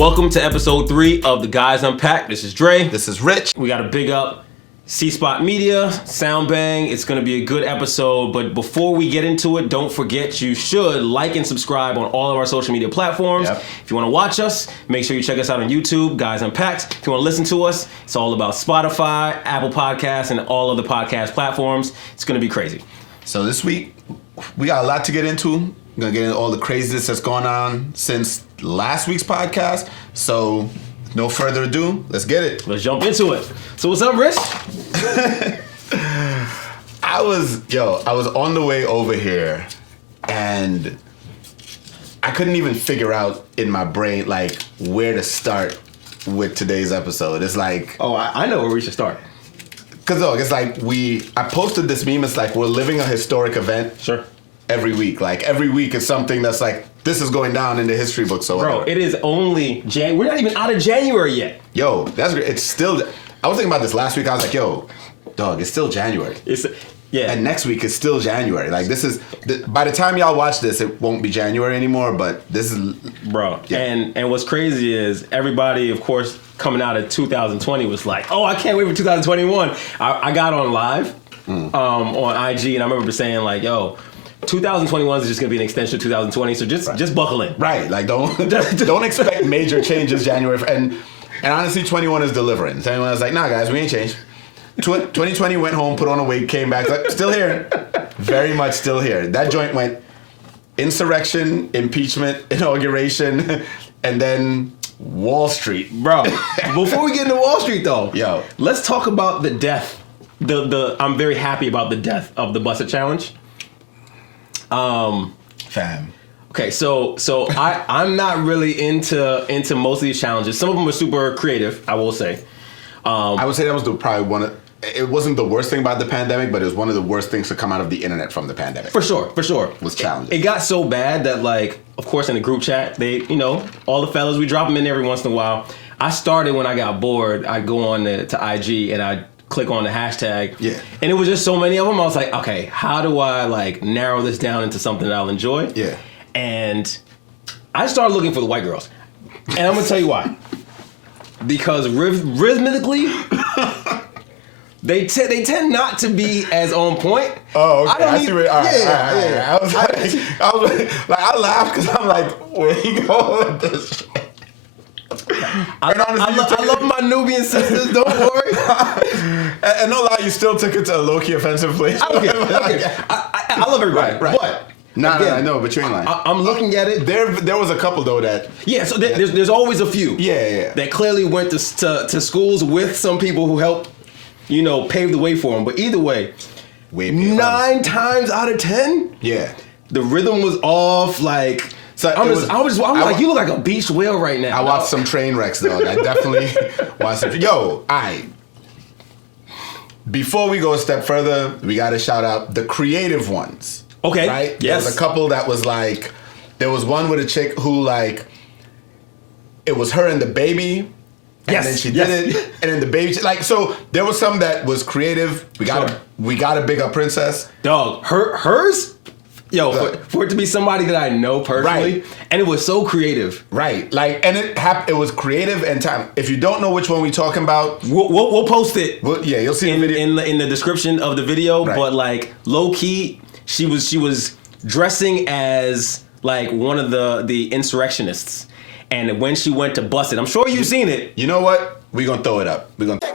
Welcome to episode 3 of the Guys Unpacked. This is Dre. This is Rich. We got to big up C-Spot Media, Sound Bang. It's going to be a good episode, but before we get into it, don't forget you should like and subscribe on all of our social media platforms. Yep. If you want to watch us, make sure you check us out on YouTube, Guys Unpacked. If you want to listen to us, it's all about Spotify, Apple Podcasts, and all of the podcast platforms. It's going to be crazy. So this week, we got a lot to get into. We're going to get into all the craziness that's gone on since last week's podcast. So no further ado, let's get it. Let's jump into it. So what's up, Rich? I was on the way over here and I couldn't even figure out in my brain like where to start with today's episode. It's like, Oh, I know where we should start. Cause look, it's like I posted this meme. It's like we're living a historic event. Sure. Every week. Like every week is something that's like, this is going down in the history books. So Bro, it is only we're not even out of January yet. Yo, that's great. It's still, I was thinking about this last week. I was like, yo, dog, it's still January. Yeah. And next week is still January. Like this is, by the time y'all watch this, it won't be January anymore, but this is. Bro, yeah. And what's crazy is everybody, of course, coming out of 2020 was like, oh, I can't wait for 2021. I got on live on IG and I remember saying like, yo, 2021 is just gonna be an extension of 2020, so just buckle in. Right, like don't expect major changes January. And honestly, 21 is delivering. 21 is like, nah guys, we ain't changed. 2020 went home, put on a wig, came back, like, still here. Very much still here. That joint went insurrection, impeachment, inauguration, and then Wall Street. Bro, before we get into Wall Street though, yo, let's talk about the death. I'm very happy about the death of the Busset Challenge. Fam. Okay, so I'm not really into most of these challenges. Some of them are super creative, I will say. I would say that was probably one of. It wasn't the worst thing about the pandemic, but it was one of the worst things to come out of the internet from the pandemic. For sure. Was challenging. It got so bad that, like, of course, in the group chat, they, all the fellas, we drop them in every once in a while. I started when I got bored. I'd go on to IG and I'd click on the hashtag. Yeah. And it was just so many of them. I was like, okay, how do I, like, narrow this down into something that I'll enjoy? Yeah. And I started looking for the white girls. And I'm going to tell you why. Because rhythmically, they tend not to be as on point. Oh, okay. I see where. All right. I was like, I laughed because I'm like, where you going with this shit? I love my Nubian sisters. Don't worry. And no lie, you still took it to a low-key offensive place. I love everybody. Right. But No, I know, but you ain't lying. I'm looking at it. There was a couple though that. Yeah, so there's always a few. Yeah. That clearly went to schools with some people who helped, pave the way for them. But either way, 9 times out of 10, yeah, the rhythm was off. Like, so I was like, you look like a beach whale right now. I watched some train wrecks though. I definitely watched some. Yo, before we go a step further, we got to shout out the creative ones. Okay. Right? Yes. There was a couple that was like, there was one with a chick who like, it was her and the baby. And then she did it. And then the baby, like, so there was some that was creative. We got to big up Princess. Dog, hers? Yo, for it to be somebody that I know personally, right. And it was so creative. Right. Like, and it was creative and time. If you don't know which one we talking about, we'll post it. Yeah, you'll see in the video. in the description of the video. Right. But like low key, she was dressing as like one of the insurrectionists. And when she went to bust it, I'm sure you've seen it. You know what? We're going to throw it up. We're going to...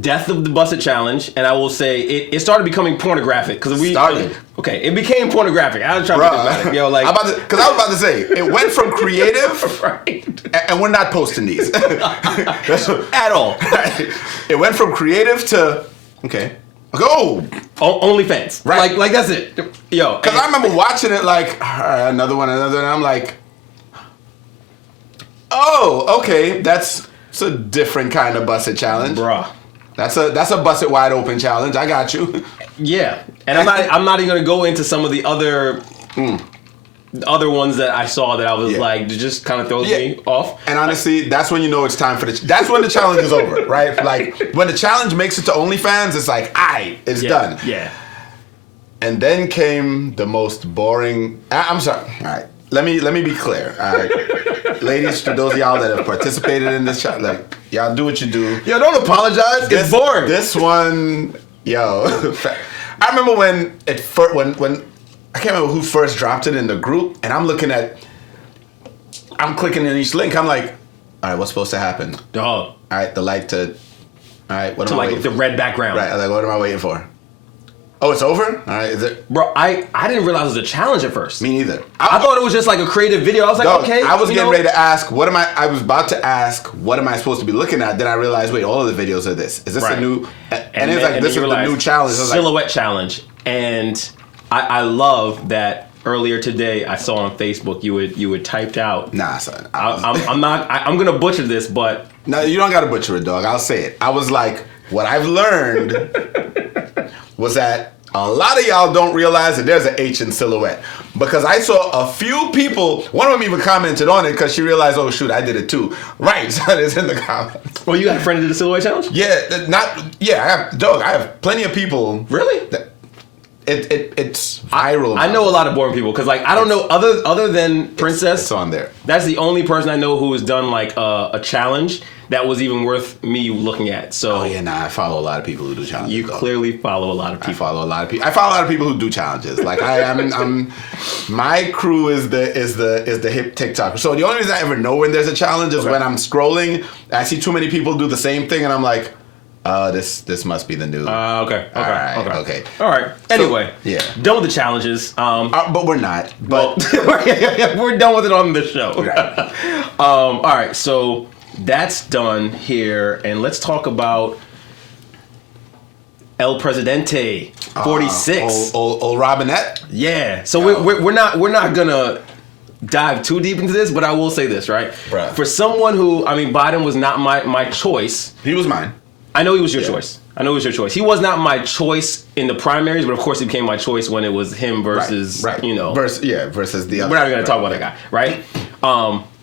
Death of the Busset Challenge, and I will say it started becoming pornographic because it became pornographic. I was trying to think about it, like because I was about to say it went from creative, right? And we're not posting these at all. Right. It went from creative to go OnlyFans, right? Like that's it, yo. Because I remember watching it like another one, and I'm like, oh, okay, that's a different kind of Busset Challenge, bruh. That's a Busset wide open challenge. I got you. Yeah, and I'm not even gonna go into some of the other other ones that I saw that I was like, it just kind of throws me off. And honestly, that's when you know it's time for that's when the challenge is over, right? Like when the challenge makes it to OnlyFans, it's like, it's done. Yeah. And then came the most boring. I'm sorry. All right. Let me be clear. All right. Ladies, to those of y'all that have participated in this chat, like, y'all do what you do. Yo, don't apologize. It's boring. This one, yo. I remember when I can't remember who first dropped it in the group, and I'm clicking in each link. I'm like, all right, what's supposed to happen? Dog. All right, the light to. All right, what am I waiting the for? red background. Right, I was like, what am I waiting for? Oh, it's over? All right, is it? Bro, I didn't realize it was a challenge at first. Me neither. I thought it was just like a creative video. I was like, okay. I was getting ready to ask, I was about to ask, what am I supposed to be looking at? Then I realized, wait, all of the videos are this. Is this a new? And it's like, this is the new challenge. Silhouette challenge. And I love that earlier today I saw on Facebook you had typed out. Nah, son. I'm gonna butcher this, but no, you don't gotta butcher it, dog. I'll say it. I was like, what I've learned was that a lot of y'all don't realize that there's an H in silhouette. Because I saw a few people, one of them even commented on it because she realized, oh shoot, I did it too. Right, son, it's in the comments. Well, you got a friend who did the silhouette challenge? I have plenty of people. Really? It's viral. I know a lot of boring people because like I don't know other than Princess. It's on there. That's the only person I know who has done like a challenge that was even worth me looking at. So I follow a lot of people who do challenges. You clearly follow a lot of people. I follow a lot of people who do challenges. Like I'm my crew is the hip TikToker. So the only reason I ever know when there's a challenge is when I'm scrolling, I see too many people do the same thing, and I'm like, this must be the new. Okay. All right. Anyway, done with the challenges. But we're not. But we're done with it on the show. Right. All right. So that's done here, and let's talk about El Presidente 46. Old Robinette. Yeah. So we're not gonna dive too deep into this, but I will say this, right? Bruh. For someone who, Biden was not my choice. He was mine. I know he was your choice. He was not my choice in the primaries, but of course he became my choice when it was him versus, versus the other. We're not even going to talk about that guy, right?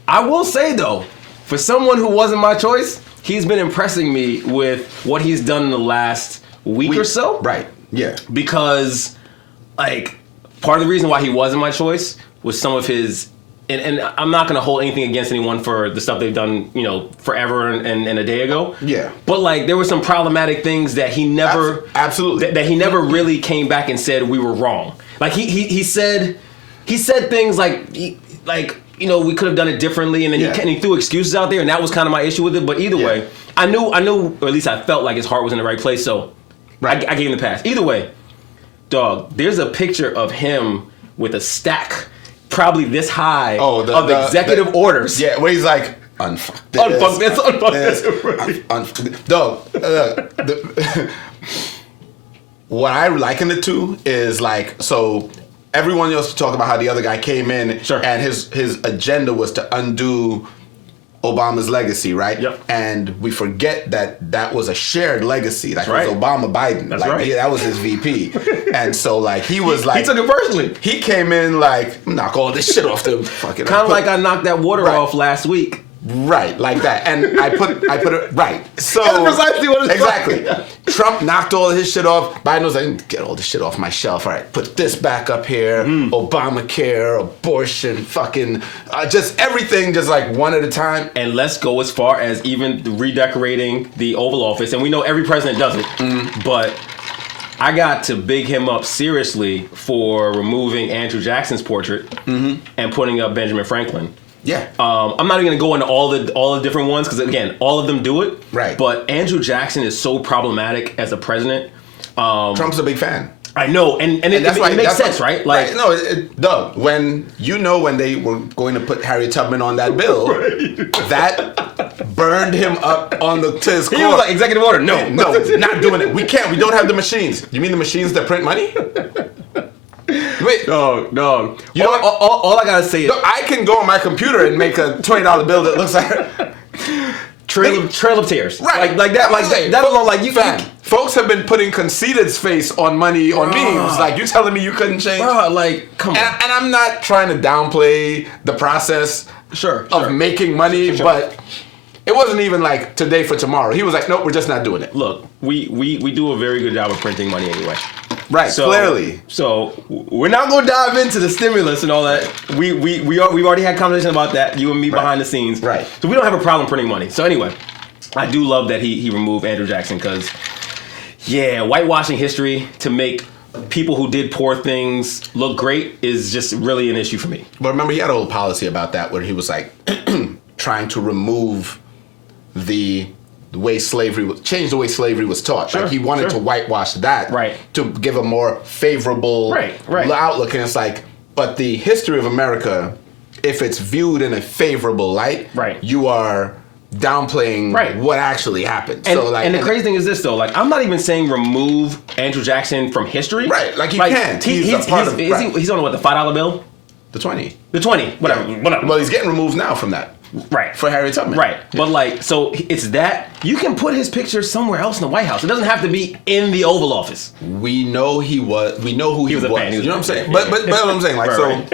I will say, though, for someone who wasn't my choice, he's been impressing me with what he's done in the last week or so. Right, yeah. Because, like, part of the reason why he wasn't my choice was some of his... And I'm not going to hold anything against anyone for the stuff they've done, forever and a day ago. Yeah. But like there were some problematic things that he never absolutely that he never really came back and said we were wrong. Like he said things like we could have done it differently, and then he threw excuses out there, and that was kind of my issue with it. But either way, I knew, or at least I felt like his heart was in the right place. So I gave him the pass. Either way, dog, there's a picture of him with a stack. Probably this high of executive orders. Yeah, where he's like, unfuck this. Dog, what I liken it to is like, so everyone else talk about how the other guy came in and his agenda was to undo Obama's legacy, right? Yep. And we forget that was a shared legacy. Like, it was Obama Biden. That's right. That was his VP. And so, like, he was like... He took it personally. He came in like, knock all this shit off the fucking... Kind of like I knocked that water off last week. Right, like that. And I put it... Right. So... That's precisely what it's exactly. Trump knocked all his shit off. Biden was like, get all this shit off my shelf. All right, put this back up here. Obamacare, abortion, fucking... just everything, just like one at a time. And let's go as far as even redecorating the Oval Office. And we know every president does it. But I got to big him up seriously for removing Andrew Jackson's portrait and putting up Benjamin Franklin. Yeah. I'm not even going to go into all the different ones because, again, all of them do it. Right. But Andrew Jackson is so problematic as a president. Trump's a big fan. I know, and it makes sense, right? Like, Doug, when they were going to put Harriet Tubman on that bill, that burned him up to his core. He was like, executive order, no, not doing it. We can't. We don't have the machines. You mean the machines that print money? Wait, no. You know what? All I gotta say is, I can go on my computer and make a $20 bill that looks like. Trail of Tears. Right. Like that alone, like you Fam, folks have been putting Conceited's face on money on memes. Like, you telling me you couldn't change? Bro, like, come on. And I'm not trying to downplay the process of making money, but it wasn't even like today for tomorrow. He was like, nope, we're just not doing it. Look, we do a very good job of printing money anyway. Right, clearly. So we're not going to dive into the stimulus and all that. We've already had conversation about that, you and me behind the scenes. Right. So we don't have a problem printing money. So anyway, I do love that he removed Andrew Jackson because, whitewashing history to make people who did poor things look great is just really an issue for me. But remember, he had a whole policy about that where he was like trying to remove the way slavery was, change the way slavery was taught. Like, he wanted to whitewash that to give a more favorable outlook. And it's like, but the history of America, if it's viewed in a favorable light, you are downplaying what actually happened. And, so, like, and the crazy thing is this, though. Like, I'm not even saying remove Andrew Jackson from history. Right. Like, he can't. He's a part of he's on what, the $5 bill? The 20. The 20. Whatever. Well, he's getting removed now from that. Right. For Harriet Tubman. Right. But, like, so it's that. You can put his picture somewhere else in the White House. It doesn't have to be in the Oval Office. We know he was. We know who he was. A fan. You know what I'm saying? But what I'm saying, like, so.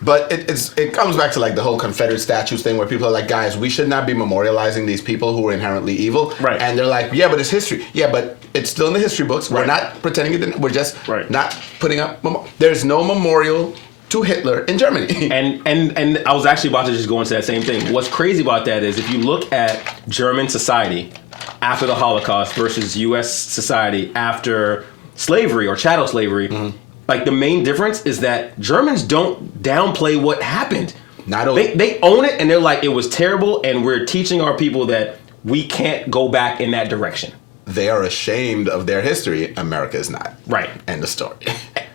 But it comes back to, like, the whole Confederate statues thing where people are like, guys, we should not be memorializing these people who are inherently evil. Right. And they're like, yeah, but it's history. Yeah, but it's still in the history books. We're not pretending it didn't. We're just not putting up. There's no memorial to Hitler in Germany. And I was actually about to just go into that same thing. What's crazy about that is if you look at German society after the Holocaust versus U.S. society after slavery or chattel slavery, like, the main difference is that Germans don't downplay what happened. Not only they own it, and they're like, it was terrible, and we're teaching our people that we can't go back in that direction. They are ashamed of their history. America is not. Right. End of story.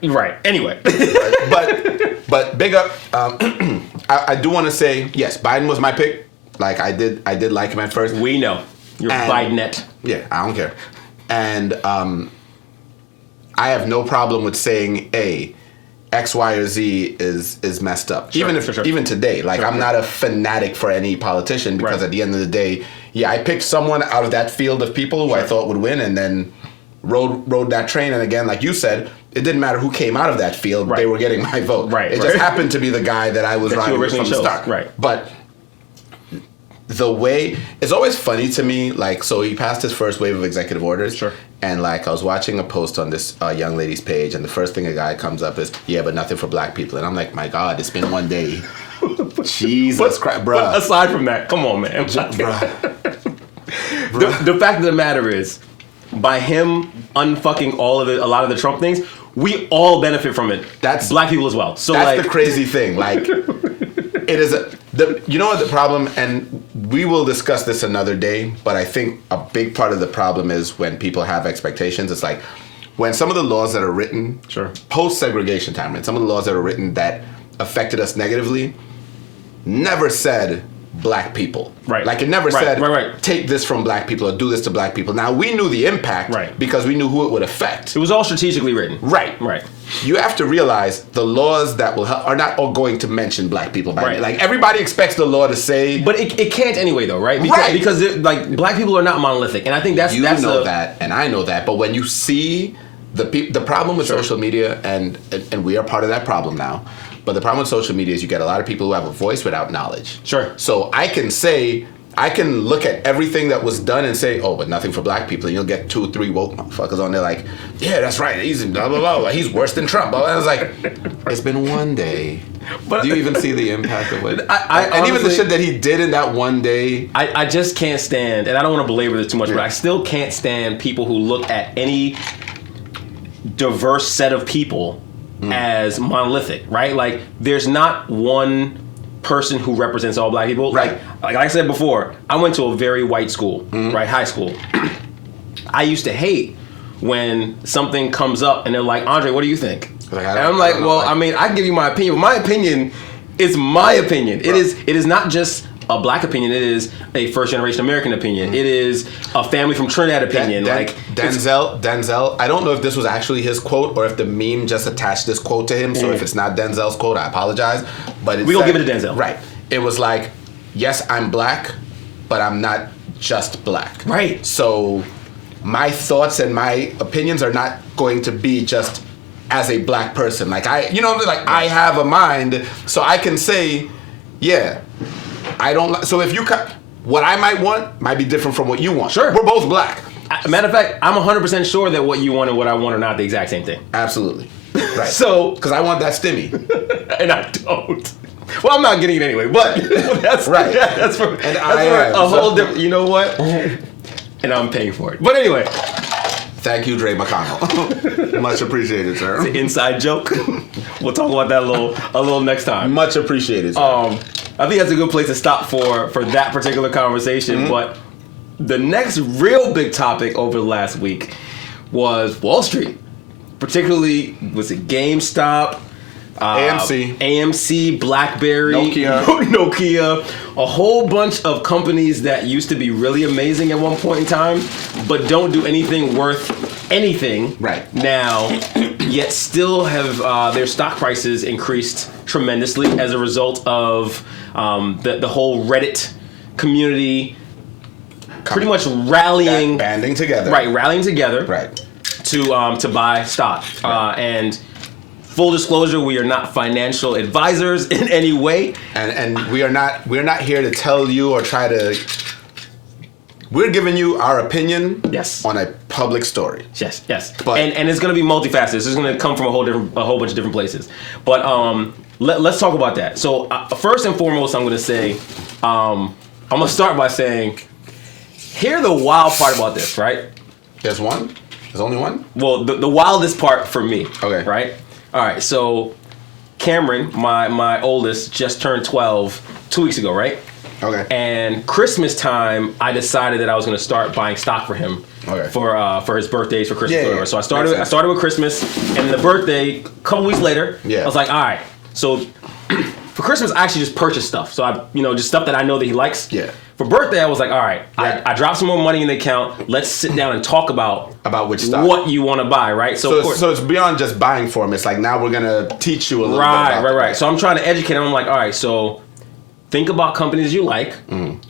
Right. Anyway. But big up. I do want to say, yes, Biden was my pick. Like, I did like him at first. We know. You're Bidenette. Yeah, I don't care. And I have no problem with saying, X, Y, or Z is messed up. Sure, even today. Like, I'm not a fanatic for any politician because at the end of the day, I picked someone out of that field of people who I thought would win, and then rode that train. And again, like you said, it didn't matter who came out of that field. They were getting my vote. It just happened to be the guy that I was riding with from the start. But the way, it's always funny to me, like, so he passed his first wave of executive orders. And, like, I was watching a post on this young lady's page, and the first thing a guy comes up is, but nothing for black people. And I'm like, my God, it's been one day. Jesus Christ, bro. But aside from that, come on, man. The fact of the matter is, by him unfucking a lot of the Trump things, we all benefit from it. That's black people as well. So that's the crazy thing. Like, it is you know what the problem, and we will discuss this another day, but I think a big part of the problem is when people have expectations. It's like when some of the laws that are written post segregation time, and some of the laws that are written that affected us negatively, never said black people. Like, it never said, take this from black people or do this to black people. Now, we knew the impact because we knew who it would affect. It was all strategically written. Right. You have to realize the laws that will help are not all going to mention black people. Like, everybody expects the law to say. But it can't anyway, though, right? Because like, black people are not monolithic. And I think that's that, and I know that. But when you see the problem with social media, and we are part of that problem now, but the problem with social media is you get a lot of people who have a voice without knowledge. So I can look at everything that was done and say, but nothing for black people. And you'll get 2 or 3 woke motherfuckers on there like, yeah, that's right. He's blah, blah, blah. He's worse than Trump. And I was like, it's been one day. But do you even see the impact of it? And honestly, even the shit that he did in that one day. I just can't stand, and I don't want to belabor this too much, but I still can't stand people who look at any diverse set of people as monolithic, right? Like, there's not one person who represents all black people. Like I said before, I went to a very white school, high school. I used to hate when something comes up and they're like, Andre, what do you think? And I'm like, well, I mean, I can give you my opinion, but my opinion is my opinion. It is not just a black opinion. It is a first-generation American opinion. It is a family from Trinidad opinion. Like Denzel. I don't know if this was actually his quote or if the meme just attached this quote to him. So if it's not Denzel's quote, I apologize. But we gonna give it to Denzel. Right. It was like, yes, I'm black, but I'm not just black. Right. So my thoughts and my opinions are not going to be just as a black person. Like I have a mind, so I can say, yeah, I don't. So if you what I might want might be different from what you want. Sure. We're both black. Matter of fact, I'm 100% sure that what you want and what I want are not the exact same thing. Absolutely. Right. So, because I want that stimmy, and I don't. Well, I'm not getting it anyway, but that's right. Yeah, that's for a whole different. You know what? And I'm paying for it. But anyway, thank you, Dre McConnell. Much appreciated, sir. It's an inside joke. We'll talk about that a little next time. Much appreciated, sir. I think that's a good place to stop for that particular conversation. Mm-hmm. But the next real big topic over the last week was Wall Street. Particularly, was it GameStop, AMC, BlackBerry, Nokia, a whole bunch of companies that used to be really amazing at one point in time, but don't do anything worth anything right now, yet still have their stock prices increased tremendously as a result of the whole Reddit community pretty much rallying, banding together, rallying together, to buy stock. And full disclosure, we are not financial advisors in any way, and we're not here to tell you or try to. We're giving you our opinion, on a public story. Yes. But, and it's going to be multifaceted. It's going to come from a whole bunch of different places. But let's talk about that. So first and foremost, I'm going to say, I'm going to start by saying, here's the wild part about this, right? There's one. There's only one? Well, the wildest part for me. Okay. Right? All right. So Cameron, my oldest, just turned 12 2 weeks ago, right? Okay. And Christmas time, I decided that I was going to start buying stock for him. Okay. For his birthdays, for Christmas, whatever. So I started with Christmas, and the birthday, a couple weeks later, I was like, all right. So for Christmas, I actually just purchased stuff. So I, just stuff that I know that he likes. Yeah. For birthday, I was like, all right, I dropped some more money in the account. Let's sit down and talk about which stock, what you want to buy, right? So it's beyond just buying for him. It's like now we're gonna teach you a little bit. Right. So I'm trying to educate him. I'm like, all right, so think about companies you like,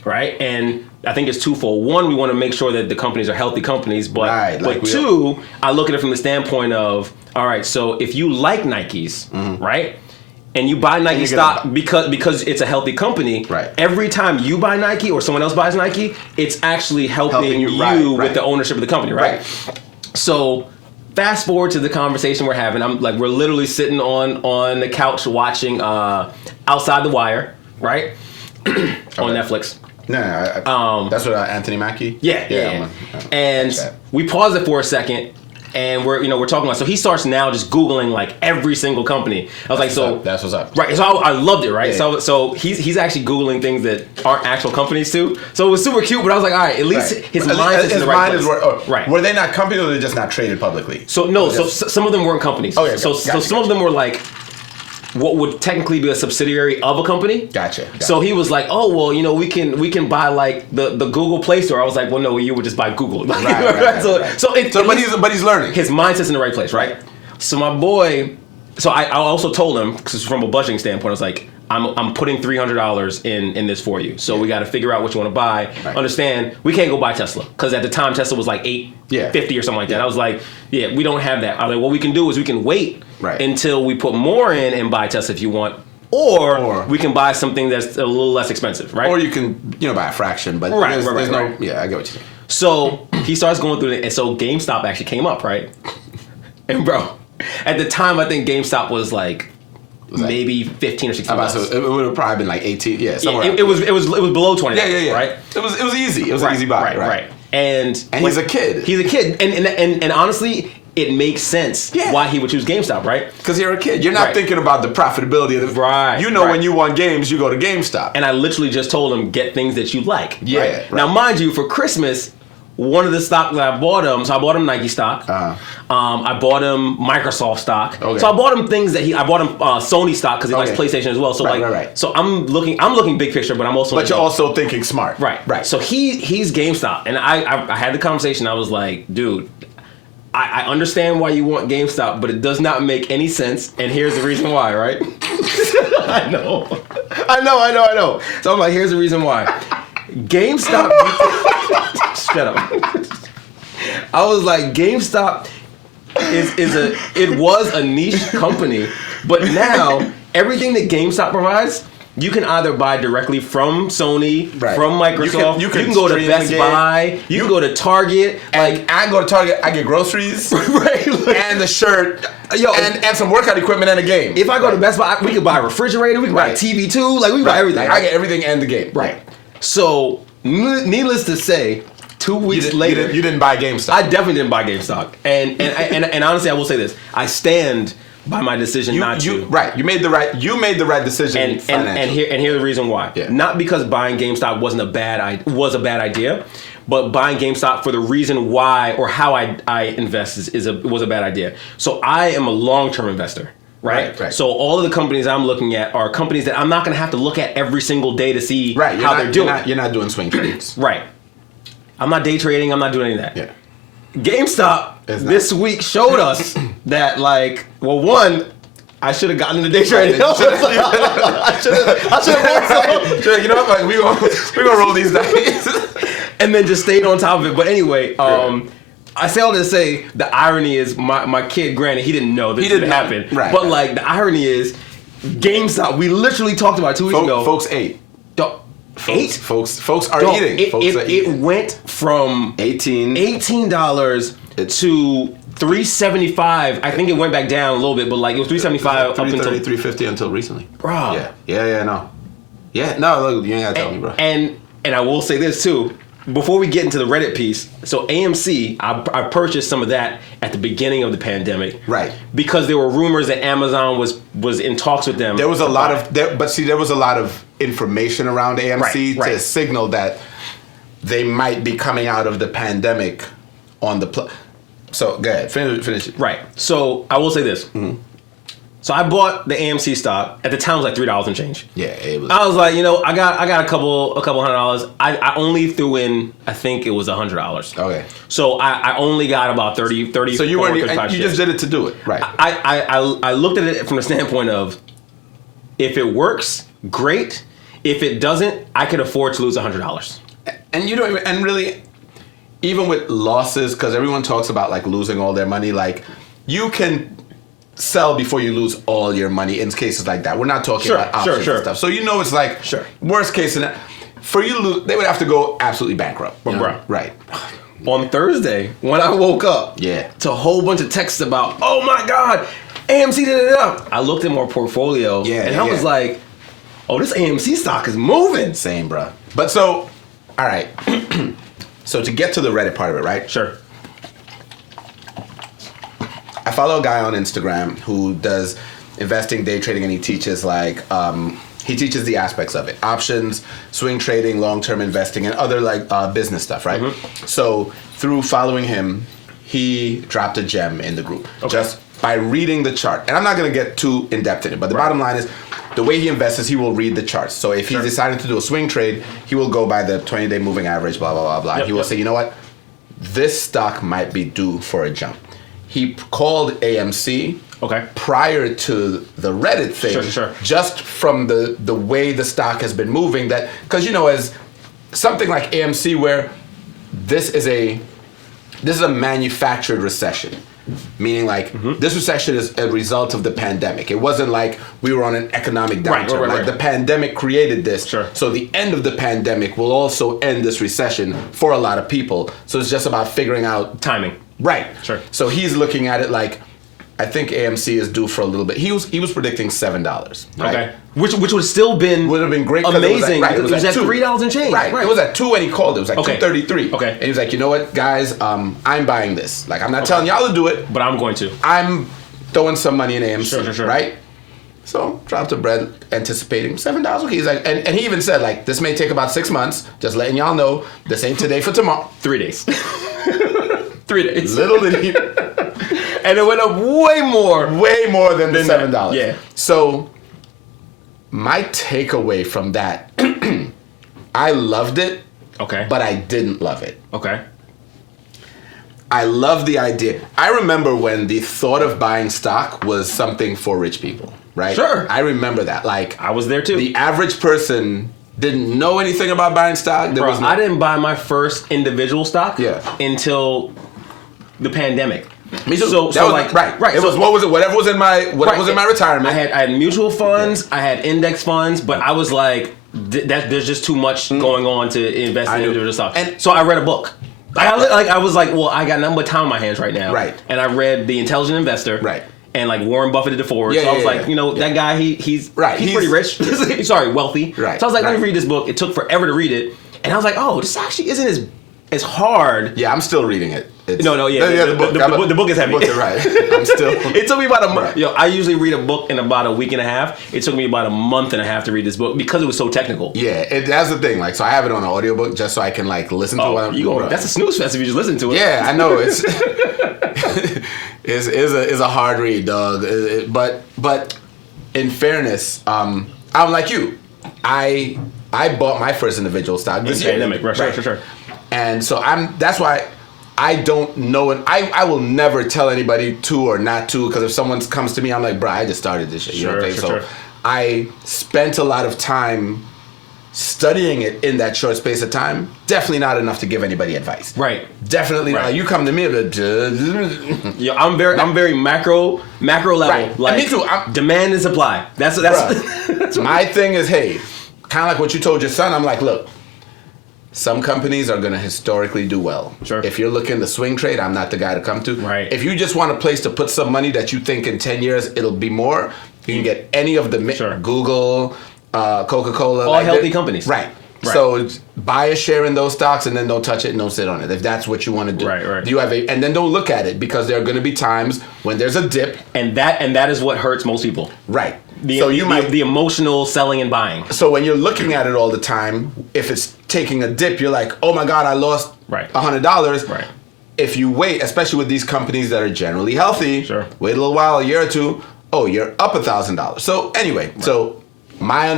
right? And I think it's twofold. One, we want to make sure that the companies are healthy companies, but two, I look at it from the standpoint of, all right, so if you like Nikes, right? And you buy Nike stock because it's a healthy company. Right. Every time you buy Nike or someone else buys Nike, it's actually helping you with the ownership of the company, right? So fast forward to the conversation we're having. We're literally sitting on the couch watching Outside the Wire, right? On Netflix. No, that's what Anthony Mackie. Yeah. And we paused it for a second. And we're talking about, so he starts now just Googling like every single company. I was that's what's up. Right. So I loved it, right? Yeah. So he's actually Googling things that aren't actual companies too. So it was super cute, but I was like, all right, at least his mind is in the right place. Right. Were they not companies or they just not traded publicly? So no, so some of them weren't companies. Okay. So some of them were like what would technically be a subsidiary of a company. Gotcha. So he was like, oh, well, we can buy like the Google Play Store. I was like, well, no, you would just buy Google. Right. But he's learning. His mindset's in the right place, right? So my boy, I also told him, because from a budgeting standpoint, I was like, I'm putting $300 in this for you. So we got to figure out what you want to buy. Right. Understand, we can't go buy Tesla because at the time Tesla was like $850 or something like that. I was like, yeah, we don't have that. I was like, what we can do is we can wait until we put more in and buy Tesla if you want. Or we can buy something that's a little less expensive, right? Or you can, buy a fraction, but there's no. Yeah, I get what you're saying. So he starts going through it, and so GameStop actually came up, right? And bro, at the time, I think GameStop was like maybe 15 or 16 bucks. So it would have probably been like 18. Yeah, somewhere. It was below 20. Yeah. Right. It was easy. It was an easy buy. Right. And he's a kid. He's a kid, and honestly, it makes sense why he would choose GameStop, right? Because you're a kid. You're not thinking about the profitability of the when you want games, you go to GameStop. And I literally just told him, get things that you like. Yeah. Right? Now, mind you, for Christmas, one of the stock that I bought him, so I bought him Nike stock. I bought him Microsoft stock. Okay. So I bought him things that I bought him Sony stock because he likes PlayStation as well. So so I'm looking big picture, but I'm also. But you're also thinking smart. Right. So he's GameStop, and I had the conversation. I was like, dude, I understand why you want GameStop, but it does not make any sense, and here's the reason why, right? I know. So I'm like, here's the reason why. GameStop. Shut up. I was like, GameStop it was a niche company, but now everything that GameStop provides, you can either buy directly from Sony, from Microsoft. You can go to Best Buy. You can go to Target. Like I go to Target, I get groceries, right, and the shirt, and some workout equipment and a game. If I go to Best Buy, we could buy a refrigerator. We can buy a TV too. Like we can buy everything. Like, I get everything and the game. Right. So, needless to say, 2 weeks later, you didn't buy GameStop. I definitely didn't buy GameStop, and honestly, I will say this: I stand by my decision not to. Right, you made the right decision. And here's the reason why. Yeah. Not because buying GameStop was a bad idea, but buying GameStop for the reason why or how I invest was a bad idea. So I am a long-term investor. Right. So all of the companies I'm looking at are companies that I'm not going to have to look at every single day to see how they're doing. You're not doing swing trades. Right. I'm not day trading. I'm not doing any of that. Yeah. GameStop this week showed us that, like, well, one, I should have gotten into day trading. I should have. You know what? We're gonna roll these dice, and then just stayed on top of it. But anyway, I say all this to say the irony is my kid. Granted, he didn't know this would happen. Right. But like the irony is, GameStop. We literally talked about it 2 weeks ago. Folks ate. Eight? Folks are eating. It went from $18 to $375. I think it went back down a little bit, but like it was $375 up until $350 until recently. Bro. No. Yeah, no, look, you ain't gotta tell me, bro. And I will say this too. Before we get into the Reddit piece, so AMC, I purchased some of that at the beginning of the pandemic, right? Because there were rumors that Amazon was in talks with them. There was a lot of information around AMC to signal that they might be coming out of the pandemic on the. So go ahead, finish it. Right. So I will say this. Mm-hmm. So I bought the AMC stock. At the time, it was like $3 and change. Yeah, it was. I was like, I got a couple $100. I only threw in, I think it was $100. Okay. So I only got about 30. So you weren't. You just did it to do it, right? I looked at it from the standpoint of, if it works, great. If it doesn't, I could afford to lose $100. And you don't even, and really, even with losses, because everyone talks about like losing all their money, like you can sell before you lose all your money in cases like that. We're not talking about options and stuff. So it's like worst case scenario. For you to lose, they would have to go absolutely bankrupt. Right. On Thursday, when I woke up to a whole bunch of texts about, oh my God, AMC I looked at my portfolio and I was like, oh, this AMC stock is moving. Same, bro. But so, all right. So to get to the Reddit part of it, right? Sure. I follow a guy on Instagram who does investing, day trading, and he teaches he teaches the aspects of it: options, swing trading, long-term investing, and other business stuff, right? Mm-hmm. So through following him, he dropped a gem in the group just by reading the chart. And I'm not going to get too in depth in it, but the bottom line is, the way he invests is he will read the charts. So if he's deciding to do a swing trade, he will go by the 20-day moving average, blah blah blah blah. He will say, you know what, this stock might be due for a jump. He called AMC prior to the Reddit thing, just from the way the stock has been moving. That because as something like AMC, where this is a manufactured recession, meaning this recession is a result of the pandemic. It wasn't like we were on an economic downturn. The pandemic created this. So the end of the pandemic will also end this recession for a lot of people. So it's just about figuring out timing. Right. Sure. So he's looking at it like, I think AMC is due for a little bit. He was predicting $7. Right? Okay. Which would have still been great. Amazing. It was at $3 and change. Right. It was at 2 when he called. It was like $2.33. Okay. And he was like, you know what, guys, I'm buying this. Like, I'm not telling y'all to do it, but I'm going to. I'm throwing some money in AMC. Sure. Right. So dropped the bread, anticipating $7. Okay. He's like, and he even said like, this may take about 6 months. Just letting y'all know, this ain't today for tomorrow. 3 days. 3 days. Little did he. And it went up way more than the $7. That. Yeah. So my takeaway from that, I loved it. Okay. But I didn't love it. Okay. I love the idea. I remember when the thought of buying stock was something for rich people, right? Sure. I remember that. Like, I was there too. The average person didn't know anything about buying stock. Bro, I didn't buy my first individual stock until the pandemic. Me too. So like right. It was whatever was in my retirement. I had mutual funds, I had index funds, but I was like, there's just too much going on to invest in individual stock. And so I read a book. I was like, well, I got nothing but time on my hands right now. Right. And I read The Intelligent Investor. Right. And like Warren Buffett did the forward. So I was like, that guy, he's pretty rich. Sorry, wealthy. Right. So I was like, let me read this book. It took forever to read it. And I was like, oh, this actually isn't as hard. Yeah, I'm still reading it. The book is heavy. Right. I'm still. It took me about a month. Right. I usually read a book in about a week and a half. It took me about a month and a half to read this book because it was so technical. Yeah, that's the thing. Like, so I have it on an audiobook just so I can like listen to what I'm. That's a snooze fest if you just listen to it. Yeah, I know it's is a hard read, dog. But in fairness, I'm like you. I bought my first individual stock this year. Pandemic, right. Sure. And so that's why I don't know, and I will never tell anybody to or not to, because if someone comes to me, I'm like, bro, I just started this shit. So I spent a lot of time studying it in that short space of time. Definitely not enough to give anybody advice. Right. Definitely not. You come to me, I'm very macro level. Right. Like, and me too. Demand and supply. That's my thing is, hey, kind of like what you told your son. I'm like, look. Some companies are going to historically do well. Sure. If you're looking to swing trade, I'm not the guy to come to. Right. If you just want a place to put some money that you think in 10 years it'll be more, you can get any of the Google, Coca-Cola. All healthy companies. Right. So buy a share in those stocks and then don't touch it and don't sit on it if that's what you want to do. Right. You have and then don't look at it because there are going to be times when there's a dip. And that is what hurts most people. Right. The emotional selling and buying. So when you're looking at it all the time, if it's taking a dip, you're like, oh my God, I lost $100. Right. If you wait, especially with these companies that are generally healthy, wait a little while, a year or two, you're up $1,000. So anyway, my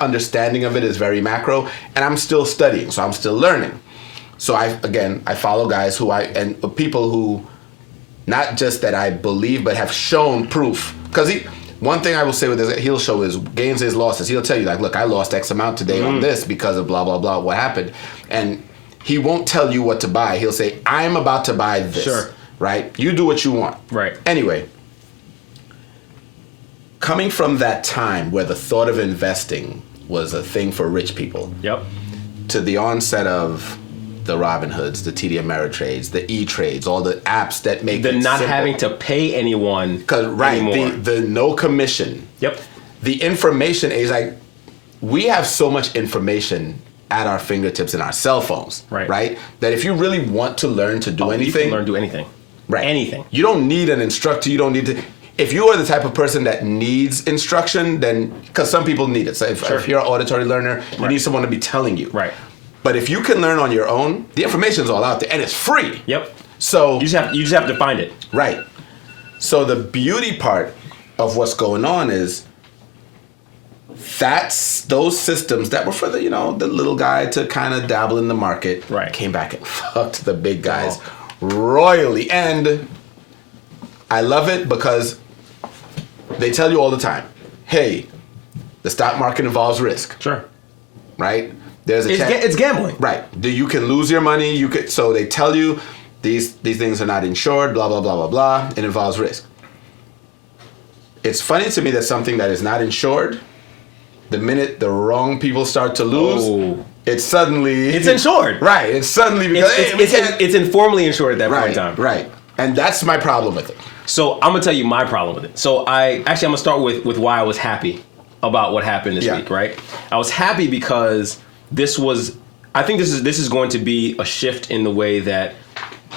understanding of it is very macro, and I'm still studying, so I'm still learning. So I follow guys and people who, not just that I believe, but have shown proof. Because one thing I will say with this, he'll show his gains, his losses. He'll tell you, like, look, I lost X amount today on this because of blah, blah, blah, what happened. And he won't tell you what to buy. He'll say, I'm about to buy this. Sure. Right? You do what you want. Right. Anyway, coming from that time where the thought of investing was a thing for rich people. Yep. To the onset of the Robinhoods, the TD Ameritrades, the E-Trades, all the apps that make the it not simple. having to pay anyone anymore. The no commission. Yep. The information is like, we have so much information at our fingertips in our cell phones, right? That if you really want to learn to do anything, you can learn to do anything. Right. Anything. You don't need an instructor. You don't need to. If you are the type of person that needs instruction, then because some people need it. So if you're an auditory learner, you need someone to be telling you. Right. But if you can learn on your own, the information's all out there and it's free. Yep. So you just have to find it. Right. So the beauty part of what's going on is those systems that were for the little guy to kind of dabble in the market came back and fucked the big guys royally. And I love it because they tell you all the time, hey, the stock market involves risk. Sure. Right? It's gambling. Right. You can lose your money. So they tell you these things are not insured, blah, blah, blah, blah, blah. It involves risk. It's funny to me that something that is not insured, the minute the wrong people start to lose, it's insured. Right. It's suddenly because it's informally insured at that point in time. Right. And that's my problem with it. So I'm gonna tell you my problem with it. So I'm gonna start with why I was happy about what happened this week, right? I was happy because I think this is going to be a shift in the way that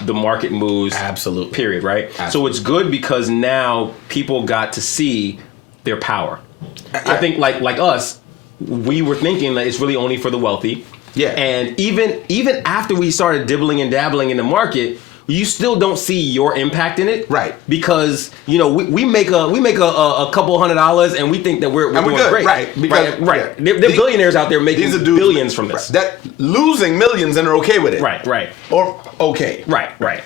the market moves. Absolutely. Period, right? Absolutely. So it's good because now people got to see their power. Yeah. I think like us, we were thinking that it's really only for the wealthy. Yeah. And even after we started dibbling and dabbling in the market, you still don't see your impact in it, right? Because we make a couple $100 and we think that we're doing good, great, right? Because, right. There are billionaires out there making billions from this. That losing millions and are okay with it, right, or okay, right.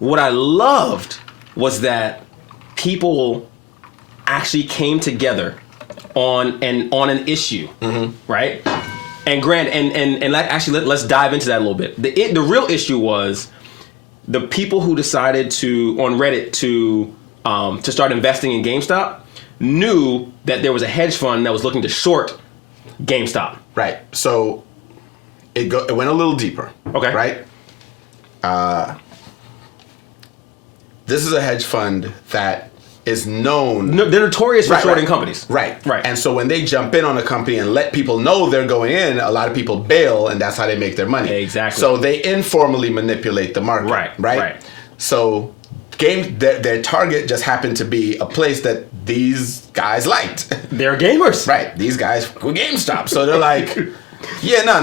What I loved was that people actually came together on an issue, right? And let's dive into that a little bit. The real issue was the people who decided on Reddit to start investing in GameStop knew that there was a hedge fund that was looking to short GameStop. Right. So it went a little deeper. Okay. Right. This is a hedge fund that is known. No, they're notorious for shorting companies. Right. Right. And so when they jump in on a company and let people know they're going in, a lot of people bail, and that's how they make their money. Exactly. So they informally manipulate the market. Right. So their target just happened to be a place that these guys liked. They're gamers. Right. These guys were GameStop. So they're like, yeah, no.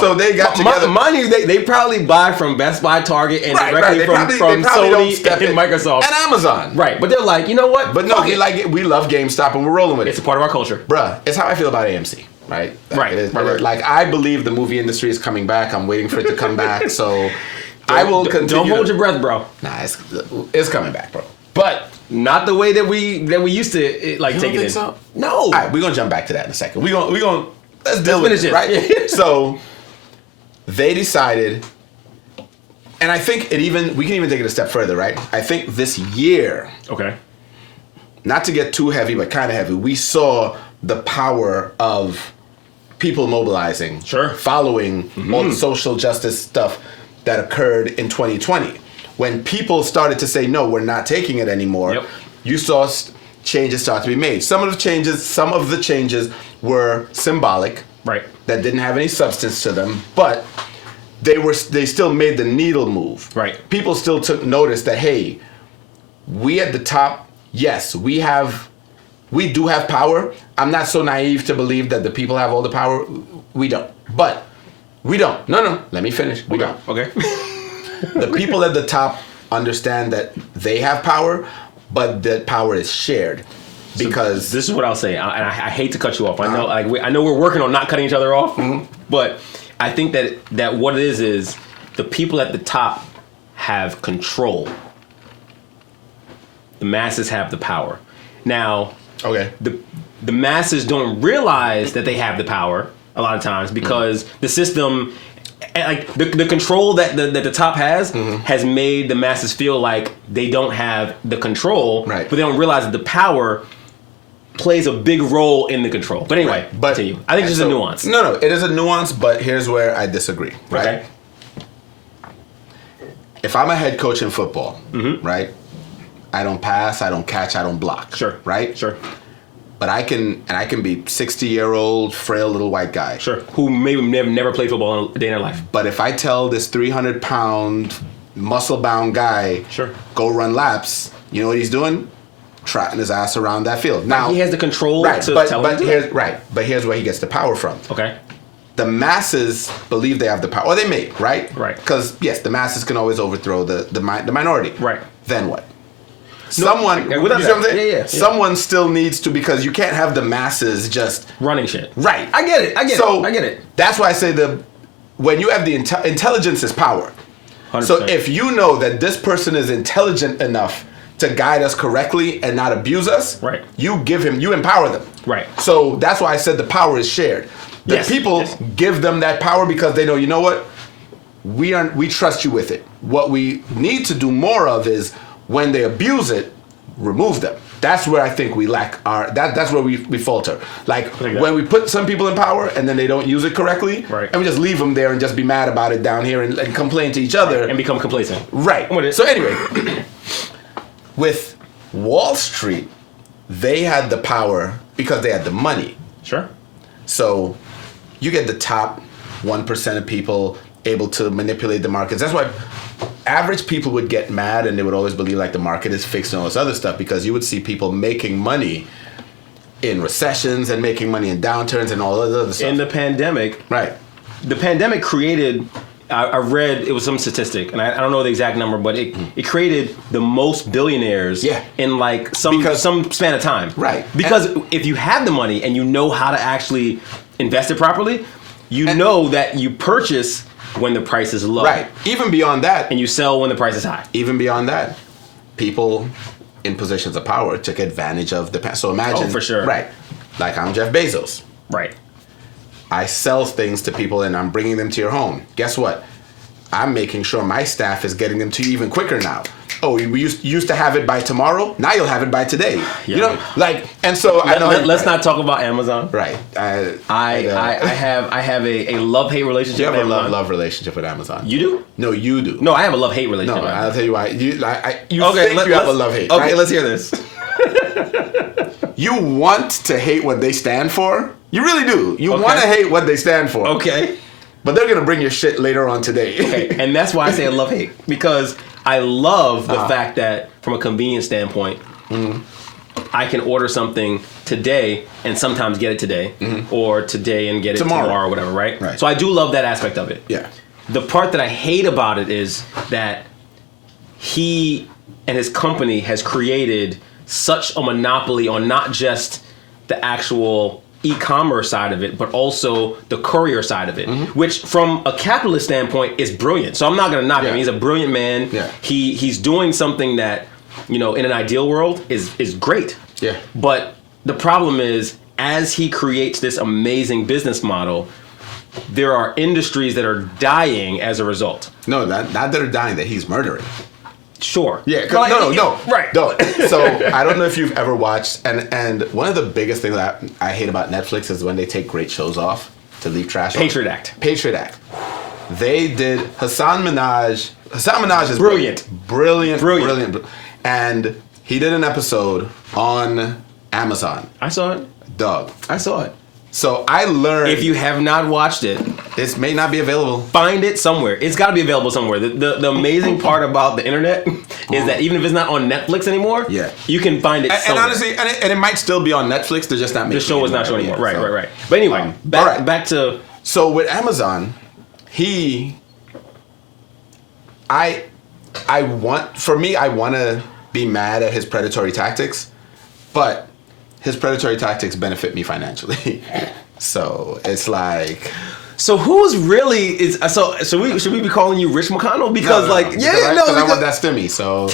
So they got together. Mind you, they probably buy from Best Buy, Target, and directly from they Sony and Microsoft. And Amazon. Right. But they're like, you know what? But no, we love GameStop and we're rolling with it. It's a part of our culture. Bruh, it's how I feel about AMC. Right. Right. Like, I believe the movie industry is coming back. I'm waiting for it to come back. So I will continue. Don't hold your breath, bro. Nah, it's coming back, bro. But not the way that we used to take it in. So? No. All right, we're gonna jump back to that in a second. We're gonna let's deal with it, right? Yeah. So they decided, and I think we can even take it a step further, right? I think this year, okay, not to get too heavy, but kind of heavy, we saw the power of people mobilizing, following all the social justice stuff that occurred in 2020. When people started to say, no, we're not taking it anymore, you saw changes start to be made. Some of the changes were symbolic, right? That didn't have any substance to them, but they still made the needle move. Right. People still took notice that, hey, we at the top, yes, we do have power. I'm not so naive to believe that the people have all the power. We don't. But we don't. No, let me finish. We don't. Okay. The people at the top understand that they have power, but that power is shared. Because this is what I'll say, and I hate to cut you off. I know, I know we're working on not cutting each other off, but I think that what it is the people at the top have control. The masses have the power. Now, the masses don't realize that they have the power a lot of times because the system, like the control that the top has made the masses feel like they don't have the control, right? But they don't realize that the power plays a big role in the control. But anyway, continue. I think it's just a nuance. No, it is a nuance, but here's where I disagree, right? Okay. If I'm a head coach in football, right? I don't pass, I don't catch, I don't block. Sure. Right? Sure. But I can be 60-year-old, frail little white guy. Sure. Who maybe never played football in a day in their life. But if I tell this 300-pound, muscle-bound guy, go run laps, you know what he's doing? Trotting his ass around that field. Now he has the control to tell him to do it. But here's where he gets the power from. Okay. The masses believe they have the power, or they may, right? Right. Because yes, the masses can always overthrow the minority. Right. Then what? Someone, you know what I'm saying? Yeah. Someone still needs to, because you can't have the masses just running shit. Right. I get it. I get it. That's why I say when you have the intelligence is power. 100%. So if you know that this person is intelligent enough to guide us correctly and not abuse us, right? You empower them, right? So that's why I said the power is shared. The people give them that power because they know, you know what, we trust you with it. What we need to do more of is when they abuse it, remove them. That's where I think we lack that's where we falter. Like when we put some people in power and then they don't use it correctly, right? And we just leave them there and just be mad about it down here and complain to each other, right. And become complacent, right? So anyway. With Wall Street, they had the power because they had the money. Sure. So you get the top 1% of people able to manipulate the markets. That's why average people would get mad and they would always believe like the market is fixed and all this other stuff, because you would see people making money in recessions and making money in downturns and all that other stuff. In the pandemic. Right. The pandemic created... I read, it was some statistic, and I don't know the exact number, but it created the most billionaires in like some span of time. Right. Because if you have the money and you know how to actually invest it properly, you know that you purchase when the price is low. Right. Even beyond that. And you sell when the price is high. Even beyond that, people in positions of power took advantage of the. So imagine, for sure, right? Like I'm Jeff Bezos, right? I sell things to people and I'm bringing them to your home. Guess what? I'm making sure my staff is getting them to you even quicker now. Oh, we used to have it by tomorrow. Now you'll have it by today. Yeah. You know, like, and so I know. Let's not talk about Amazon. Right. I have a love-hate relationship. You have with a Amazon. love relationship with Amazon. You do? No, you do. No, I have a love-hate relationship. No, with I'll Amazon. tell you why. You think you have a love-hate. Okay, right? let's hear this. You want to hate what they stand for. You really do. You want to hate what they stand for. Okay. But they're gonna bring your shit later on today. Okay, and that's why I say I love hate, because I love the fact that from a convenience standpoint, I can order something today and sometimes get it today, or today and get it tomorrow or whatever, right? So I do love that aspect of it. Yeah. The part that I hate about it is that he and his company has created such a monopoly on not just the actual e-commerce side of it, but also the courier side of it, which from a capitalist standpoint is brilliant. So I'm not going to knock him. He's a brilliant man. Yeah. He's doing something that, you know, in an ideal world is great. Yeah. But the problem is, as he creates this amazing business model, there are industries that are dying as a result. No, not that are dying, that he's murdering. Sure. Yeah. No. Right. No. So I don't know if you've ever watched, and one of the biggest things that I hate about Netflix is when they take great shows off to leave trash. Patriot Act. Patriot Act. They did Hassan Minaj. Hassan Minaj is Brilliant. Brilliant. And he did an episode on Amazon. I saw it. Dog. I saw it. So I learned. If you have not watched it, this may not be available. Find it somewhere. It's got to be available somewhere. The amazing part about the internet is that even if it's not on Netflix anymore, you can find it somewhere. And honestly, and it might still be on Netflix. They're just not making it. The show is not showing anymore. Right. But anyway, back to. So with Amazon, I want to be mad at his predatory tactics, but his predatory tactics benefit me financially. So it's like. So who's really so should we be calling you Rich McConnell? Because I want that stimmy. So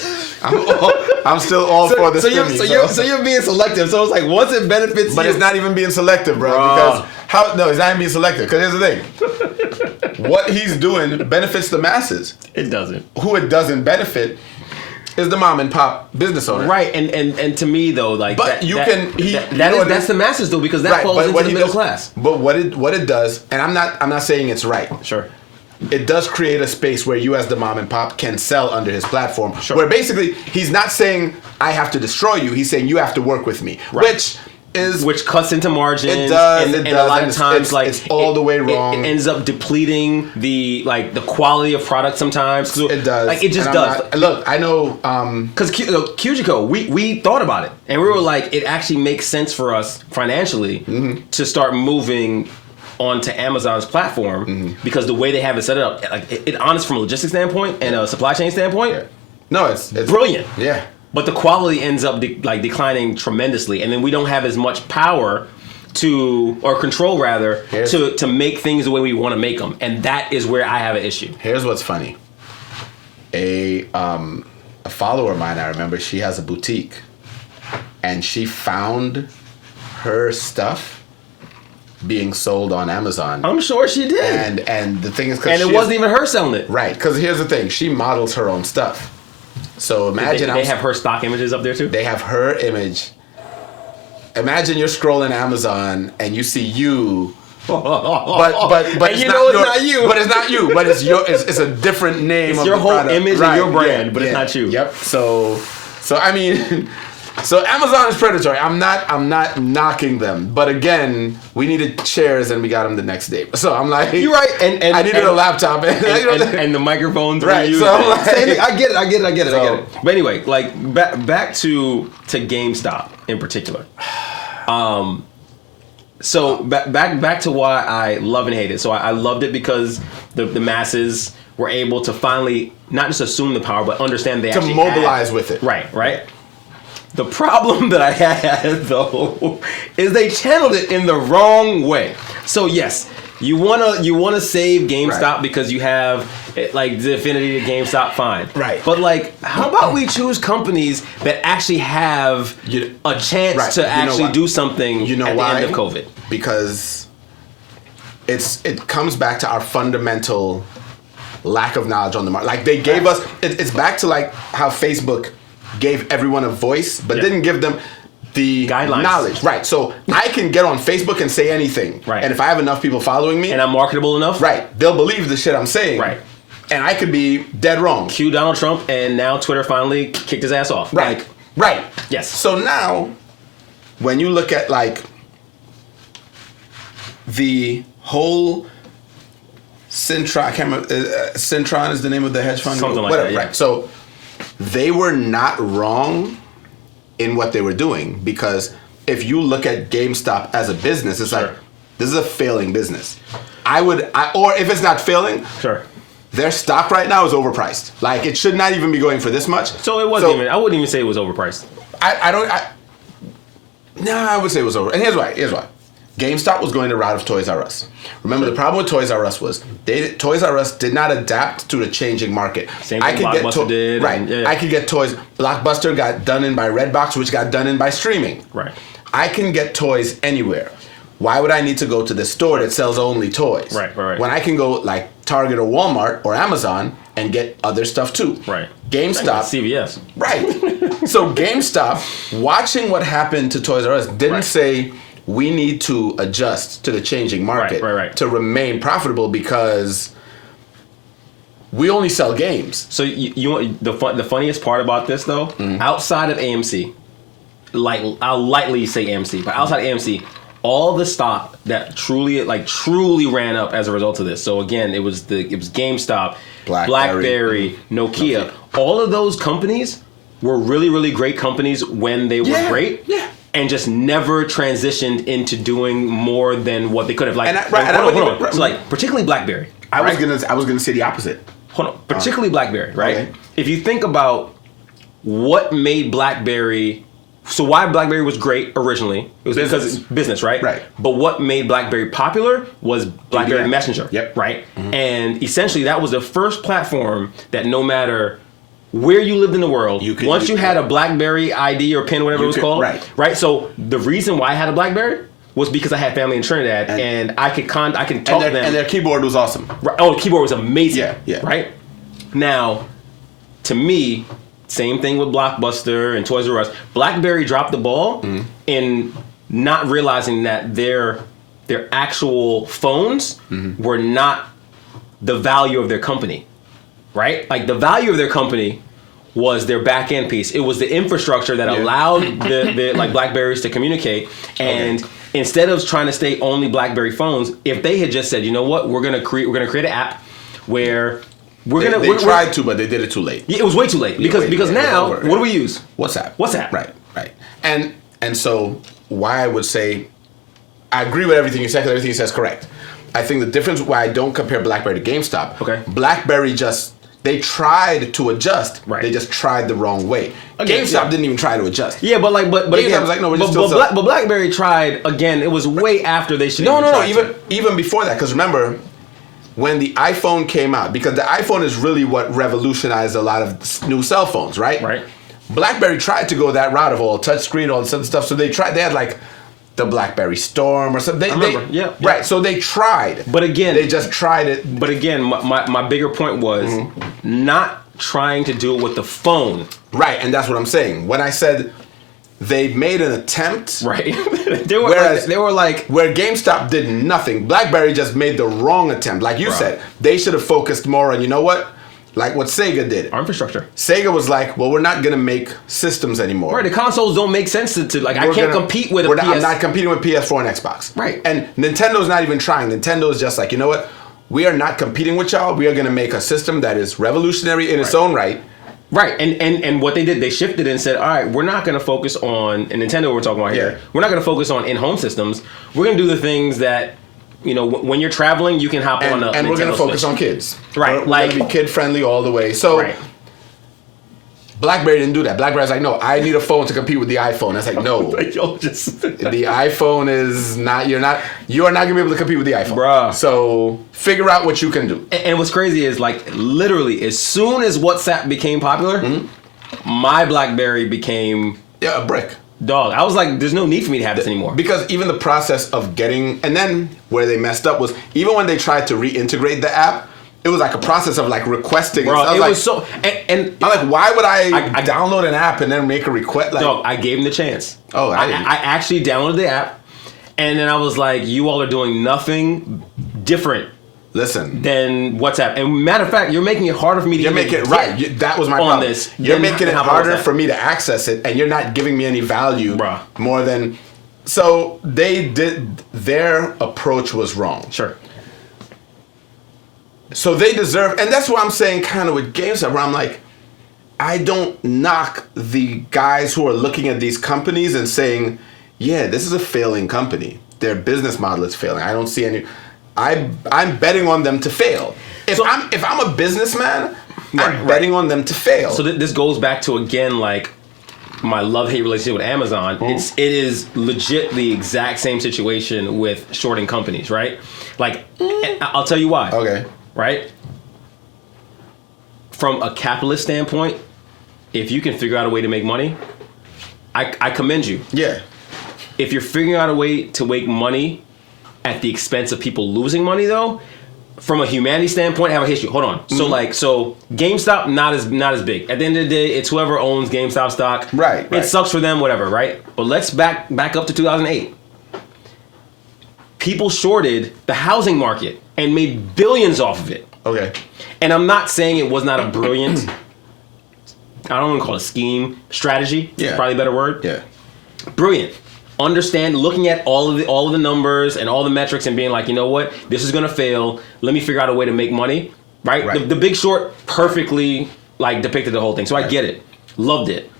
I'm still all for the stimmy. So you're being selective. So it's like once it benefits but you, it's not even being selective, bro. Because it's not even being selective. Because here's the thing. What he's doing benefits the masses. It doesn't. Who it doesn't benefit is the mom and pop business owner. Right, and to me though, like, but that's the masses though, because that falls into the middle class. But what it does, and I'm not saying it's right. Sure. It does create a space where you as the mom and pop can sell under his platform. Sure. Where basically he's not saying I have to destroy you. He's saying you have to work with me. Right. Which cuts into margins. It does. And a lot of times, it's all the way wrong. It ends up depleting the quality of product sometimes. It does. Like it just does. Look, I know. Because Qgco, we thought about it, and we were like, it actually makes sense for us financially to start moving onto Amazon's platform because the way they have it set up, like it honest from a logistics standpoint and a supply chain standpoint. Yeah. No, it's brilliant. Yeah. But the quality ends up declining tremendously, and then we don't have as much power or control rather to make things the way we want to make them, and that is where I have an issue. Here's what's funny. A follower of mine, I remember, she has a boutique, and she found her stuff being sold on Amazon. I'm sure she did. And the thing is, it wasn't even her selling it. Right, because here's the thing, she models her own stuff. So imagine they have her stock images up there too. They have her image. Imagine you're scrolling Amazon and you see you, but and you know it's not you. But it's not you. But it's it's a different name. It's of your the whole product. image and your brand, but it's not you. Yep. So I mean. So Amazon is predatory. I'm not knocking them, but again, we needed chairs and we got them the next day. So I'm like, you're right, and I needed a laptop and the microphones. Right. So I'm like, I get it. But anyway, like back to GameStop in particular. So back to why I love and hate it. So I loved it because the masses were able to finally not just assume the power, but understand they actually mobilize with it. Right. The problem that I had, though, is they channeled it in the wrong way. So, yes, You wanna save GameStop Right. because you have like the affinity to GameStop, fine. Right. But like, how about we choose companies that actually have a chance Right. to You know actually why? do something You know at why? the end of COVID? Because it comes back to our fundamental lack of knowledge on the market. Like they gave us, it's back to like how Facebook gave everyone a voice, but didn't give them the Guidelines. knowledge. Right. So I can get on Facebook and say anything. Right. And if I have enough people following me, And I'm marketable enough? right, they'll believe the shit I'm saying. Right. And I could be dead wrong. Cue Donald Trump, and now Twitter finally kicked his ass off. Right. Like, Right. yes. So now, when you look at like the whole Cintron, I can't remember, Cintron is the name of the hedge fund? Something like Whatever, that, yeah. Right. So they were not wrong in what they were doing, because if you look at GameStop as a business, it's Sure. like, this is a failing business. Or if it's not failing, Sure. their stock right now is overpriced. Like, it should not even be going for this much. So it wasn't even. I wouldn't even say it was overpriced. I would say it was over. And here's why. GameStop was going the route of Toys R Us. Remember, the problem with Toys R Us was Toys R Us did not adapt to the changing market. Same thing Blockbuster did. Right. And, yeah. I could get toys. Blockbuster got done in by Redbox, which got done in by streaming. Right. I can get toys anywhere. Why would I need to go to the store that sells only toys? Right. When I can go like Target or Walmart or Amazon and get other stuff too. Right. GameStop. CVS. Right. So GameStop, watching what happened to Toys R Us, didn't say we need to adjust to the changing market Right. to remain profitable, because we only sell games. So you want the funniest part about this though? Outside of AMC, like I'll lightly say AMC, but outside of AMC, all the stock that truly ran up as a result of this. So again, it was GameStop, BlackBerry, Nokia. All of those companies were really, really great companies when they were great. Yeah. And just never transitioned into doing more than what they could have. Like, hold on. So like, particularly BlackBerry. I was gonna say the opposite. Hold on. Particularly BlackBerry, right? Okay. If you think about what made BlackBerry, so why BlackBerry was great originally, it was because it's business, right? Right. But what made BlackBerry popular was BlackBerry BBM. Messenger, Yep. right? And essentially that was the first platform that no matter where you lived in the world, once you had a BlackBerry ID or PIN, whatever it was called, right? So the reason why I had a BlackBerry was because I had family in Trinidad, and I could talk to them. And their keyboard was awesome. Right. Oh, the keyboard was amazing. Yeah. Right? Now, to me, same thing with Blockbuster and Toys R Us. BlackBerry dropped the ball in not realizing that their actual phones were not the value of their company. Right? Like, the value of their company was their back end piece. It was the infrastructure that allowed the like BlackBerries to communicate. And instead of trying to stay only BlackBerry phones, if they had just said, you know what, we're gonna create an app where They tried to, but they did it too late. Yeah, it was way too late because now what do we use? WhatsApp. Right. And so why I would say I agree with everything you said, because everything you said is correct. I think the difference why I don't compare BlackBerry to GameStop. Okay. BlackBerry they tried to adjust. Right. They just tried the wrong way. GameStop didn't even try to adjust. Yeah, but GameStop again, was like, no, we're just still but BlackBerry tried again. It was way after they should. No. Even before that, because remember when the iPhone came out, because the iPhone is really what revolutionized a lot of new cell phones, right? Right. BlackBerry tried to go that route of all touchscreen, all this other stuff. So they had like the BlackBerry Storm or something. I remember. Yeah. Right. So they tried. But again, they just tried it. But again, my bigger point was not trying to do it with the phone. Right, and that's what I'm saying. When I said they made an attempt, right? they were like where GameStop did nothing. BlackBerry just made the wrong attempt. Like you said, they should have focused more on, you know what? Like what Sega did. Our infrastructure. Sega was like, well, we're not going to make systems anymore. Right, the consoles don't make sense to like, I can't compete with a PS. I'm not competing with PS4 and Xbox. Right. And Nintendo's not even trying. Nintendo's just like, you know what? We are not competing with y'all. We are going to make a system that is revolutionary in its own right. Right, and what they did, they shifted and said, all right, we're not going to focus on, and Nintendo we're talking about here, we're not going to focus on in-home systems. We're going to do the things that, you know, when you're traveling, you can hop on a and Nintendo we're going to focus Switch. on kids. Right. We're going to be kid-friendly all the way. So BlackBerry didn't do that. BlackBerry's like, no, I need a phone to compete with the iPhone. That's like, no. Like, yo, just The iPhone is not, you are not gonna be able to compete with the iPhone. Bruh. So figure out what you can do. And what's crazy is, like, literally, as soon as WhatsApp became popular, my BlackBerry became Yeah, a brick. dog. I was like, there's no need for me to have this anymore. Because even the process of getting, and then where they messed up was, even when they tried to reintegrate the app, it was like a process of like requesting. Bro, and it like, was so, and I'm like, why would I download an app and then make a request? Like, dog, I gave him the chance. Oh, I actually downloaded the app, and then I was like, you all are doing nothing different listen. than WhatsApp. And matter of fact, you're making it harder for me to You're making it right. That was my problem. This. You're making it harder WhatsApp. for me to access it, and you're not giving me any value Bruh. more than. So their approach was wrong. Sure. So they deserve, and that's what I'm saying kind of with GameStop, where I'm like, I don't knock the guys who are looking at these companies and saying, yeah, this is a failing company. Their business model is failing. I don't see any. I'm betting on them to fail. If I'm a businessman, I'm betting on them to fail. So this goes back to, again, like, my love-hate relationship with Amazon. It is legit the exact same situation with shorting companies, right? Like, I'll tell you why. Okay. Right? From a capitalist standpoint, if you can figure out a way to make money, I commend you. Yeah. If you're figuring out a way to make money at the expense of people losing money, though, from a humanity standpoint, I have a history. Hold on. So GameStop not as big. At the end of the day, it's whoever owns GameStop stock. Right. It sucks for them, whatever, right? But let's back up to 2008. People shorted the housing market and made billions off of it. Okay. And I'm not saying it was not a brilliant, I don't want to call it scheme, strategy. Yeah. Probably a better word. Yeah. Brilliant. Understand, looking at all of the numbers and all the metrics and being like, you know what, this is gonna fail. Let me figure out a way to make money. Right? The Big Short perfectly like depicted the whole thing. So I get it. Loved it.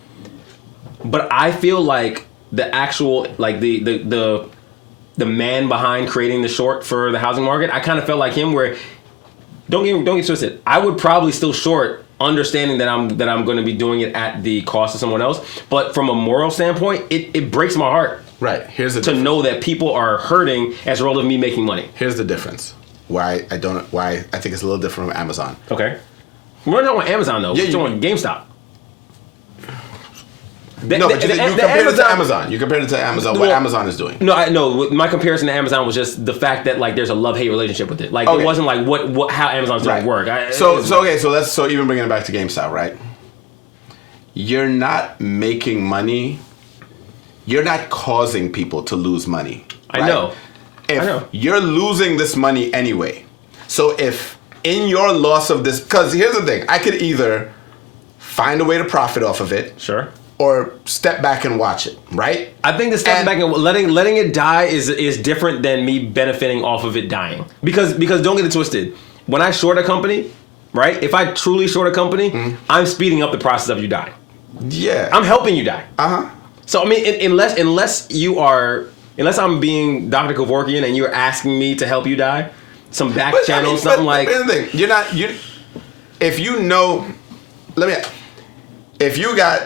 But I feel like the actual like the man behind creating the short for the housing market, I kind of felt like him where don't get twisted. I would probably still short, understanding that I'm going to be doing it at the cost of someone else. But from a moral standpoint, it breaks my heart. Right. Here's the to know that people are hurting as a result of me making money. Here's the difference. Why I think it's a little different from Amazon. Okay. We're not talking about Amazon though. We're talking about GameStop. You compared it to Amazon. You compared it to Amazon. What Amazon is doing. No, I know. My comparison to Amazon was just the fact that like there's a love-hate relationship with it. Like it wasn't like what how Amazon's doing work. So even bringing it back to GameStop, right? You're not making money. You're not causing people to lose money. Right? I know. If you're losing this money anyway, so if in your loss of this, because here's the thing, I could either find a way to profit off of it, sure, or step back and watch it, right? I think the stepping back and letting it die is different than me benefiting off of it dying. Because don't get it twisted. When I short a company, right? If I truly short a company, I'm speeding up the process of you dying. Yeah. I'm helping you die. Uh-huh. So I mean, unless I'm being Dr. Kevorkian and you're asking me to help you die, some back channel, something like. Here's the thing. If you got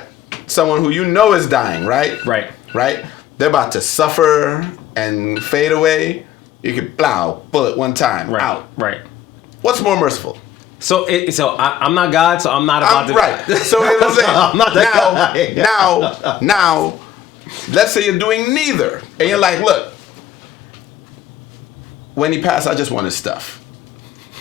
someone who you know is dying, right? Right? They're about to suffer and fade away. You could bullet one time, out. Right. What's more merciful? So I'm not God, so I'm not about to. Right. So here's what I'm saying. I'm not that guy. Now, let's say you're doing neither, and you're like, look, when he passed, I just want his stuff,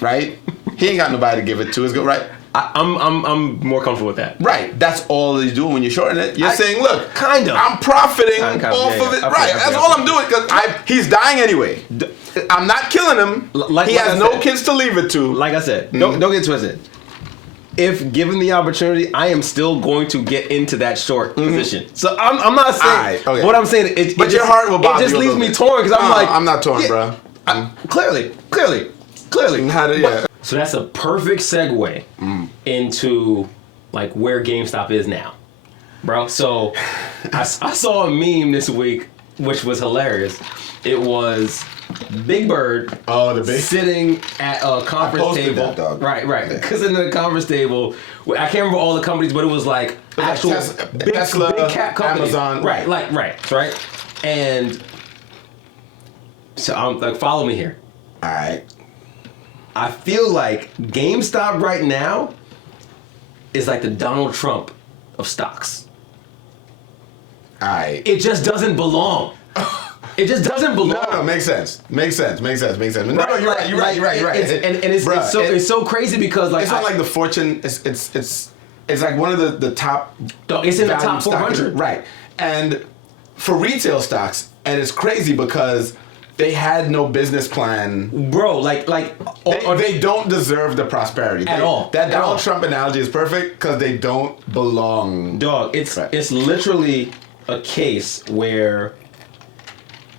right? He ain't got nobody to give it to. Is good, right? I'm more comfortable with that. Right. That's all he's doing when you're shorting it. You're saying, look, kind of. I'm profiting off of it. Right. That's all I'm doing because he's dying anyway. I'm not killing him. He has no kids to leave it to. Like I said, don't get twisted. If given the opportunity, I am still going to get into that short position. So I'm not saying. What I'm saying, your heart will bother you. It just leaves me torn because I'm like, I'm not torn, bro. Clearly. Yeah. So that's a perfect segue into like where GameStop is now, bro. So I saw a meme this week, which was hilarious. It was Big Bird. Oh, the big sitting at a conference table. That, dog. Right. Because in the conference table, I can't remember all the companies, but it was like actual Tesla, big cap companies. Amazon. Right. And so I'm like, follow me here. All right. I feel like GameStop right now is like the Donald Trump of stocks. All right. It just doesn't belong. It just doesn't belong. No, makes sense. Makes sense. No, you're right. You're right. It's so crazy because like it's not like the Fortune. It's like one of the top. It's in the top 400, right? And for retail stocks, and it's crazy because they had no business plan, bro. They don't deserve the prosperity at all. That Donald Trump analogy is perfect because they don't belong. Dog, it's literally a case where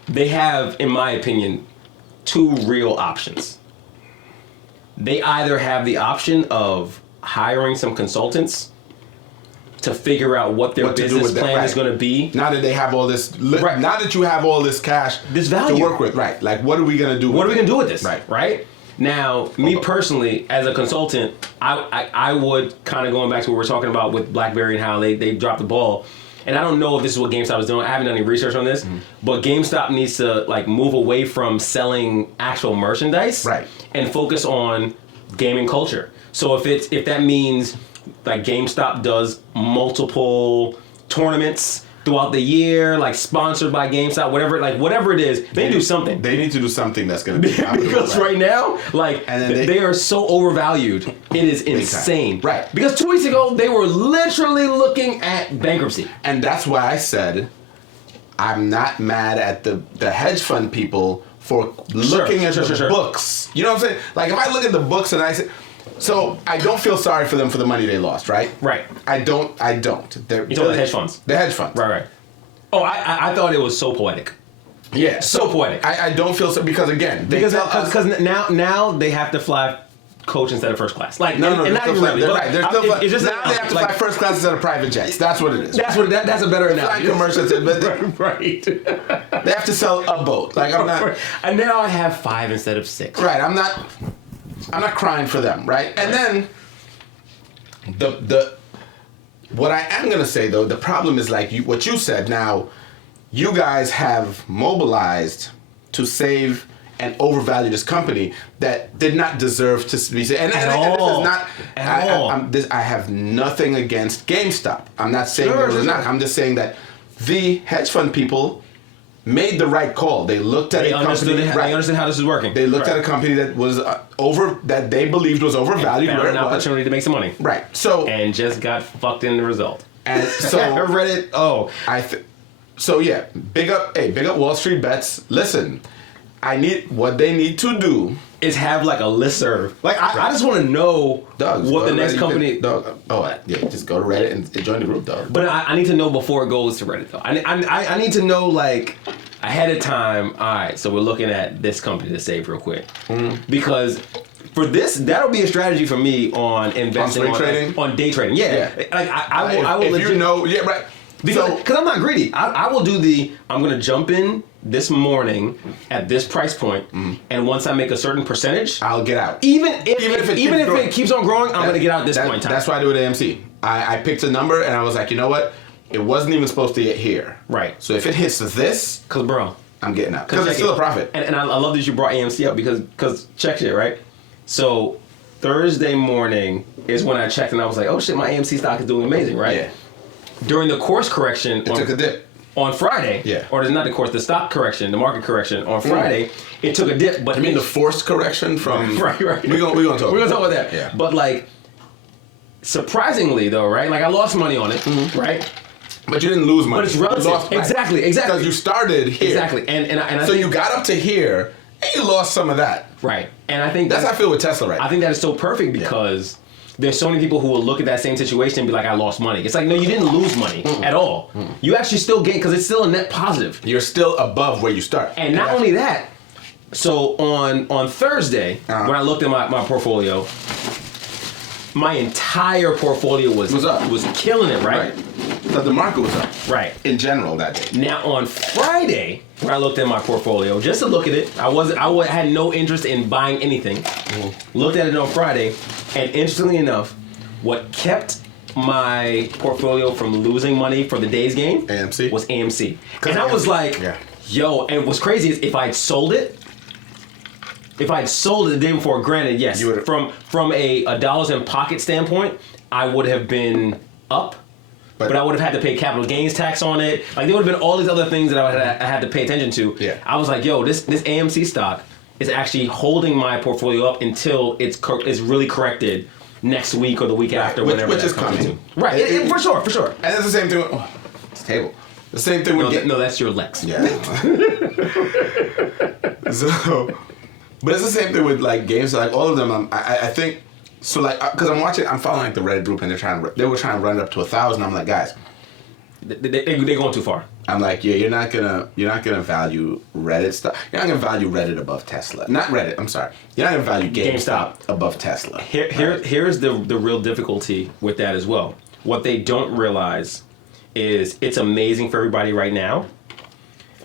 they have, in my opinion, two real options. They either have the option of hiring some consultants to figure out what their business plan is going to be. Now that they have all this, now that you have all this cash, this value to work with, right? Like, what are we going to do? What are we going to do with this? Right. Now, me personally, as a consultant, I would kind of going back to what we were talking about with BlackBerry and how they dropped the ball. And I don't know if this is what GameStop is doing. I haven't done any research on this, but GameStop needs to like move away from selling actual merchandise, and focus on gaming culture. So if that means like GameStop does multiple tournaments throughout the year, like sponsored by GameStop, whatever it is, they do something. They need to do something that's going to be because right now, like they are so overvalued, it is insane. Right. Because 2 weeks ago they were literally looking at bankruptcy, and that's why I said I'm not mad at the hedge fund people for looking at the books. You know what I'm saying? Like if I look at the books and I say. So I don't feel sorry for them for the money they lost, right? Right. I don't. You're talking about the hedge funds. The hedge funds. Right. Oh, I thought it was so poetic. Yeah. So poetic. I don't feel so because again, because now they have to fly coach instead of first class. Like no, and not even really. They're right. They're still it's just now they have to fly first class instead of private jets. That's what it is. That's a better analogy. Commercials, but right. They have to sell a boat. Like I'm not. And now I have 5 instead of 6. Right. I'm not crying for them, right? And then the what I am gonna say though, the problem is like what you said. Now, you guys have mobilized to save and overvalue this company that did not deserve to be saved. And this is not. I have nothing against GameStop. I'm not saying not. I'm just saying that the hedge fund people made the right call. They looked at a company. They understood how this is working. They looked at a company that was that they believed was overvalued. And found an opportunity to make some money. Right. So and just got fucked in the result. And so Reddit. Oh, so yeah. Big up Wall Street Bets. Listen, what they need to do is have like a listserv. Like I just want to know what the next company. Just go to Reddit and join the group, dog. But I need to know before it goes to Reddit, though. I need to know like ahead of time. All right, so we're looking at this company to save real quick because for this that'll be a strategy for me on investing on day trading. Yeah. Like I will. If you know, right. Because I'm not greedy. I will do I'm going to jump in this morning at this price point, and once I make a certain percentage, I'll get out. Even if it keeps on growing, I'm going to get out at this point in time. That's why I do it at AMC. I picked a number, and I was like, you know what? It wasn't even supposed to get here. Right. So if it hits this, because bro, I'm getting out. Because it's still a profit. And I love that you brought AMC up because check it, right? So Thursday morning is when I checked, and I was like, oh shit, my AMC stock is doing amazing, right? Yeah. During the course correction, it took a dip. On Friday, or not the course, the stock correction, the market correction on Friday, it took a dip. But I mean the forced correction from right. We're gonna talk about that. Yeah. But like, surprisingly though, right? Like I lost money on it, right? But you didn't lose money. But it's relative. Exactly. Because you started here. Exactly. And I so you got up to here and you lost some of that. Right. And I think that's how I feel with Tesla right now. I think that is so perfect because there's so many people who will look at that same situation and be like, I lost money. It's like, no, you didn't lose money at all. You actually still gain because it's still a net positive. You're still above where you start. And not only that, so on Thursday, when I looked at my portfolio, my entire portfolio was killing it, right? Because the market was up. Right. In general that day. Now on Friday, when I looked at my portfolio, just to look at it, I had no interest in buying anything. Looked at it on Friday, and interestingly enough, what kept my portfolio from losing money for the day's game was AMC. And I was like, yo, and what's crazy is if I'd sold it the day before, granted, yes, from a dollars in pocket standpoint, I would have been up. But I would have had to pay capital gains tax on it. Like, there would have been all these other things that I had to pay attention to. Yeah. I was like, yo, this AMC stock is actually holding my portfolio up until it's really corrected next week or the week after, whenever which is coming. Right, for sure. And it's the same thing with... Oh, it's a table. The same thing with... No, that's your Lex. Yeah. So... But it's the same thing with, like, games. Like, all of them, I think... So, like, because I'm following, like, the Reddit group, and they were trying to run it up to 1,000. I'm like, guys... They're going too far. I'm like, yeah, you're not gonna value Reddit stuff. You're not gonna value Reddit above Tesla. Not Reddit. I'm sorry. You're not gonna value GameStop above Tesla. Here's the real difficulty with that as well. What they don't realize is it's amazing for everybody right now,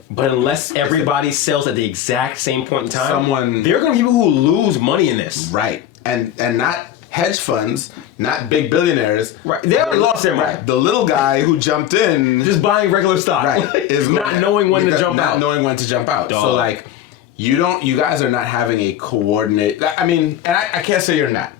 but unless everybody sells at the exact same point in time, there are gonna be people who lose money in this. Right, and not hedge funds, not big billionaires. Right, they haven't lost their money. The little guy who jumped in, just buying regular stock, right, is not knowing when to jump out. Not knowing when to jump out. Dog. So like, you guys are not having a coordinate. I mean, and I can't say you're not.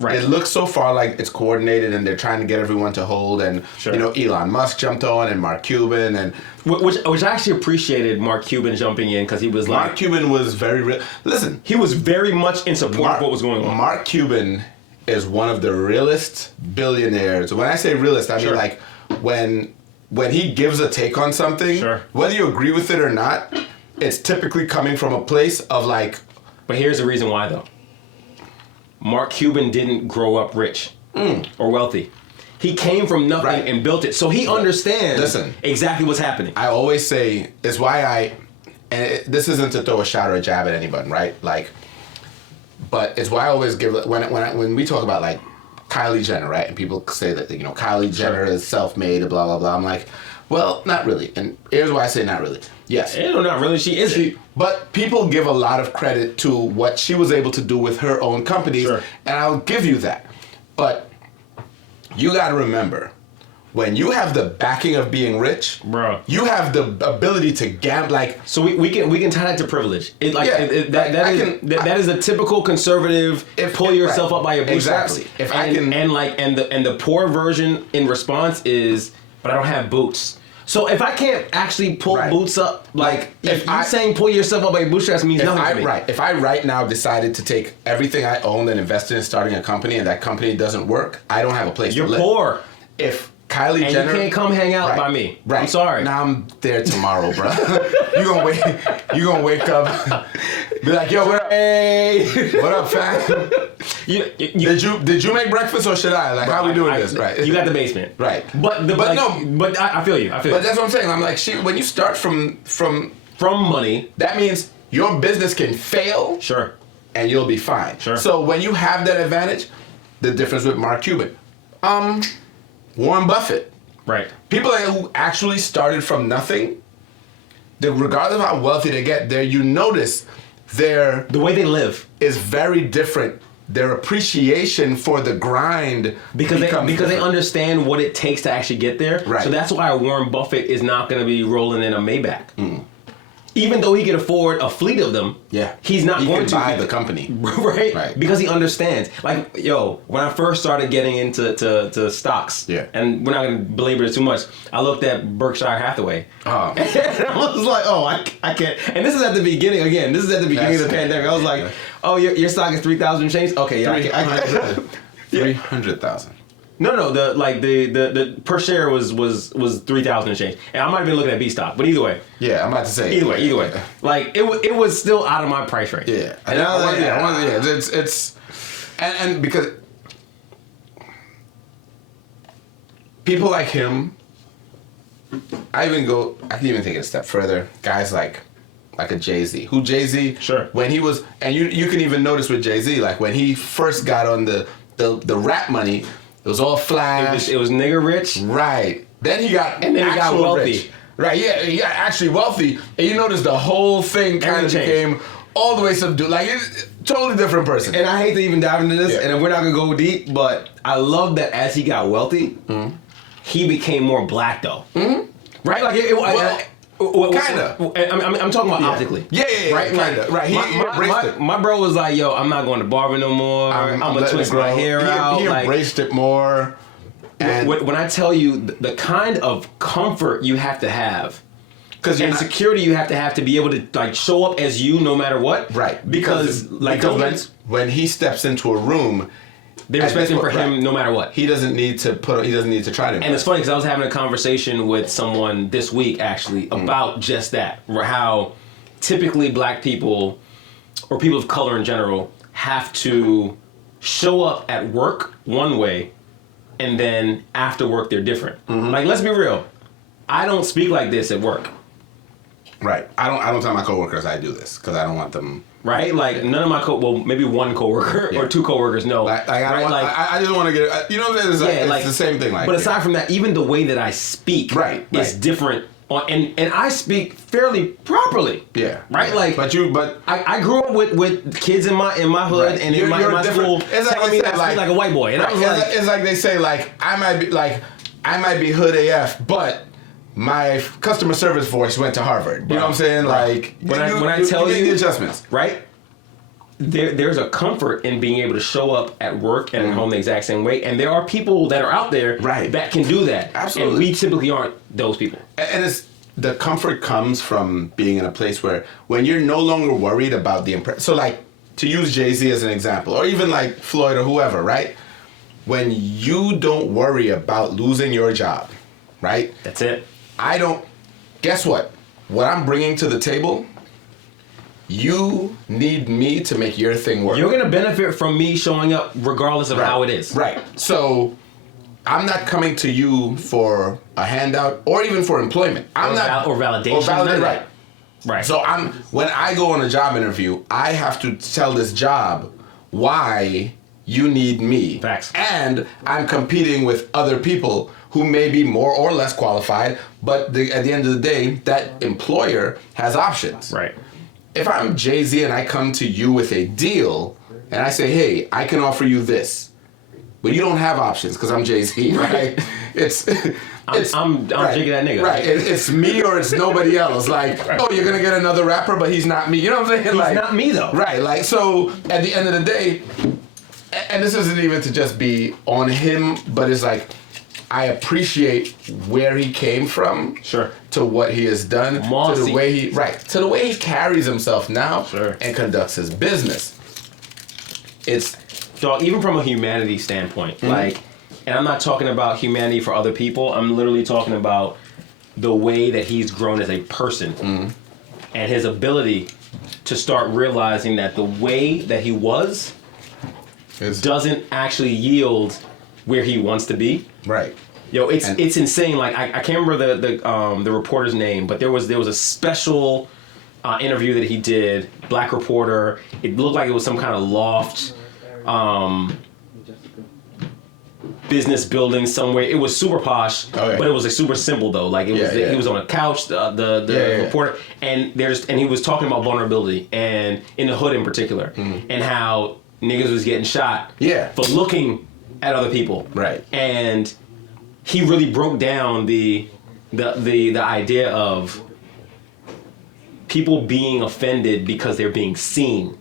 Right. It looks so far like it's coordinated, and they're trying to get everyone to hold. And Elon Musk jumped on, and Mark Cuban, and which I actually appreciated Mark Cuban jumping in, because he was like, Mark Cuban was very real. Listen, he was very much in support of what was going on. Mark Cuban is one of the realest billionaires. When I say realist, I mean like when he gives a take on something, whether you agree with it or not, it's typically coming from a place of like. But here's the reason why, though. Mark Cuban didn't grow up rich or wealthy. He came from nothing and built it, so he understands exactly what's happening. I always say it's why this isn't to throw a shot or a jab at anyone, right? Like. But it's why I always give when we talk about like Kylie Jenner, right? And people say that Kylie Jenner is self-made, blah blah blah. I'm like, well, not really. And here's why I say not really. Yes, no, not really. She isn't. But people give a lot of credit to what she was able to do with her own companies, and I'll give you that. But you got to remember, when you have the backing of being rich, bro, you have the ability to gamble. Like, so we can tie that to privilege. That is a typical conservative. Pull yourself up by your bootstraps. Exactly. And the poor version in response is, but I don't have boots. So if I can't actually pull boots up, like if you're saying pull yourself up by your bootstraps means nothing to me. Right. If I right now decided to take everything I own and invest in starting a company, and that company doesn't work, I don't have a place to live. You're poor. If Kylie Jenner, you can't come hang out by me. Right. I'm sorry. Now I'm there tomorrow, bro. You gonna wake up, be like, yo, what up? Hey, what up, fam? Did you make breakfast or should I? Like, how we doing this? Right. You got the basement. Right. But I feel you. But that's what I'm saying. I'm like, when you start from money, that means your business can fail. Sure. And you'll be fine. Sure. So when you have that advantage, the difference with Mark Cuban, Warren Buffett. Right. People who actually started from nothing, regardless of how wealthy they get, you notice the way they live is very different. Their appreciation for the grind because they understand what it takes to actually get there. Right. So that's why Warren Buffett is not going to be rolling in a Maybach. Even though he can afford a fleet of them, he's not going to buy the company, right? Because he understands. Like, when I first started getting into stocks, and we're not going to belabor it too much, I looked at Berkshire Hathaway, and I was like, I can't. And this is at the beginning again. This is at the beginning of the pandemic. I was like, your stock is 3,000 change. Okay, I can't. 300,000. No, the per share was 3,000 and change, and I might have been looking at B stock, but either way. Yeah, I'm about to say. Either way, like it was still out of my price range. Yeah, and it's and because people like him, I can even take it a step further. Guys like a Jay-Z, when he was, and you can even notice with Jay-Z, like when he first got on the rap money. It was all flash. It was nigga rich. Right. Then he got And then he got wealthy. rich. Right, yeah, he got actually wealthy. And you notice the whole thing kind of became all the way subdued. Like, it's totally different person. And I hate to even dive into this, and we're not going to go deep, but I love that as he got wealthy, he became more black, though. Mm-hmm. Right? Like, kind of. I'm talking about optically. Yeah. Right, kind of. Right. My bro was like, yo, I'm not going to barber no more. I'm going to twist my hair out. He embraced it more. And when I tell you the kind of comfort you have to have, and security you have to be able to like show up as you no matter what. Right. Because when he steps into a room, they're expecting for him no matter what. He doesn't need to try to impress. And it's funny because I was having a conversation with someone this week actually about just that, how typically black people or people of color in general have to show up at work one way and then after work they're different. Like, let's be real. I don't speak like this at work. Right. I don't tell my coworkers I do this because I don't want them. Right. Like none of my maybe one coworker or two coworkers know. I just want to get. You know what I'm saying? It's the same thing. Like, but aside from that, even the way that I speak is different. And I speak fairly properly. Yeah. Right. Yeah. Like, but I grew up with kids in my hood and in my school telling me that I speak like a white boy. And I was like, it's like they say like I might be hood AF, but my customer service voice went to Harvard. You know what I'm saying? Like when I tell you the adjustments, right? There's a comfort in being able to show up at work and at home the exact same way, and there are people that are out there that can do that. Absolutely, and we typically aren't those people. And it's the comfort comes from being in a place where when you're no longer worried about the impress. So like to use Jay-Z as an example, or even like Floyd or whoever, right? When you don't worry about losing your job, right? That's it. I don't. Guess what? What I'm bringing to the table, you need me to make your thing work. You're going to benefit from me showing up regardless of how it is. Right. So I'm not coming to you for a handout or even for employment. Or validation. Right. So when I go on a job interview, I have to tell this job why you need me. Facts. And I'm competing with other people who may be more or less qualified, but at the end of the day, that employer has options. Right. If I'm Jay-Z and I come to you with a deal and I say, hey, I can offer you this, but you don't have options because I'm Jay-Z, right? I'm Jiggy that nigga. Right. It's me or it's nobody else. Like, oh, you're going to get another rapper, but he's not me. You know what I'm saying? He's not me, though. Right. Like, so at the end of the day, and this isn't even to just be on him, but it's like, I appreciate where he came from, to what he has done, to the way he carries himself now, and conducts his business. It's so even from a humanity standpoint, like, and I'm not talking about humanity for other people. I'm literally talking about the way that he's grown as a person, and his ability to start realizing that the way that he was doesn't actually yield where he wants to be. Right. Yo, it's insane. Like I can't remember the reporter's name, but there was a special interview that he did, black reporter. It looked like it was some kind of loft business building somewhere. It was super posh, but it was like super simple though. Like he was on a couch, the reporter, and he was talking about vulnerability and in the hood in particular, and how niggas was getting shot for looking at other people. Right. And he really broke down the idea of people being offended because they're being seen.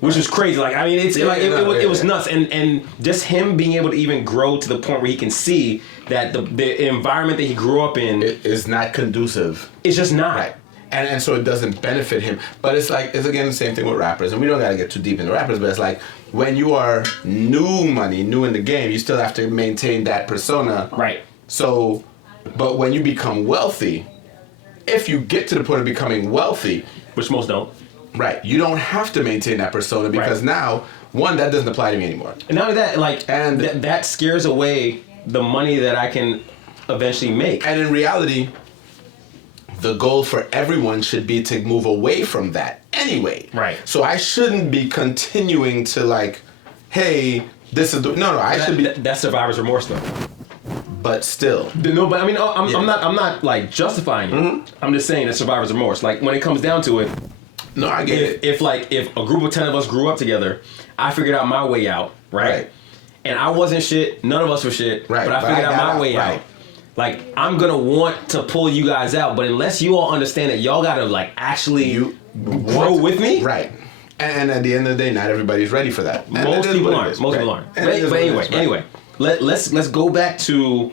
Which is crazy. Like, I mean, it was nuts. And just him being able to even grow to the point where he can see that the environment that he grew up in is not conducive. It's just not. Right. And so it doesn't benefit him. But it's again the same thing with rappers. And we don't got to get too deep into rappers, but it's like when you are new in the game, you still have to maintain that persona. Right. So, but when you become wealthy, if you get to the point of becoming wealthy, which most don't. Right. You don't have to maintain that persona because now, one, that doesn't apply to me anymore. And not only that, that scares away the money that I can eventually make. And in reality, the goal for everyone should be to move away from that anyway. Right. So I shouldn't be continuing to hey, this is I should be. That's survivor's remorse though. But still. No, but I mean, I'm not like justifying it. I'm just saying that survivor's remorse. Like when it comes down to it, no, I get it. If a group of 10 of us grew up together, I figured out my way out, right? And I wasn't shit. None of us were shit. Right. But I figured out my way out. Like I'm gonna want to pull you guys out, but unless you all understand that y'all gotta like actually grow with me, right? And at the end of the day, not everybody's ready for that. Most people aren't. But anyway, let's go back to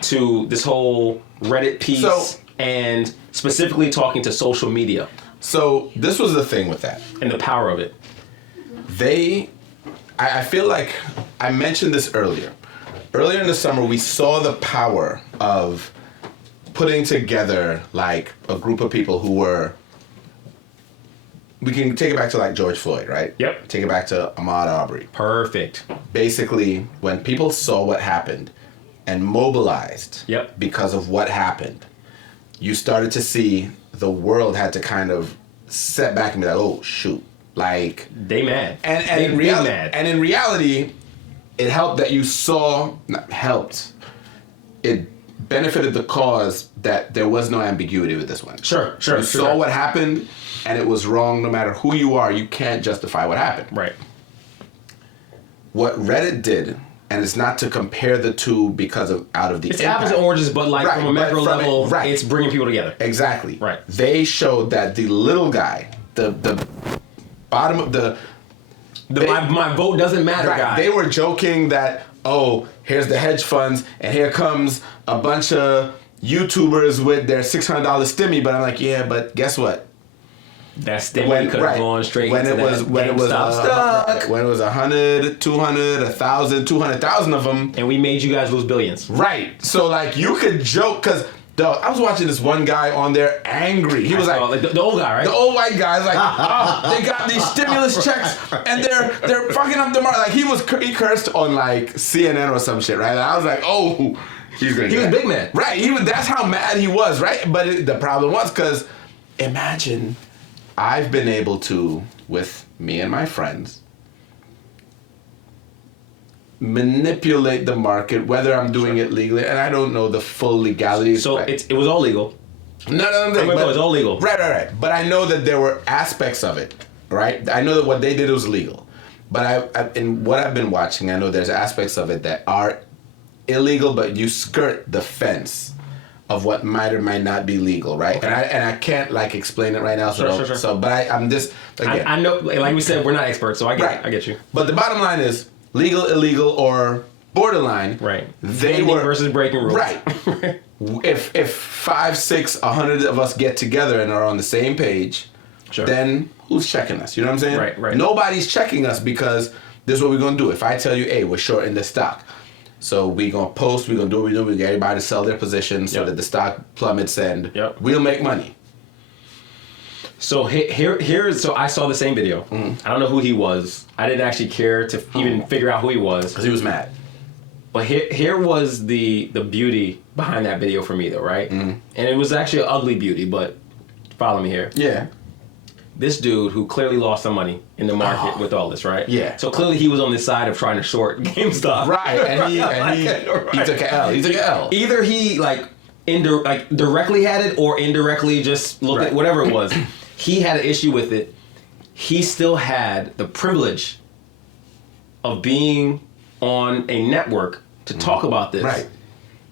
this whole Reddit piece and specifically talking to social media. So this was the thing with that and the power of it. I feel like I mentioned this earlier. Earlier in the summer, we saw the power of putting together like a group of people who were. We can take it back to like George Floyd, right? Yep. Take it back to Ahmaud Arbery. Perfect. Basically, when people saw what happened and mobilized because of what happened, you started to see the world had to kind of set back and be like, oh shoot, like they mad. And in reality, it helped that you saw. Not helped. It benefited the cause that there was no ambiguity with this one. Sure. You saw what happened. And it was wrong no matter who you are. You can't justify what happened. Right. What Reddit did, and it's not to compare the two because of out of the It's impact. apples and oranges, but like from a macro level, it's bringing people together. Exactly. Right. They showed that the little guy, the bottom of my vote doesn't matter guy. They were joking that, oh, here's the hedge funds, and here comes a bunch of YouTubers with their $600 stimmy, but I'm like, yeah, but guess what? That stimmy could have gone straight into that when it was stock. When it was 100, 200, 1,000, 200,000 of them. And we made you guys lose billions. Right. So, like, you could joke, because I was watching this one guy on there angry. He was like the old guy, right? The old white guy is like, oh, they got these stimulus checks and they're fucking up the market. Like, he cursed on, like, CNN or some shit, right? And I was like, oh, he was big man. Right. That's how mad he was, right? But the problem was because imagine I've been able to, with me and my friends, manipulate the market, whether I'm doing it legally, and I don't know the full legality. So it was all legal. No. It was all legal. Right. But I know that there were aspects of it, right? I know that what they did was legal. But in what I've been watching, I know there's aspects of it that are illegal, but you skirt the fence of what might or might not be legal, right? Okay. And I can't like explain it right now. Sure. So, but I'm just again. I know, like we said, we're not experts, so I get you. But the bottom line is legal, illegal, or borderline. Right. They were versus breaking rules. Right. if 5, 6, 100 of us get together and are on the same page, then who's checking us? You know what I'm saying? Right. Nobody's checking us because this is what we're gonna do. If I tell you, hey, we're short in the stock. So we're going to post, we're going to do what we do, we get everybody to sell their positions so that the stock plummets and we'll make money. So so I saw the same video. I don't know who he was. I didn't actually care to even figure out who he was. Because he was mad. But here was the beauty behind that video for me though, right? And it was actually an ugly beauty, but follow me here. Yeah. This dude who clearly lost some money in the market with all this, right? Yeah. So clearly he was on this side of trying to short GameStop. Right, and he took an L. He took an L. Either he directly had it or indirectly just looked at whatever it was. He had an issue with it. He still had the privilege of being on a network to talk about this. Right.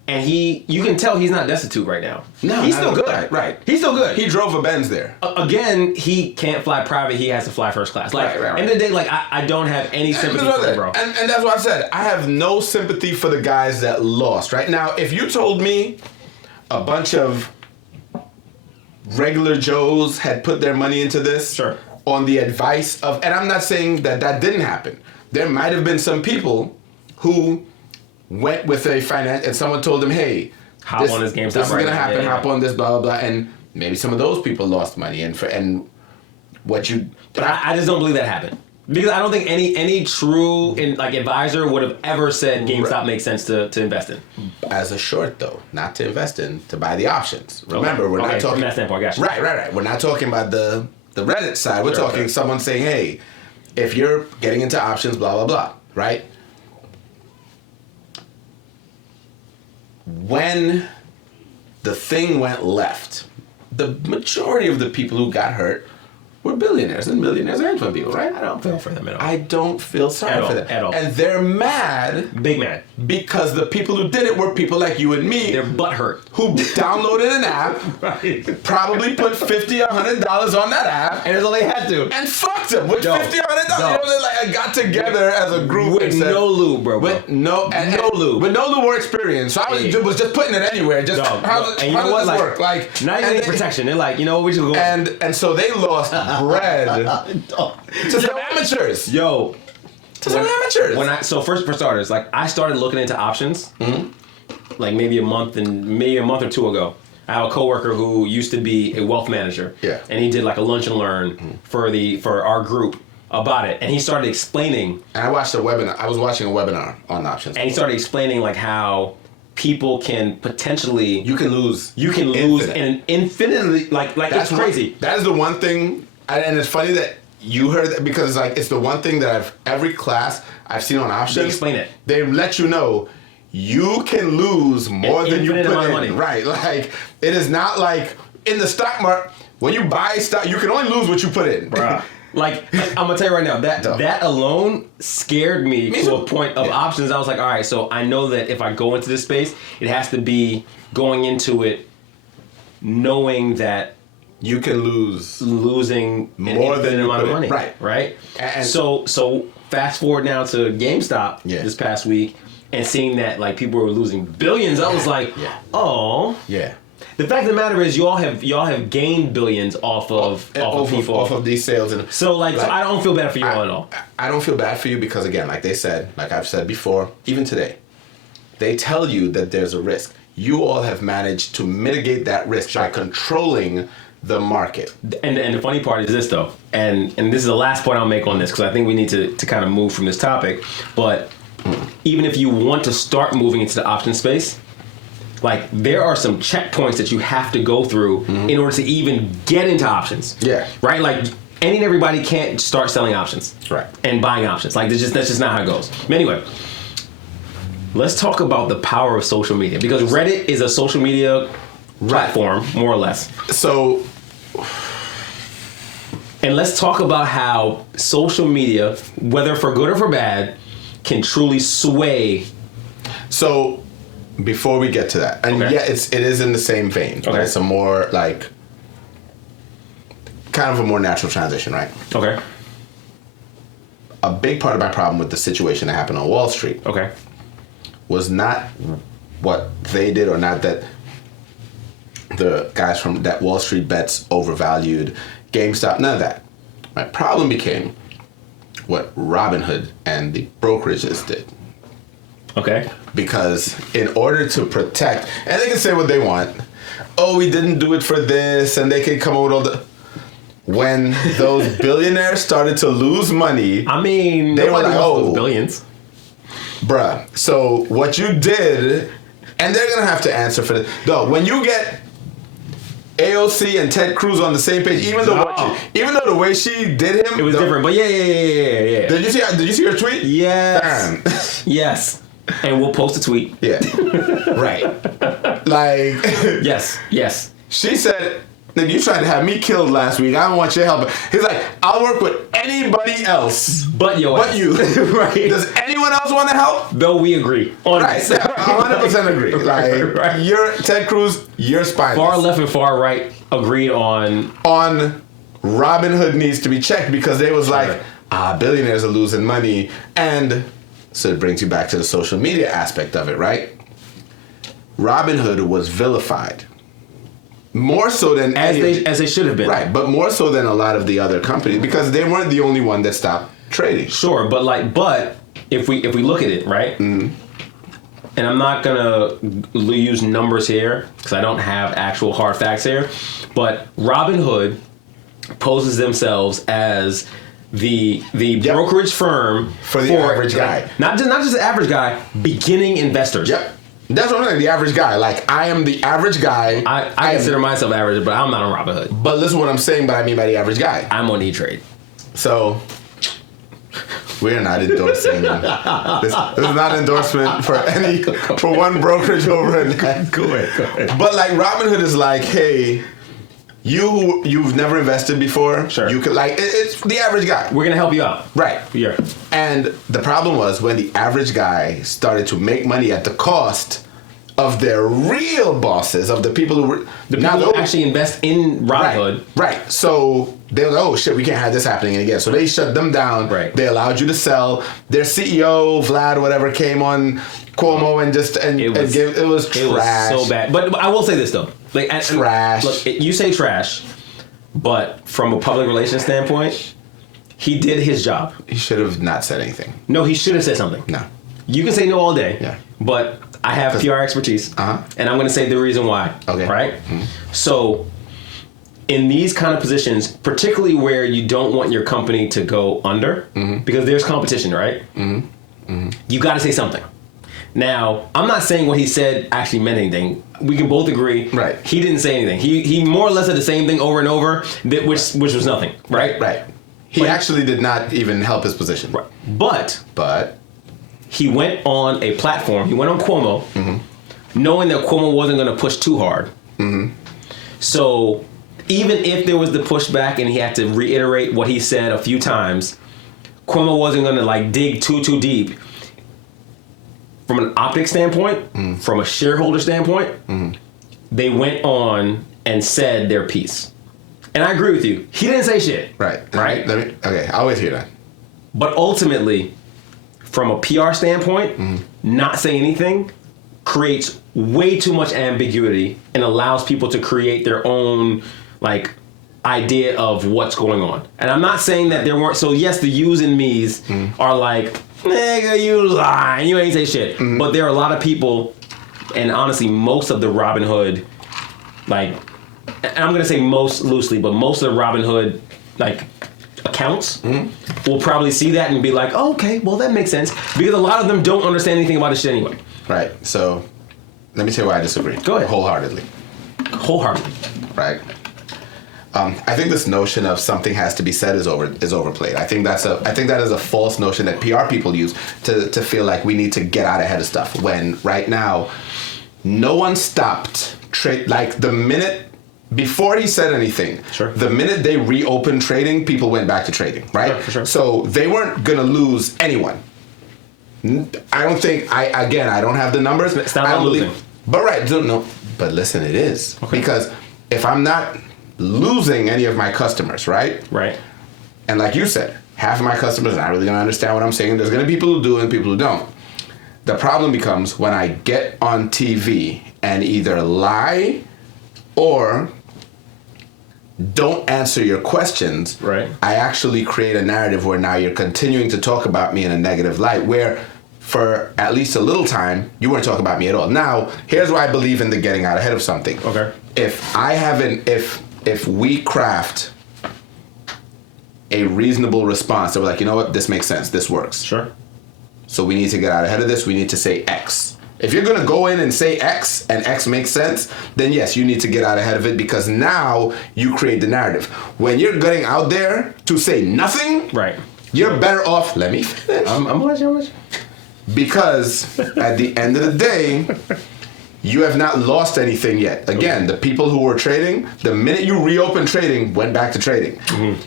And you can tell he's not destitute right now. No, he's still good. Right. He's still good. He drove a Benz there. Again, he can't fly private. He has to fly first class. Like, end of the day, like I don't have any sympathy for him, bro. And that's what I said. I have no sympathy for the guys that lost. Right now, if you told me a bunch of regular Joes had put their money into this on the advice of, and I'm not saying that didn't happen. There might have been some people who went with a finance, and someone told them, hey, hop on this GameStop. This is going to happen, hop on this, blah, blah, blah. And maybe some of those people lost money. And what you... But I just don't believe that happened. Because I don't think any true advisor would have ever said GameStop makes sense to invest in. As a short, though. Not to invest in, to buy the options. Remember, we're not talking... From that standpoint, I got you. Right. We're not talking about the Reddit side. We're talking someone saying, hey, if you're getting into options, blah, blah, blah. Right? when the thing went left, the majority of the people who got hurt were billionaires and millionaires and hedge fund people, right? I don't feel for them at all. I don't feel sorry for them at all. And they're mad. Big mad. Because the people who did it were people like you and me. Their butt hurt. Who downloaded an app, Right. probably put $50 or $100 on that app. And that's all they had to. And fucked them with Yo, $50 or $100. You know, they like got together as a group With and said, no lube, bro. with no lube. with no lube or experience. So I was just putting it anywhere. Just how does this work? Like not even protection. They're like, you know, we should go. And so they lost bread to some amateurs. Yo, to some amateurs. So first for starters, like I started looking into options, like maybe a month or two ago. I have a coworker who used to be a wealth manager. Yeah. And he did like a lunch and learn for our group about it. And he started explaining. And I watched a webinar. I was watching a webinar on options. And he started explaining like how people can potentially you can lose and infinitely like that's it's crazy. That is the one thing, and it's funny that you heard that because it's the one thing that every class I've seen on options. They explain it. They let you know you can lose more than you put in. Money. Right, like it is not like in the stock market when you buy stock, you can only lose what you put in. Bruh. Like I'm gonna tell you right now, that alone scared me to a point of options. I was like, all right, so I know that if I go into this space, it has to be going into it knowing that you can losing more than an amount of money. Right. And so fast forward now to GameStop this past week and seeing that like people were losing billions. I was like, oh. Yeah. The fact of the matter is, y'all have gained billions off of these sales, and so I don't feel bad for you all at all. I don't feel bad for you because again, like I've said before, even today, they tell you that there's a risk. You all have managed to mitigate that risk by controlling the market. And the funny part is this though, and this is the last point I'll make on this because I think we need to kind of move from this topic. But even if you want to start moving into the option space. Like, there are some checkpoints that you have to go through in order to even get into options. Yeah. Right? Like, any and everybody can't start selling options. Right. And buying options. Like, that's just not how it goes. But anyway, let's talk about the power of social media. Because Reddit is a social media platform, more or less. So... And let's talk about how social media, whether for good or for bad, can truly sway... So... Before we get to that, and it is in the same vein, but it's a more like kind of a more natural transition, right? Okay. A big part of my problem with the situation that happened on Wall Street, was not what they did or not that the guys from that Wall Street bets overvalued GameStop, none of that. My problem became what Robinhood and the brokerages did. Okay. Because in order to protect, and they can say what they want. Oh, we didn't do it for this, and they can come up with all the. When those billionaires started to lose money, I mean, they were like, "Oh, billions, bruh." So what you did, and they're gonna have to answer for this. Though, when you get AOC and Ted Cruz on the same page, even though the way she did him, it was different. But yeah. Did you see her tweet? Yes. Yes. And we'll post a tweet. Yeah. Right. Like. Yes. She said, "Nigga, you tried to have me killed last week. I don't want your help." He's like, "I'll work with anybody else but you." Right. Does anyone else want to help? Though we agree. Right. 100% agree. Like, right. You're Ted Cruz. You're spineless. Far left and far right agreed on Robinhood needs to be checked because they was like, billionaires are losing money, and so it brings you back to the social media aspect of it, right? Robinhood was vilified. More so than as they should have been. Right, but more so than a lot of the other companies because they weren't the only one that stopped trading. Sure, but if we look at it, right? Mm-hmm. And I'm not gonna use numbers here because I don't have actual hard facts here, but Robinhood poses themselves as the brokerage firm for the average guy. Not just the average guy, beginning investors. Yep. That's what I'm saying, the average guy. Like, I am the average guy. I consider myself average, but I'm not on Robinhood. But listen what I'm saying, but I mean by the average guy. I'm on E-Trade. So, We are not endorsing. This is not an endorsement for one brokerage over another. Go ahead. But like Robinhood is like, hey, you've never invested before. Sure. You could it's the average guy. We're gonna help you out. Right. Yeah. And the problem was when the average guy started to make money at the cost of their real bosses, of the people who were who actually invest in Robinhood. Right. So they're like, oh shit, we can't have this happening again. So they shut them down. Right. They allowed you to sell. Their CEO, Vlad, whatever, came on Cuomo and it was trash. It was so bad. But I will say this though. Like trash. Look, you say trash, but from a public relations standpoint, he did his job. He should have not said anything. No, he should have said something. No. You can say no all day. Yeah. But I have PR expertise, Uh-huh. and I'm going to say the reason why. Okay. Right? Mm-hmm. So, in these kind of positions, particularly where you don't want your company to go under, because there's competition, right? You got to say something. Now, I'm not saying what he said actually meant anything. We can both agree. Right. He didn't say anything. He more or less said the same thing over and over, which was nothing. Right. Right. He actually did not even help his position. Right. But he went on a platform. He went on Cuomo, knowing that Cuomo wasn't going to push too hard. So even if there was the pushback and he had to reiterate what he said a few times, Cuomo wasn't going to like dig too deep. From an optics standpoint, from a shareholder standpoint, they went on and said their piece. And I agree with you. He didn't say shit. Right. Right? Okay, I'll always hear that. But ultimately, from a PR standpoint, not saying anything creates way too much ambiguity and allows people to create their own like idea of what's going on. And I'm not saying that there weren't. So yes, the yous and me's are like, nigga, you lying, you ain't say shit. But there are a lot of people, and honestly, most of the Robinhood, like, and I'm gonna say most loosely, but most of the Robinhood like accounts will probably see that and be like, oh, okay, well that makes sense, because a lot of them don't understand anything about this shit anyway. Right. So let me tell you why I disagree. Go ahead. Wholeheartedly. Right. I think this notion of something has to be said is overplayed. I think that is a false notion that PR people use to feel like we need to get out ahead of stuff. When right now, no one stopped like the minute before he said anything. Sure. The minute they reopened trading, people went back to trading. Right. For sure. So they weren't gonna lose anyone. I don't think. I don't have the numbers. It's not about losing. But no. But listen, it is because if I'm not losing any of my customers, right? Right. And like you said, half of my customers are not really going to understand what I'm saying. There's going to be people who do and people who don't. The problem becomes when I get on TV and either lie or don't answer your questions. Right. I actually create a narrative where now you're continuing to talk about me in a negative light, where for at least a little time, you weren't talking about me at all. Now, here's why I believe in the getting out ahead of something. Okay. If we craft a reasonable response that we're like, you know what, this makes sense, this works. Sure. So we need to get out ahead of this, we need to say X. If you're gonna go in and say X and X makes sense, then yes, you need to get out ahead of it because now you create the narrative. When you're getting out there to say nothing, right, you're better off, let me finish. I'm gonna let you. Because at the end of the day, you have not lost anything yet. Again, the people who were trading, the minute you reopened trading, went back to trading.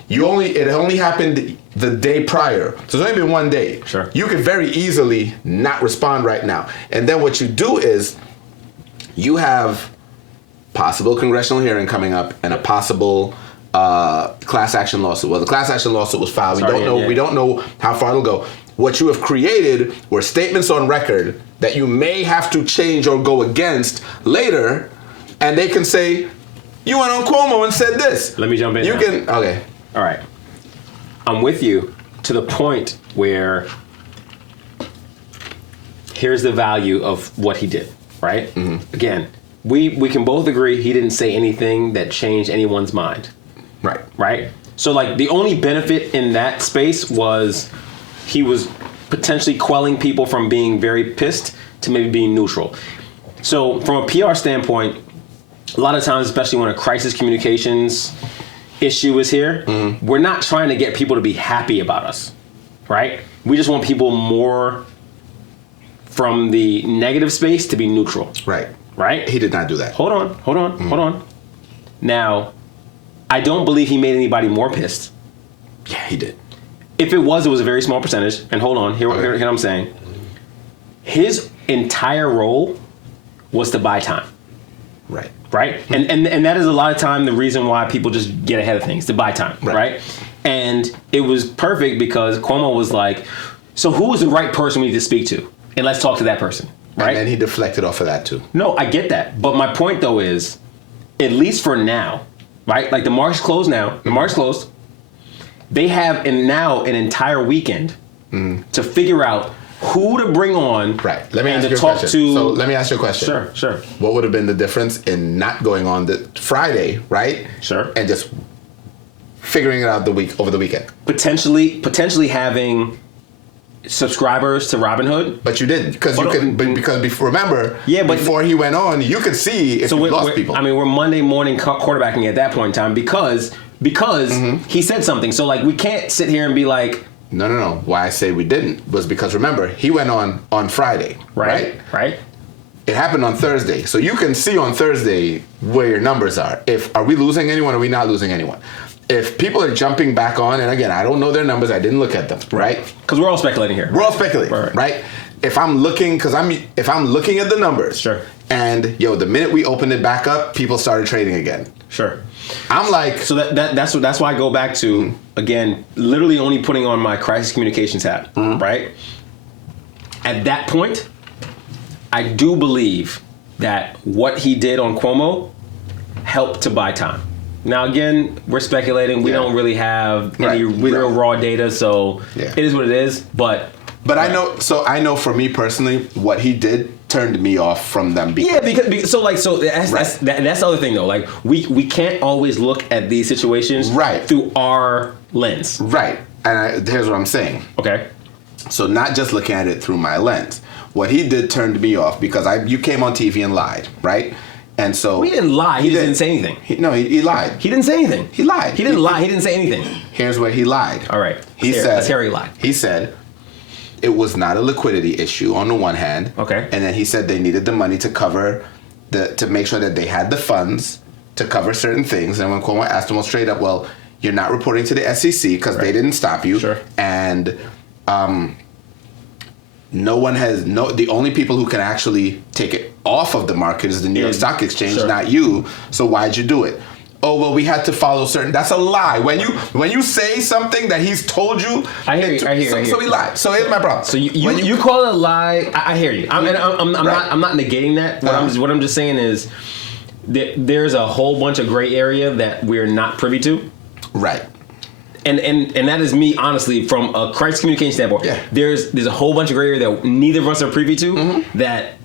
It only happened the day prior. So it's only been one day. Sure. You could very easily not respond right now. And then what you do is you have possible congressional hearing coming up and a possible class action lawsuit. Well, the class action lawsuit was filed. We don't know how far it'll go. What you have created were statements on record that you may have to change or go against later, and they can say, you went on Cuomo and said this. Let me jump in. Okay. All right. I'm with you to the point where here's the value of what he did, right? Again, we can both agree he didn't say anything that changed anyone's mind. Right. Right? So, like, the only benefit in that space was he was potentially quelling people from being very pissed to maybe being neutral. So from a PR standpoint, a lot of times, especially when a crisis communications issue is here, we're not trying to get people to be happy about us, right? We just want people more from the negative space to be neutral. Right. Right? He did not do that. Hold on. Now, I don't believe he made anybody more pissed. Yeah, he did. If it was a very small percentage. And hold on, here what I'm saying. His entire role was to buy time. Right. Right? And that is a lot of time the reason why people just get ahead of things, to buy time. Right? And it was perfect because Cuomo was like, so who is the right person we need to speak to? And let's talk to that person. Right? And then he deflected off of that too. No, I get that. But my point though is, at least for now, right? Like the market's closed now. The market's closed. They have now an entire weekend to figure out who to bring on. Right. Let me ask to you a talk question. to. So let me ask you a question. Sure. What would have been the difference in not going on the Friday, right? Sure. And just figuring it out over the weekend. Potentially having subscribers to Robinhood. But you didn't because remember, before he went on, you could see if you lost people. I mean, we're Monday morning quarterbacking at that point in time because he said something. So like we can't sit here and be like, no. Why I say we didn't was because remember he went on Friday, right? It happened on Thursday, so you can see on Thursday where your numbers are. Are we losing anyone? Or are we not losing anyone? If people are jumping back on, and again, I don't know their numbers, I didn't look at them, right? Because we're all speculating here. We're all speculating, right? If I'm looking at the numbers, sure. And the minute we opened it back up, people started trading again. Sure. I'm like, so that's why I go back to again, literally only putting on my crisis communications hat, right? At that point, I do believe that what he did on Cuomo helped to buy time. Now again, we're speculating. We don't really have any real raw data, so it is what it is. But I know. So I know for me personally, what he did turned me off from them. Because that's the other thing though. Like we can't always look at these situations through our lens. Right. And here's what I'm saying. Okay. So not just looking at it through my lens. What he did turned me off because you came on TV and lied, right? And so he didn't lie. He didn't say anything. He lied. He didn't say anything. He lied. He didn't lie. He didn't say anything. Here's where he lied. All right. That's where he lied. He said it was not a liquidity issue on the one hand. Okay. And then he said they needed the money to cover to make sure that they had the funds to cover certain things. And when Cuomo asked him straight up, well, you're not reporting to the SEC because they didn't stop you. Sure. And the only people who can actually take it off of the market is the New York Stock Exchange, not you. So why'd you do it? Oh, well, we had to follow certain. That's a lie. When you say something that he's told you, I hear you. So he lied. So here's my problem. So you call it a lie. I hear you. I'm not negating that. What I'm just saying is there's a whole bunch of gray area that we're not privy to. Right. And that is me, honestly, from a crisis communication standpoint. Yeah. There's a whole bunch of gray area that neither of us are privy to that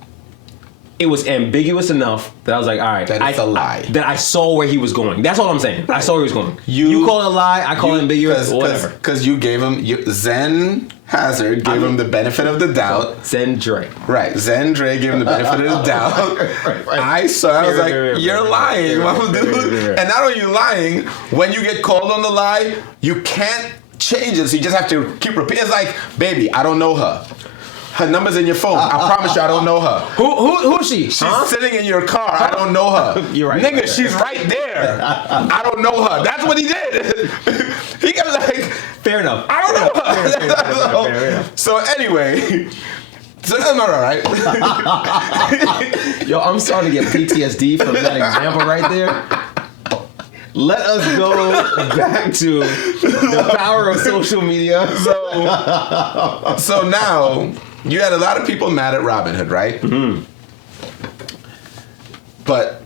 it was ambiguous enough that I was like, all right. That it's a lie. That I saw where he was going. That's all I'm saying. Right. I saw where he was going. You call it a lie, I call it ambiguous, whatever. Because you gave him, Zen Hazard gave him the benefit of the doubt. Zen Dre. Right. Zen Dre gave him the benefit of the doubt. Right. I was like, you're lying, dude. And not only you lying, when you get called on the lie, you can't change it. So you just have to keep repeating. It's like, baby, I don't know her. Her number's in your phone. I promise you, I don't know her. Who's she? She's sitting in your car. I don't know her. You're right. Nigga, she's right there. I don't know her. That's what he did. He got like, fair enough. I don't know her. Fair enough. So anyway, so that's not all right. Yo, I'm starting to get PTSD from that example right there. Let us go back to the power of social media. So now, you had a lot of people mad at Robinhood, right? Mm-hmm. But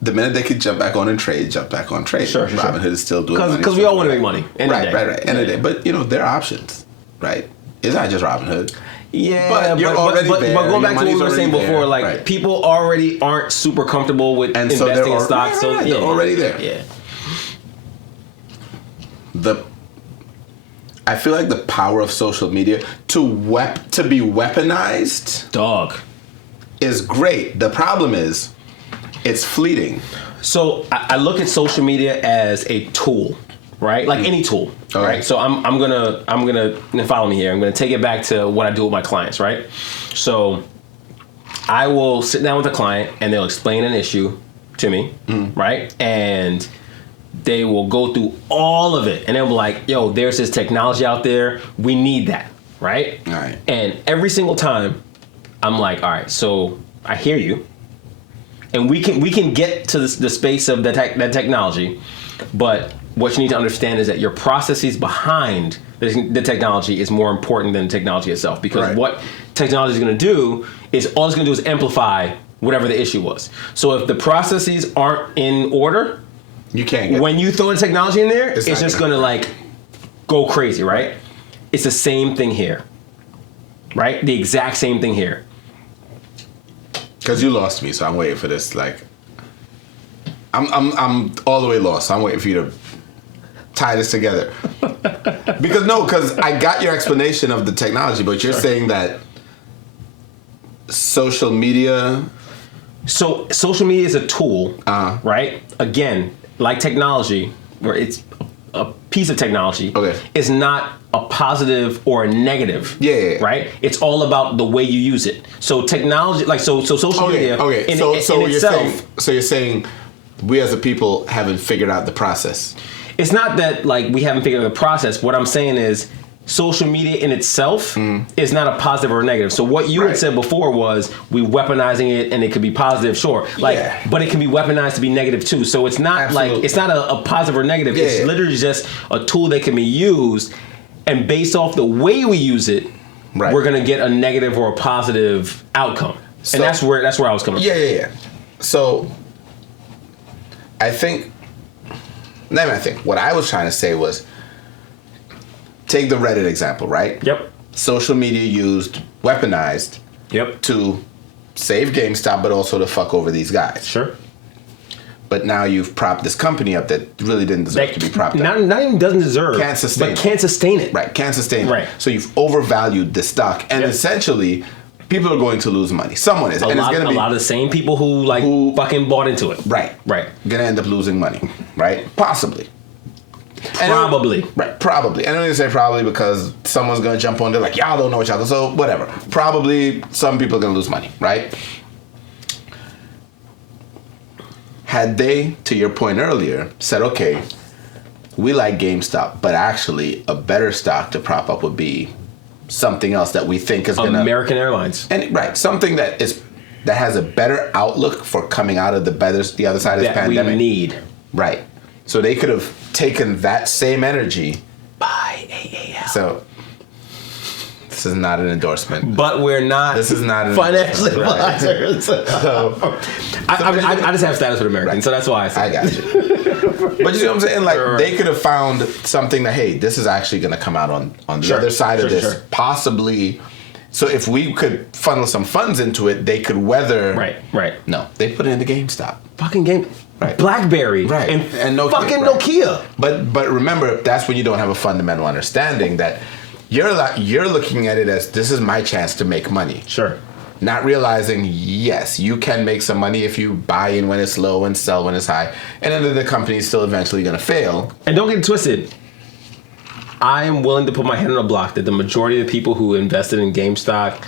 the minute they could jump back on and trade, Sure. Robinhood is still doing money. Because we all want to make money. Right. End of the day. But, there are options, right? It's not just Robinhood. Yeah, but you're already there. But going back to what we were saying before, there. People already aren't super comfortable with investing in stocks. So they're already there. Yeah. I feel like the power of social media to be weaponized, is great. The problem is, it's fleeting. So I look at social media as a tool, right? Like any tool, Okay. right? So I'm gonna follow me here. I'm gonna take it back to what I do with my clients, right? So I will sit down with a client and they'll explain an issue to me, right? And they will go through all of it and they'll be like, yo, there's this technology out there. We need that, right? All right. And every single time I'm like, all right, so I hear you. And we can get to the space of that technology, but what you need to understand is that your processes behind the technology is more important than the technology itself. Because what technology is going to do is all it's going to do is amplify whatever the issue was. So if the processes aren't in order, you can't. When you throw the technology in there, it's just going to like go crazy, right? It's the same thing here, right? The exact same thing here. Because you lost me, so I'm waiting for this. Like, I'm all the way lost. I'm waiting for you to tie this together. Because I got your explanation of the technology, but you're saying that social media. So social media is a tool, right? Again, like technology, where it's a piece of technology. Okay. Is not a positive or a negative. Yeah. Right? It's all about the way you use it. So technology, like so social media. Okay. In So itself, you're saying we as a people haven't figured out the process. It's not that like we haven't figured out the process. What I'm saying is social media in itself is not a positive or a negative. So what you had said before was we weaponizing it and it could be positive, sure. But it can be weaponized to be negative too. So it's not like it's not a positive or negative. Yeah. It's literally just a tool that can be used, and based off the way we use it, we're gonna get a negative or a positive outcome. So, and that's where I was coming from. Yeah. So I think what I was trying to say was, take the Reddit example, right? Yep. Social media weaponized to save GameStop, but also to fuck over these guys. Sure. But now you've propped this company up that really didn't deserve to be propped up. Not even doesn't deserve. Can't sustain it. Can't sustain it. Right, can't sustain it. Right. So you've overvalued the stock. And essentially, people are going to lose money. Someone is. A lot of the same people who fucking bought into it. Right. Right. Gonna end up losing money. Right? Possibly. Probably. Probably. And I'm going to say probably because someone's going to jump on there like, y'all don't know what y'all do. So whatever. Probably some people are going to lose money, right? Had they, to your point earlier, said, okay, we like GameStop, but actually a better stock to prop up would be something else that we think is going to... American Airlines. And something that has a better outlook for coming out of the other side of this pandemic. That we need. Right. So they could have taken that same energy. Buy AAL. So this is not an endorsement. But we're not. This is not an financial advisors. Right. I just have status with American, so that's why I say. I got you. But you see what I'm saying? Like they could have found something that, hey, this is actually going to come out on the other side of this. Possibly. So if we could funnel some funds into it, they could weather. Right. No, they put it into GameStop. Fucking game. Right. BlackBerry. Right. And Nokia. Fucking Nokia. But remember, that's when you don't have a fundamental understanding that you're looking at it as this is my chance to make money. Sure. Not realizing, yes, you can make some money if you buy in when it's low and sell when it's high. And then the company's still eventually going to fail. And don't get it twisted. I am willing to put my hand on the block that the majority of the people who invested in GameStop,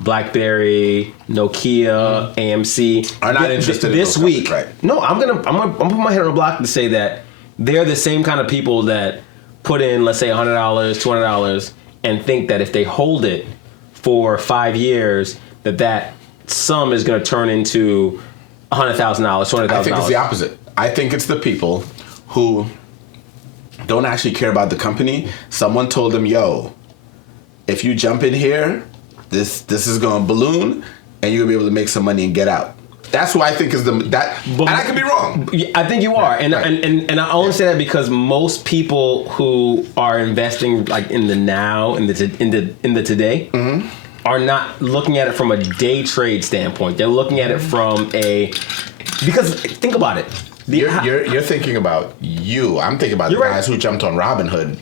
BlackBerry, Nokia, AMC are not interested in this those week. Right. No, I'm gonna put my hand on the block to say that they're the same kind of people that put in, let's say, $100, $200, and think that if they hold it for 5 years, that sum is going to turn into $100,000, $200,000. I think it's the opposite. I think it's the people who don't actually care about the company. Someone told them, yo, if you jump in here, this is going to balloon, and you're going to be able to make some money and get out. That's who I think is and I could be wrong. I think you are, and I only say that because most people who are investing like in the now, in the today, are not looking at it from a day trade standpoint. They're looking at it from because think about it. You're thinking about you. I'm thinking about the guys who jumped on Robinhood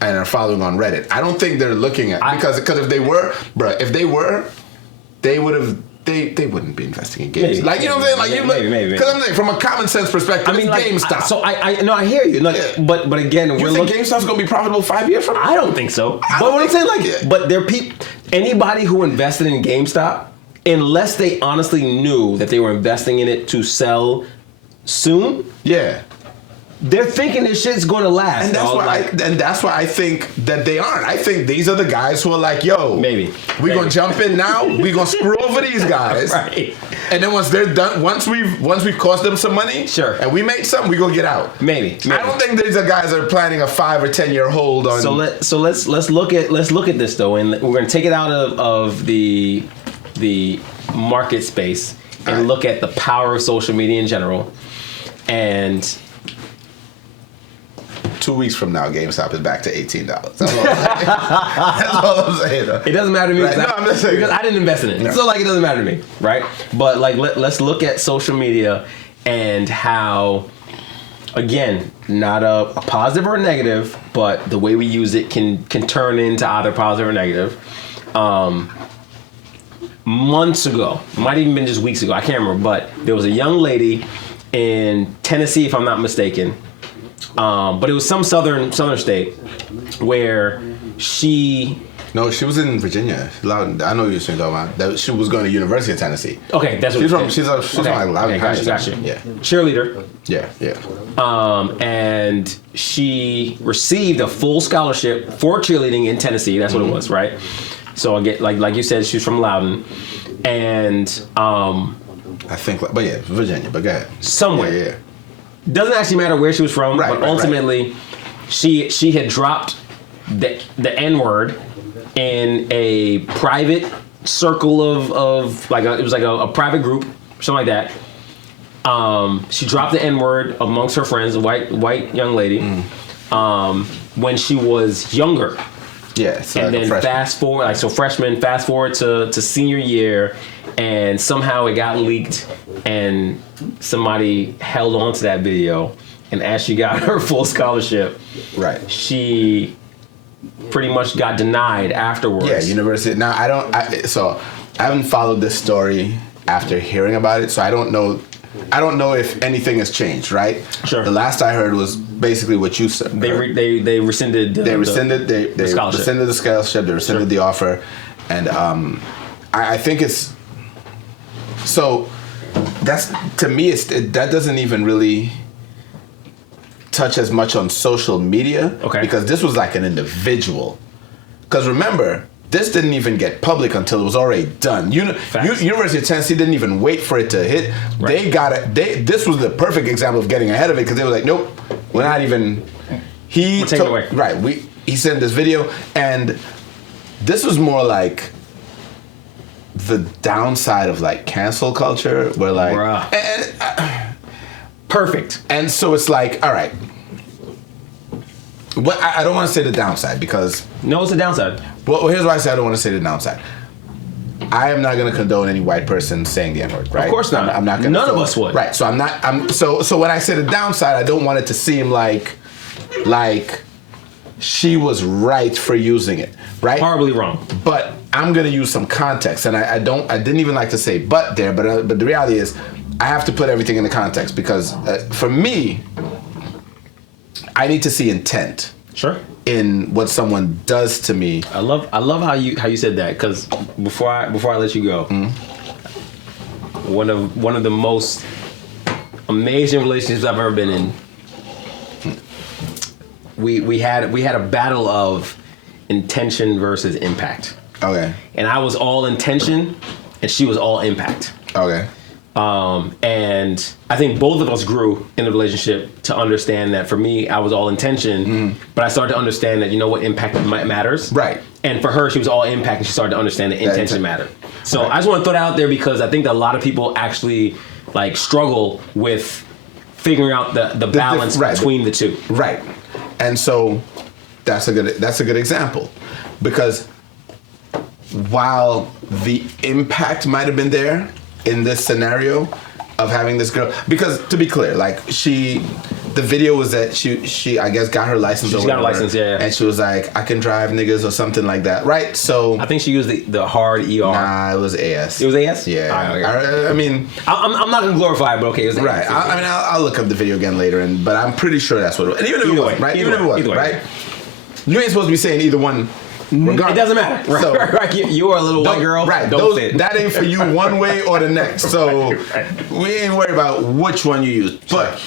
and are following on Reddit. I don't think they're looking at because if they were, they would have they wouldn't be investing in games. Maybe. Like, you know what I'm saying? Like, Maybe. Because I'm saying, from a common sense perspective, I mean, like, GameStop. So I hear you. Like, but again, you think GameStop's gonna be profitable 5 years from now? I don't think so. But what I'm saying, like, but there are people. Anybody who invested in GameStop, unless they honestly knew that they were investing in it to sell soon, they're thinking this shit's going to last. And that's why I think that they aren't. I think these are the guys who are like, yo, we're going to jump in now. We're going to screw over these guys. Right. And then once they're done, once we've cost them some money, and we make something, we go get out. Maybe. I don't think these are guys that are planning a 5 or 10 year hold on. So let's look at this though, and we're going to take it out of the market space and look at the power of social media in general. And 2 weeks from now, GameStop is back to $18. That's all I'm saying. It doesn't matter to me I'm just saying, because I didn't invest in it. So like it doesn't matter to me, right? But like let's look at social media and how, again, not a positive or a negative, but the way we use it can turn into either positive or negative. Months ago, might even been just weeks ago, I can't remember, but there was a young lady in Tennessee, if I'm not mistaken. But it was some southern state where she... No, she was in Virginia. Loudon. I know you're talking about. She was going to University of Tennessee. Okay, that's what she's from like Loudon. Gotcha. Yeah. Cheerleader. Yeah. And she received a full scholarship for cheerleading in Tennessee. That's what it was, right? So again, like you said, she's from Loudon, and I think, but yeah, Virginia. But go ahead. Somewhere. Yeah. Doesn't actually matter where she was from, but ultimately, she had dropped the N-word in a private circle of like it was like a private group, something like that. She dropped the N-word amongst her friends, a white young lady, when she was younger. Yeah, so and like then fast forward to senior year, and somehow it got leaked, and somebody held on to that video, and as she got her full scholarship, she pretty much got denied afterwards. Yeah, university. Now I haven't followed this story after hearing about it, so I don't know if anything has changed, right? Sure. The last I heard was basically what you said. They rescinded the scholarship. Rescinded the scholarship. They rescinded the offer, and I think it's so. That's to me. That doesn't even really touch as much on social media, because this was like an individual. Because remember, this didn't even get public until it was already done. University of Tennessee didn't even wait for it to hit. Right. They got it. This was the perfect example of getting ahead of it, because they were like, nope, we're not even. We're taking it away. Right. He sent this video, and this was more like the downside of like cancel culture, where like perfect. And so it's like, all right. What I don't want to say the downside, because no, it's the downside. Well, here's why I say I don't want to say the downside. I am not going to condone any white person saying the N-word, right? Of course not. I'm not going to. None of us would. Right. So I'm not. So when I say the downside, I don't want it to seem like she was right for using it, right? Horribly wrong. But I'm going to use some context, and I didn't even like to say "but" there, but the reality is, I have to put everything in the context, because for me, I need to see intent. Sure. In what someone does to me. I love how you said that, because before I let you go, one of the most amazing relationships I've ever been in. We had a battle of intention versus impact. Okay. And I was all intention, and she was all impact. Okay. And I think both of us grew in the relationship to understand that for me, I was all intention, but I started to understand that, impact matters. Right. And for her, she was all impact, and she started to understand that intention mattered. So I just want to throw that out there, because I think that a lot of people actually struggle with figuring out the balance between the two. Right. And so that's a good example, because while the impact might have been there in this scenario of having this girl, because to be clear, the video was that she I guess got her license. She got a license, yeah. And she was like, I can drive niggas or something like that, right? So I think she used the hard ER. Nah, it was AS. It was AS. Yeah. Right, I mean, I'm not gonna glorify it, but okay, it was right. AS. I mean, I'll look up the video again later, but I'm pretty sure that's what it was. And even if it was, right? Even if it was, right? You ain't supposed to be saying either one. Regardless. It doesn't matter. Right, So, right. You are a little white girl. Right. Don't say it. That ain't for you one way or the next. So we ain't worried about which one you use. But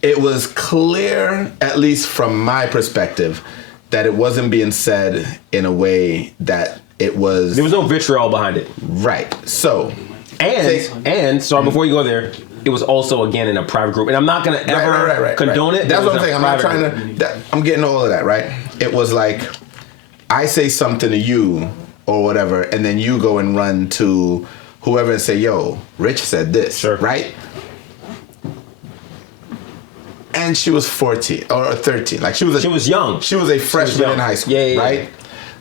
it was clear, at least from my perspective, that it wasn't being said in a way that it was. There was no vitriol behind it. Right. So. Sorry, before you go there, it was also again in a private group, and I'm not gonna ever condone it. That's what I'm saying. I'm not trying to. I'm getting all of that right. It was like I say something to you or whatever, and then you go and run to whoever and say, "Yo, Rich said this," sure. Right? And she was 14 or 13. Like she was young. She was a freshman in high school, right?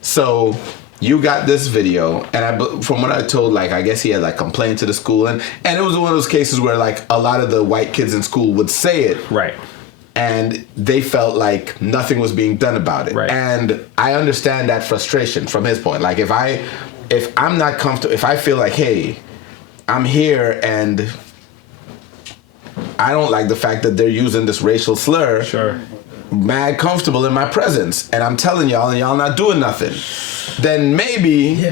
So. You got this video, and from what I told, like I guess he had like complained to the school, and it was one of those cases where like a lot of the white kids in school would say it, right, and they felt like nothing was being done about it, right. And I understand that frustration from his point. Like if I'm not comfortable, if I feel like, hey, I'm here and I don't like the fact that they're using this racial slur, sure, mad comfortable in my presence, and I'm telling y'all, and y'all not doing nothing. Then maybe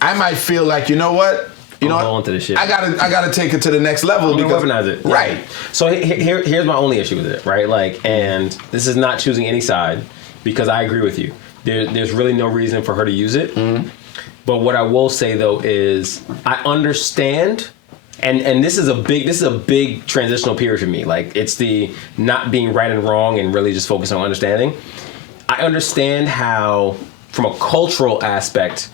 I might feel like, you know what? You know what? This shit. I gotta take it to the next level because weaponize it. Right. So here's my only issue with it, right? Like, and this is not choosing any side because I agree with you. There's really no reason for her to use it. Mm-hmm. But what I will say though is I understand, and this is a big transitional period for me. Like it's the not being right and wrong and really just focusing on understanding. I understand how, from a cultural aspect,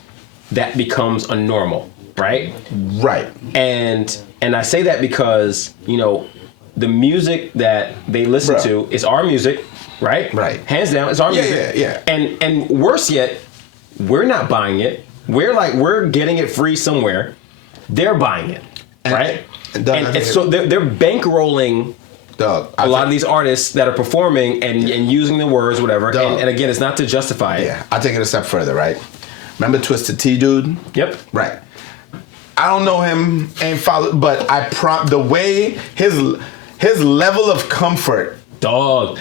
that becomes a normal, right? Right. And I say that because, you know, the music that they listen to is our music, right? Right. Hands down, it's our music. Yeah. And worse yet, we're not buying it. We're getting it free somewhere. They're buying it, right? And so they're bankrolling a lot of these artists that are performing and using the words, whatever. And again, it's not to justify it. Yeah, I'll take it a step further, right? Remember Twisted Tea dude? Yep. Right. I don't know him, ain't follow, but the way his level of comfort, dog.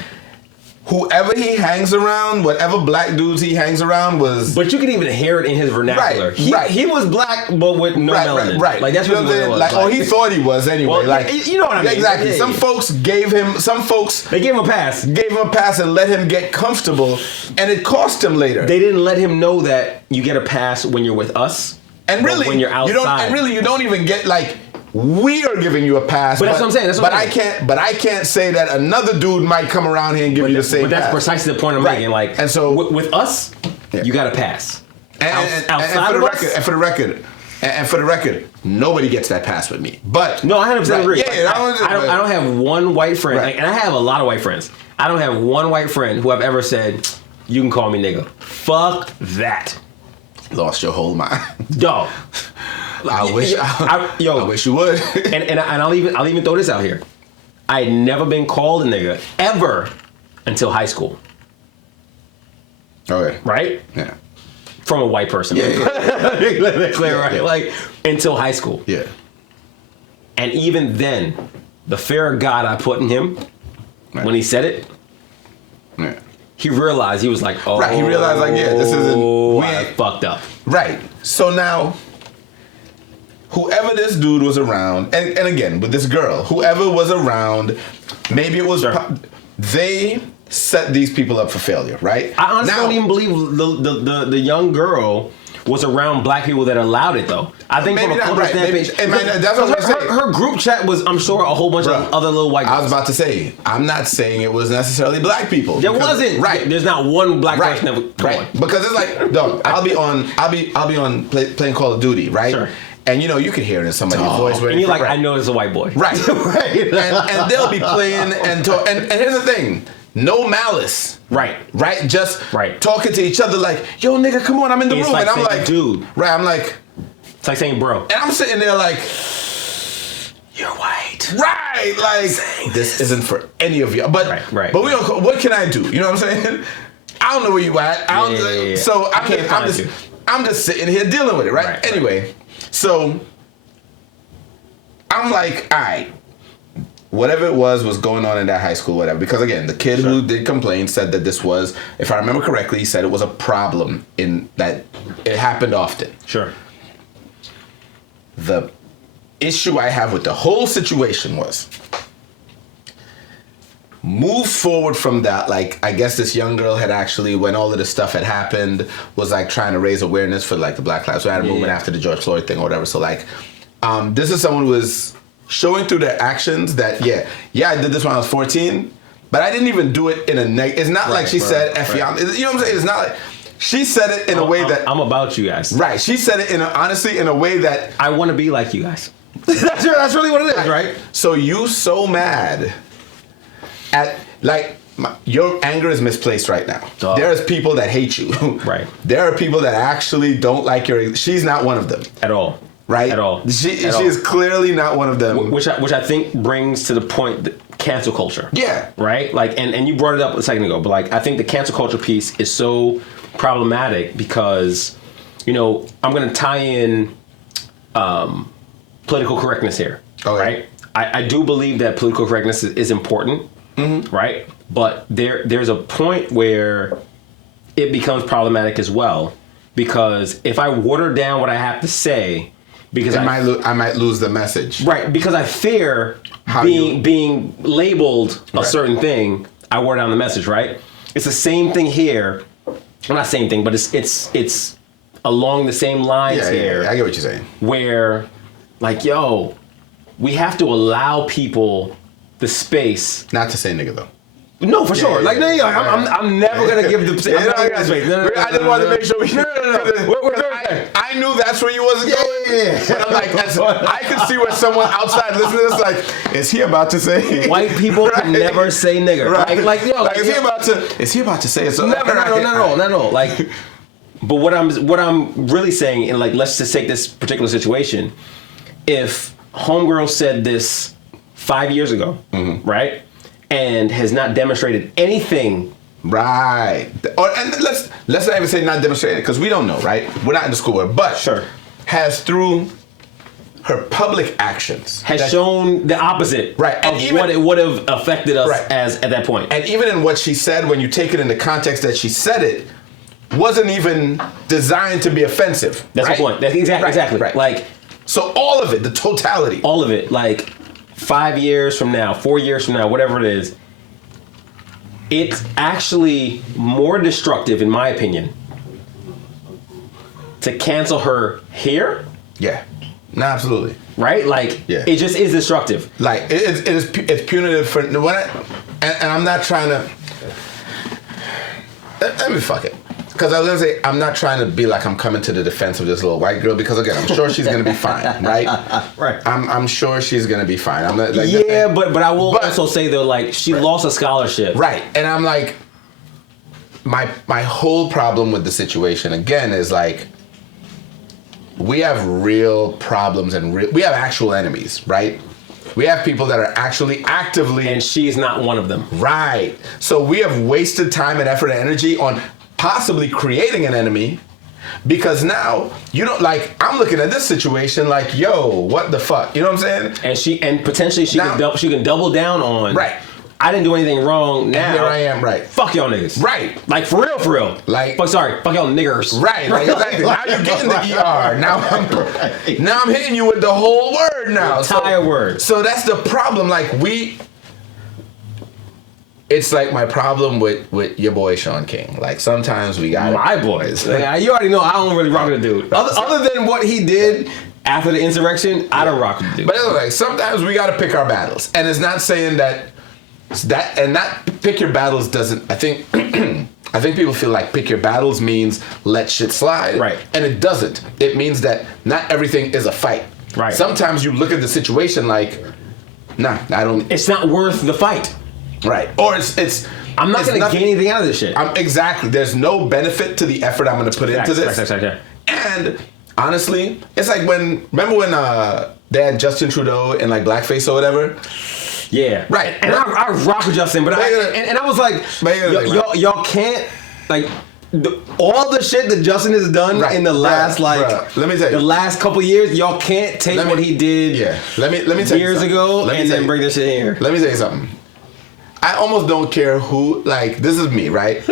Whoever he hangs around, whatever black dudes he hangs around was. But you can even hear it in his vernacular. Right. He was black, but with no melanin. Right. Like that's what it was. Like, or he thought he was anyway. Well, like you know what I mean? Exactly. Yeah, Some folks gave him. They gave him a pass. Gave him a pass and let him get comfortable, and it cost him later. They didn't let him know that you get a pass when you're with us, and really when you're outside. You don't even get like. We are giving you a pass, but that's what I'm saying. I can't say that another dude might come around here and give you the same. But that's pass. Precisely the point I'm making. Like, and so with us, you got a pass. And for the record, nobody gets that pass with me. But no, I 100% agree. Yeah, I don't have one white friend, and I have a lot of white friends. I don't have one white friend who I've ever said, "You can call me nigga." Fuck that. Lost your whole mind, dog. I wish you would. and I'll even throw this out here. I had never been called a nigga ever until high school. Okay. Right? Yeah. From a white person. Yeah. Clear, right? Yeah. Like until high school. Yeah. And even then, the fear of God I put in him when he said it. Yeah. He realized, he was like, oh. Right. He realized like, yeah, this isn't. I fucked up. Right. So now. Whoever this dude was around, and again, with this girl, whoever was around, maybe it was, they set these people up for failure, right? I honestly don't even believe the young girl was around black people that allowed it, though. I think from a cultural standpoint, that's what I'm saying. Her group chat was, I'm sure, a whole bunch of other little white girls. I was about to say, I'm not saying it was necessarily black people. There wasn't. Right. There's not one black person that was. Right. Because it's like, dog, I'll be on playing Call of Duty, right? Sure. And you can hear it in somebody's voice. And you're like, I know it's a white boy. Right. Right. And they'll be playing and talk. And here's the thing. No malice. Right. Just talking to each other like, yo, nigga, come on, I'm in the room. Like and I'm like, dude. Right, I'm like. It's like saying bro. And I'm sitting there like, you're white. Right, like this isn't for any of you. But right. But what can I do? You know what I'm saying? I don't know where you at. Yeah. So I'm just sitting here dealing with it, right? Anyway, so I'm like, all right, whatever it was going on in that high school, whatever. Because again, the kid who did complain said that this was, if I remember correctly, he said it was a problem in that it happened often. Sure. The issue I have with the whole situation was, move forward from that, like, I guess this young girl had actually, when all of this stuff had happened, was like trying to raise awareness for like the Black Lives Matter movement after the George Floyd thing or whatever. So like, this is someone who was showing through their actions that, I did this when I was 14, but I didn't even do it in a it's not like she said, F you know what I'm saying? It's not like, she said it in a way that... I'm about you guys. Right, she said it honestly in a way that... I want to be like you guys. That's really what it is, right? So you so mad at, like, your anger is misplaced right now. There's people that hate you. Right. There are people that actually don't like your... She's not one of them. At all. Right? At all. She is clearly not one of them. Which I think brings to the point that cancel culture. Yeah. Right? Like, and you brought it up a second ago, but like, I think the cancel culture piece is so problematic because, you know, I'm going to tie in political correctness here. Okay. Right? I do believe that political correctness is important. Mm-hmm. Right? But there's a point where it becomes problematic as well, because if I water down what I have to say, because I might lose the message. Right, because I fear being labeled a certain thing, I water down the message, right? It's the same thing here. Well, not same thing, but it's along the same lines here. Yeah, I get what you're saying. Where, like, yo, we have to allow people the space. Not to say nigga, though. No, for sure. Like, I'm never gonna give the. I just wanted to make sure we. I knew that's where you wasn't going. But I'm like, I could see where someone outside listening to this, like, is he about to say? White people can never say nigger. Right? Like, yo, like, is he about to say it? So no. Like, but what I'm really saying, and like, let's just take this particular situation. If homegirl said this 5 years ago, right? And has not demonstrated anything. Right. And let's not even say not demonstrated, because we don't know, right? We're not in the school world. But has, through her public actions, has shown the opposite, right, of what it would have affected us as at that point. And even in what she said, when you take it in the context that she said it, wasn't even designed to be offensive. That's the point. That's exactly. Right. Like, so all of it, the totality. All of it, like, 5 years from now, 4 years from now, whatever it is, it's actually more destructive, in my opinion, to cancel her here. Yeah. No, absolutely. Right? Like, it just is destructive. Like, it's punitive for when and I'm not trying to. Let me fuck it. Because I was gonna say, I'm not trying to be like I'm coming to the defense of this little white girl, because again, I'm sure she's gonna be fine, right? Right. I'm sure she's gonna be fine. I'm not like but I will also say though, like, she lost a scholarship, right? And I'm like, my whole problem with the situation again is like, we have real problems and we have actual enemies, right? We have people that are actually actively, and she's not one of them, right? So we have wasted time and effort and energy on possibly creating an enemy, because now you don't, like, I'm looking at this situation like, yo, what the fuck, you know what I'm saying? And potentially she can double down on, right, I didn't do anything wrong. Now and here I am, right? Fuck y'all niggas, right? Like, for real. Like, fuck y'all niggers, right? Like, exactly. Now you're getting the ER. Now I'm hitting you with the whole word now, the entire word. So that's the problem. Like, it's like my problem with your boy Sean King. Like, sometimes we got my boys. Like, you already know I don't really rock with the dude. Other than what he did after the insurrection, I don't rock with the dude. But it's like, sometimes we got to pick our battles, and it's not saying that and not pick your battles doesn't. I think people feel like pick your battles means let shit slide, right? And it doesn't. It means that not everything is a fight. Right. Sometimes you look at the situation like, nah, I don't. It's not worth the fight. Right. Or it's I'm not going to gain anything out of this shit. Exactly. There's no benefit to the effort I'm going to put into this. Exactly. And honestly, it's like remember when they had Justin Trudeau in like blackface or whatever. Yeah. Right. And I rock with Justin, but I was like, y'all can't, like, all the shit that Justin has done in the last, let me tell you, the last couple years, y'all can't take what he did let me tell years ago and then bring this shit here. Let me tell you something. I almost don't care who, like, this is me, right?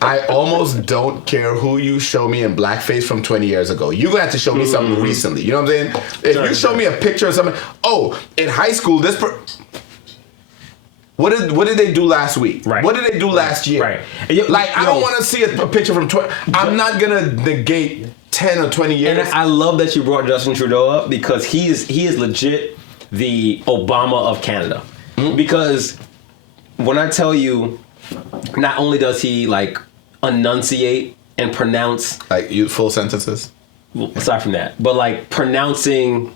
I almost don't care who you show me in blackface from 20 years ago. You're going to have to show me something recently. You know what I'm saying? If you show me a picture of something, in high school, what did they do last week? Right. What did they do last year? Right. I don't want to see a picture from 20. I'm not going to negate 10 or 20 years. And I love that you brought Justin Trudeau up because he is legit the Obama of Canada. Mm-hmm. Because when I tell you, not only does he like enunciate and pronounce like full sentences, aside from that, but like pronouncing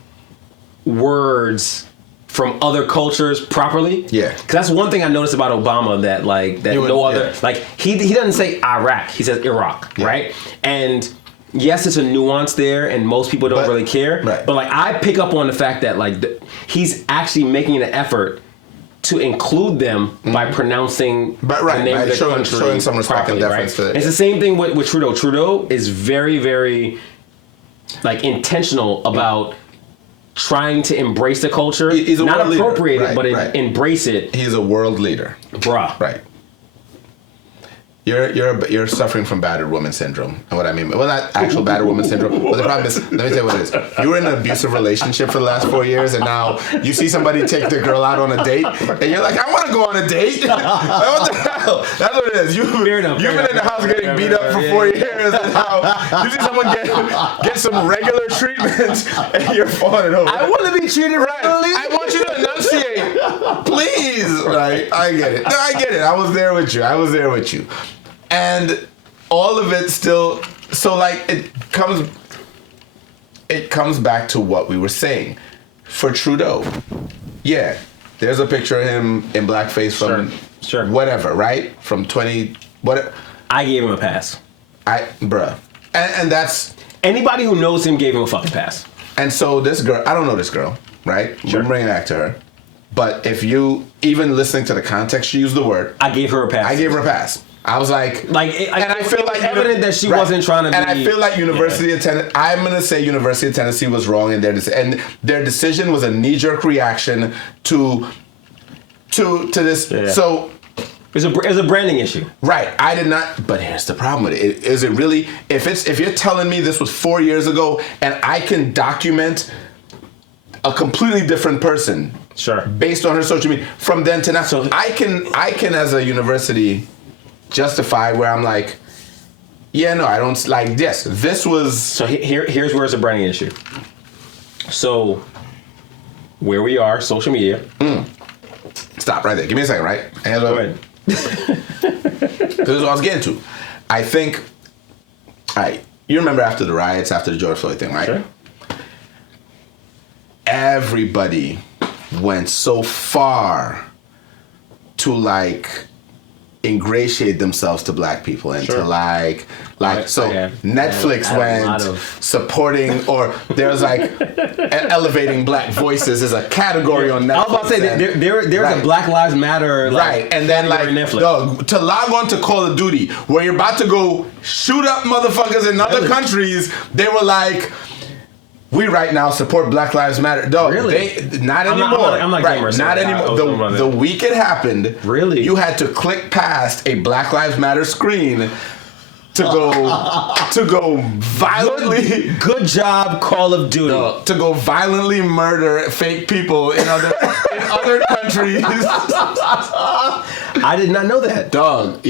words from other cultures properly. Yeah, because that's one thing I noticed about Obama that no other like he doesn't say Iraq, he says Iraq, right? And yes, it's a nuance there, and most people don't really care. Right. But like I pick up on the fact that like he's actually making an effort to include them by pronouncing the name of the country, showing some respect and deference to it. It's the same thing with Trudeau. Trudeau is very, very like intentional about trying to embrace the culture, he's a not world appropriate leader. it, but embrace it. He's a world leader, bruh. Right. You're suffering from battered woman syndrome. And what I mean, well, not actual battered woman syndrome, but the problem is, let me tell you what it is. You were in an abusive relationship for the last 4 years, and now you see somebody take the girl out on a date, and you're like, I want to go on a date. Like, what the hell? That's what it is. You've been in the house getting beat up for 4 years, and now you see someone get some regular treatment, and you're falling over. I want to be treated regularly. I want you to enunciate, please. Right? I get it. No, I get it. I was there with you. And all of it still, so like it comes back to what we were saying. For Trudeau, there's a picture of him in blackface from whatever, right? From 20, whatever. I gave him a pass. And that's... Anybody who knows him gave him a fucking pass. And so this girl, I don't know this girl, right? Sure. We're bringing it back to her. But if you, even listening to the context, she used the word. I gave her a pass. I was like, and I feel like evident that she wasn't trying to be. And I feel like University of Tennessee. I'm gonna say University of Tennessee was wrong in their decision, and their decision was a knee-jerk reaction to this. Yeah. So it's a branding issue, right? I did not. But here's the problem with it: is it really? If you're telling me this was 4 years ago, and I can document a completely different person, based on her social media from then to now, so I can as a university justify where I'm like, I don't like this. This was... So here's where it's a branding issue. So, where we are, social media. Stop right there. Give me a second, right? Go ahead. This is what I was getting to. I think... you remember after the riots, after the George Floyd thing, right? Sure. Everybody went so far to like... ingratiate themselves to black people and to Netflix went supporting, or there's like elevating black voices as a category on Netflix. I was about to say there's a Black Lives Matter and then like to log on to Call of Duty where you're about to go shoot up motherfuckers in other countries. They were like, we right now support Black Lives Matter. Dog, not anymore. I'm not not anymore. The week it happened, really, you had to click past a Black Lives Matter screen to go violently. Good job, Call of Duty. To go violently murder fake people in other countries. I did not know that. Dog,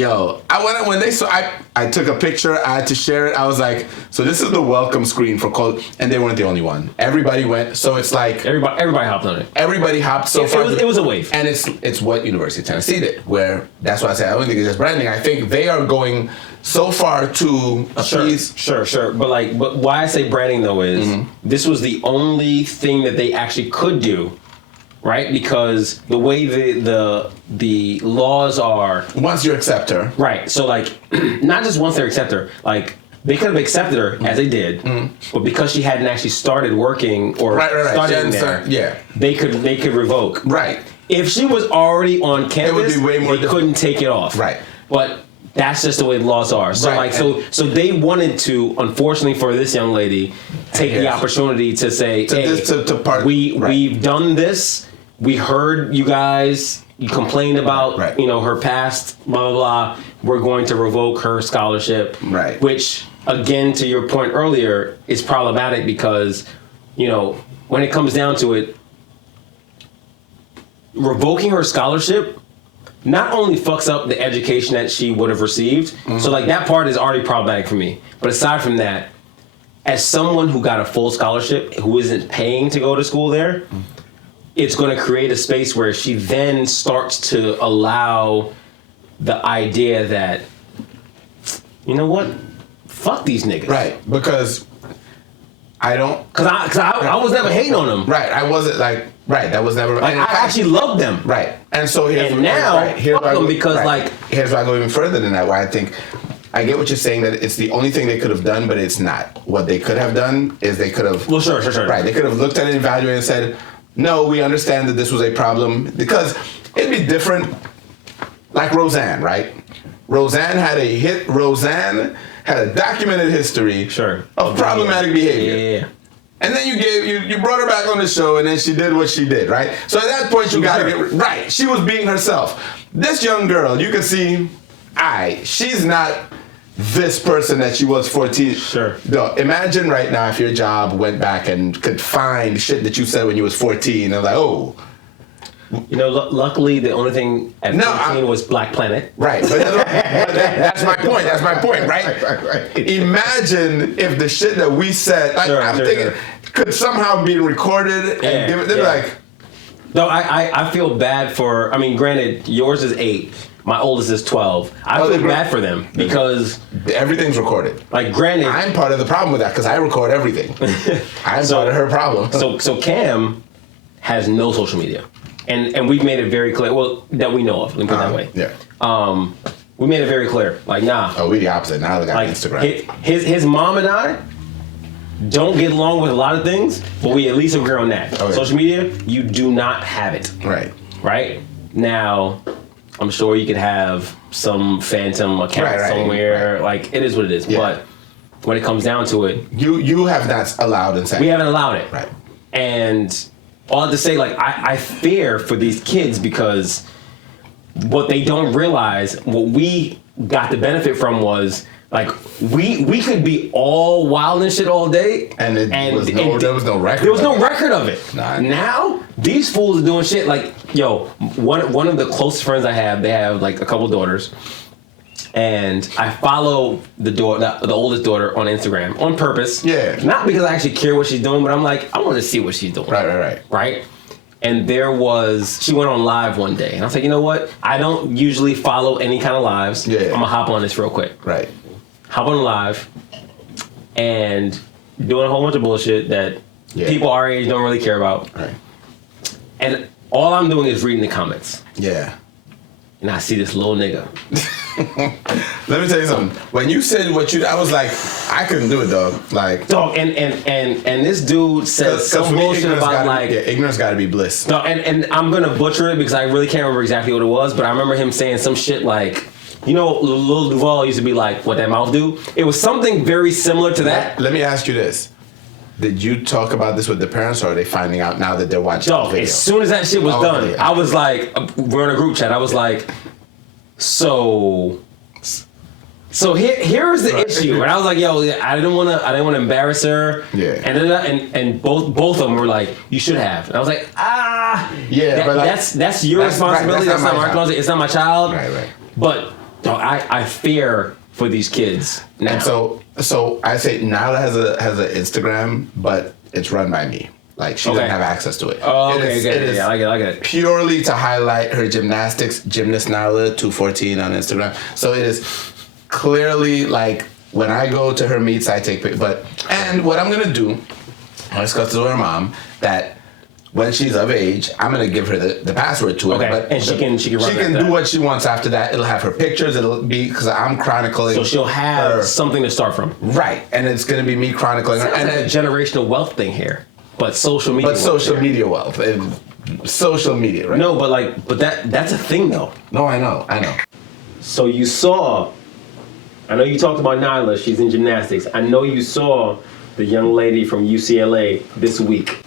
I took a picture, I had to share it. I was like, so this is the welcome screen for Call, and they weren't the only one. Everybody went, so it's like everybody hopped on it. Everybody hopped It was a wave. And it's what University of Tennessee did, where that's why I say I don't think it's just branding. I think they are going so far to appease. Sure. But why I say branding though is this was the only thing that they actually could do, right? Because the way the laws are, once you accept her, right? So like, not just once they accept her, like they could have accepted her as they did, but because she hadn't actually started working or started in there, they could revoke. Right. If she was already on campus, it would be way more they couldn't take it off. Right. But that's just the way the laws are. So so they wanted to, unfortunately for this young lady, take the opportunity to say, we've done this. We heard you guys. You complained about her past, blah blah blah. We're going to revoke her scholarship. Right. Which, again, to your point earlier, is problematic because, when it comes down to it, revoking her scholarship not only fucks up the education that she would have received, so like that part is already problematic for me. But aside from that, as someone who got a full scholarship, who isn't paying to go to school there, it's going to create a space where she then starts to allow the idea that, you know what, fuck these niggas. Right, because I don't... Because I was never hating on them. Right, I wasn't like... Right, that was never... Like, I actually loved them. Right, and so here's... And now, fuck them because, like... Here's why I go even further than that, why I think... I get what you're saying, that it's the only thing they could have done, but it's not. What they could have done is they could have... Well, sure. Right, they could have looked at it, evaluated, and said, no, we understand that this was a problem. Because it'd be different, like Roseanne, right? Roseanne had a documented history of problematic behavior. Yeah. And then you brought her back on the show, and then she did what she did, right? So at that point, you got to get... Right, she was being herself. This young girl, you can see, she's not this person that she was 14. Sure. No, imagine right now if your job went back and could find shit that you said when you was 14, and like, oh. Luckily, the only thing at 14 was Black Planet. Right, but that's my point. That's my point, right? Imagine if the shit that we said, I'm thinking, could somehow be recorded and give it. They're like, no, I feel bad for. I mean, granted, yours is 8. My oldest is 12. I feel bad for them because everything's recorded. Like, granted, I'm part of the problem with that because I record everything. I'm part of her problem. So Cam has no social media. And we've made it very clear, well, that we know of. Let me put it that way. Yeah. We made it very clear. Like, nah. Oh, we the opposite. Now they got Instagram. His mom and I don't get along with a lot of things, but we at least agree on that. Okay. Social media, you do not have it. Right. Right? Now, I'm sure you could have some phantom account somewhere. Right. Like, it is what it is. Yeah. But when it comes down to it... You have not allowed and said... We haven't allowed it. Right. And... all I have to say, like, I fear for these kids because what they don't realize, what we got the benefit from was, like, we could be all wild and shit all day. And there was no record. There was no record of it. Nah. Now, these fools are doing shit like, one of the closest friends I have, they have, like, a couple daughters. And I follow the oldest daughter on Instagram on purpose. Yeah. Not because I actually care what she's doing, but I'm like, I want to see what she's doing. Right. And she went on live one day. And I was like, you know what? I don't usually follow any kind of lives. Yeah. I'm going to hop on this real quick. Right. Hop on live and doing a whole bunch of bullshit that people our age don't really care about. Right. And all I'm doing is reading the comments. Yeah. And I see this little nigga. Let me tell you something. When you said I was like, I couldn't do it, dog. Like, dog, and this dude says some bullshit about ignorance got to be bliss. No, and I'm gonna butcher it because I really can't remember exactly what it was, but I remember him saying some shit like, Lil Duval used to be like, what that mouth do? It was something very similar to that. Let me ask you this. Did you talk about this with the parents, or are they finding out now that they're watching the video? As soon as that shit was done, I was like, we're in a group chat. I was like, so here's the issue, and I was like, yo, I didn't want to embarrass her. Yeah. And both of them were like, you should have. And I was like, yeah, but that's your responsibility. That's not my responsibility. It's not my child. Right. But I fear for these kids now. And so I say Nyla has an Instagram, but it's run by me. Like, she doesn't have access to it. Oh, okay, okay. I get it. Purely to highlight her gymnastics, Gymnast Nyla 214 on Instagram. So it is clearly like, when I go to her meets, I take pictures. And what I'm gonna do, I discussed with her mom that when she's of age, I'm gonna give her the password to it. Okay, But and she can do what she wants after that. It'll have her pictures. It'll be because I'm chronicling. So she'll have her. something to start from. Right, and it's gonna be me chronicling her. And a generational wealth thing here, but social media. But social media wealth. Social media, right? No, but that's a thing though. No, I know. So you saw. I know you talked about Nyla. She's in gymnastics. I know you saw the young lady from UCLA this week.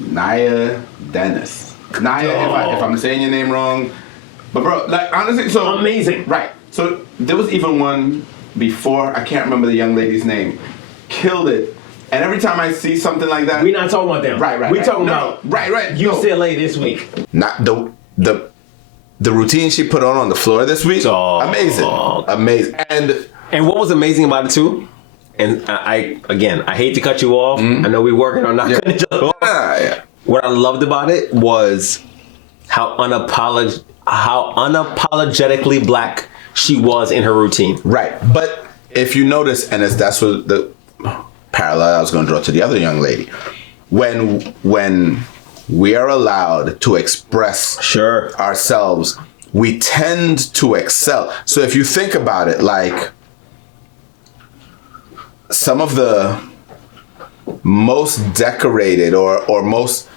Naya Dennis. Naya, if I'm saying your name wrong, but bro, like honestly, so amazing, right? So there was even one before. I can't remember the young lady's name. Killed it. And every time I see something like that, we're not talking about them. Right. We talking about UCLA this week. Not the routine she put on the floor this week. Amazing. And what was amazing about it too? And I hate to cut you off. I know we're working on not cutting each other off. Yeah. What I loved about it was how unapologetically black she was in her routine. Right. But if you notice, and that's what the parallel I was going to draw to the other young lady, when we are allowed to express ourselves, we tend to excel. So if you think about it, like some of the most decorated or most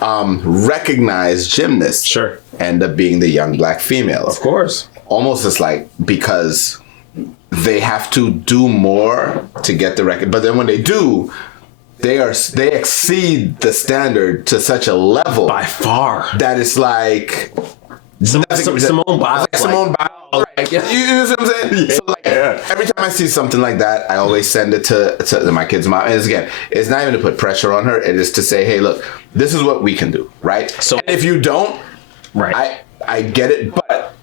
recognized gymnasts end up being the young black females. Of course. Almost it's like because they have to do more to get the record. But then when they do, they exceed the standard to such a level by far that it's like Simone Biles. Simone Biles. Right. You know what I'm saying? Yeah. So like every time I see something like that, I always send it to my kid's mom. And again, it's not even to put pressure on her. It is to say, hey, look, this is what we can do, right? So and if you don't, I get it, but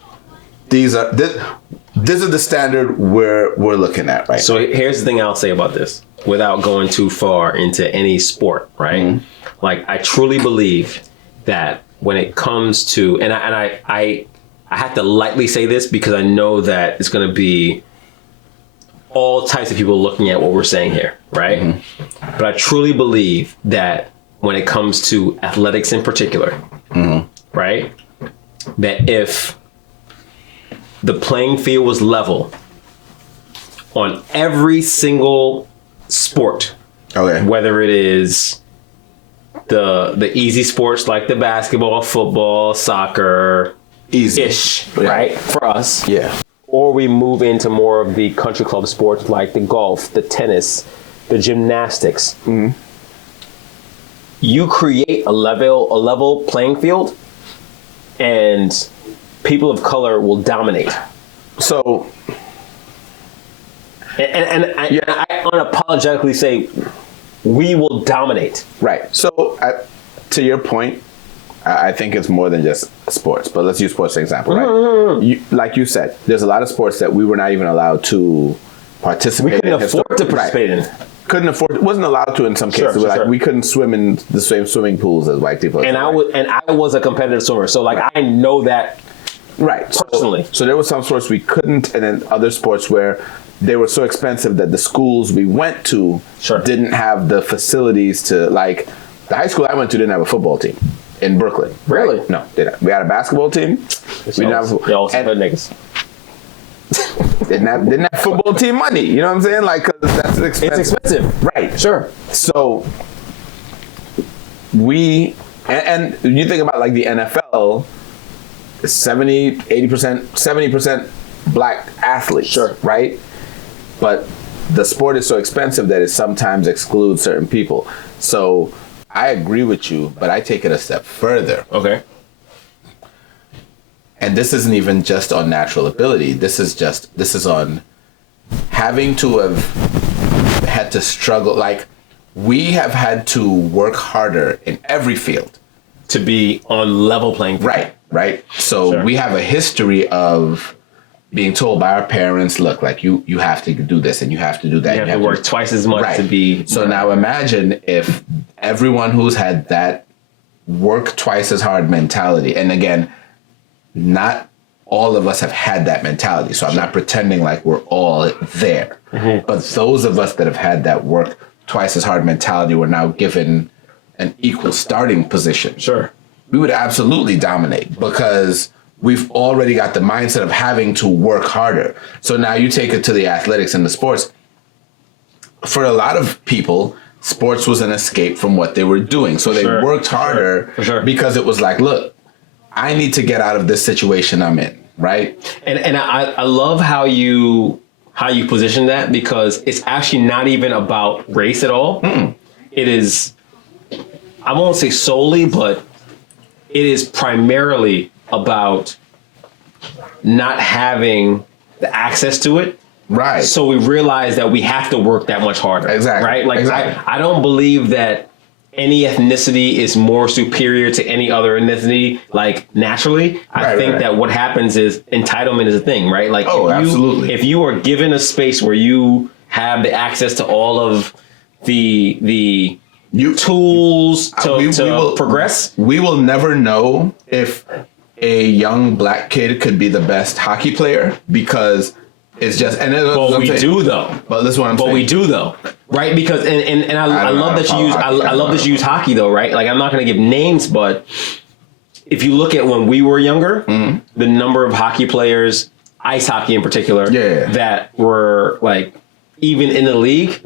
this is the standard we're looking at, right? So here's the thing I'll say about this, without going too far into any sport, right? Mm-hmm. Like I truly believe that when it comes to, and I have to lightly say this because I know that it's going to be all types of people looking at what we're saying here, right? Mm-hmm. But I truly believe that when it comes to athletics in particular, right, that if the playing field was level on every single sport, whether it is the easy sports like the basketball, football, soccer, easy-ish, right, for us. Yeah. Or we move into more of the country club sports like the golf, the tennis, the gymnastics. Mm-hmm. You create a level playing field, and people of color will dominate. So, and I unapologetically say, we will dominate. Right. So, to your point, I think it's more than just sports, but let's use sports as an example, right? Mm-hmm. Like you said, there's a lot of sports that we were not even allowed to participate in. We couldn't afford to participate in. Couldn't afford, wasn't allowed to in some cases. We couldn't swim in the same swimming pools as white people. And I was a competitive swimmer, so I know that personally. So there were some sports we couldn't, and then other sports where they were so expensive that the schools we went to didn't have the facilities to, like, the high school I went to didn't have a football team in Brooklyn. Really? No, they didn't. We had a basketball team. We didn't have a football. Y'all hood niggas. didn't have football team money. You know what I'm saying? Like, cause that's expensive. It's expensive. Right. Sure. So we, and you think about like the NFL, 70, 80%, 70% black athletes. Sure. Right? But the sport is so expensive that it sometimes excludes certain people. So I agree with you, but I take it a step further. Okay. And this isn't even just on natural ability. This is on having to have had to struggle. Like, we have had to work harder in every field to be on level playing field. Right. So we have a history of being told by our parents, look, like you have to do this and you have to do that. You have to work twice as much to be. So now imagine if everyone who's had that work twice as hard mentality, and again, not all of us have had that mentality. So I'm not pretending like we're all there. Mm-hmm. But those of us that have had that work twice as hard mentality were now given an equal starting position, Sure. we would absolutely dominate because we've already got the mindset of having to work harder. So now you take it to the athletics and the sports. For a lot of people, sports was an escape from what they were doing. So they worked harder because it was like, look, I need to get out of this situation I'm in, right? And I love how you position that, because it's actually not even about race at all. It is, I won't say solely, but it is primarily about not having the access to it. Right. So we realize that we have to work that much harder. Exactly. Right? Like, exactly. I don't believe that any ethnicity is more superior to any other ethnicity, like, naturally. I think that what happens is entitlement is a thing, right? Like, absolutely. If you are given a space where you have the access to all of the tools to progress. We will never know if a young black kid could be the best hockey player because it's just. But we do though. But this is what I'm saying. But we do though, right? Because and I love that you use I love that you use hockey though, right? Like, I'm not going to give names, but if you look at when we were younger, the number of hockey players, ice hockey in particular, that were like even in the league,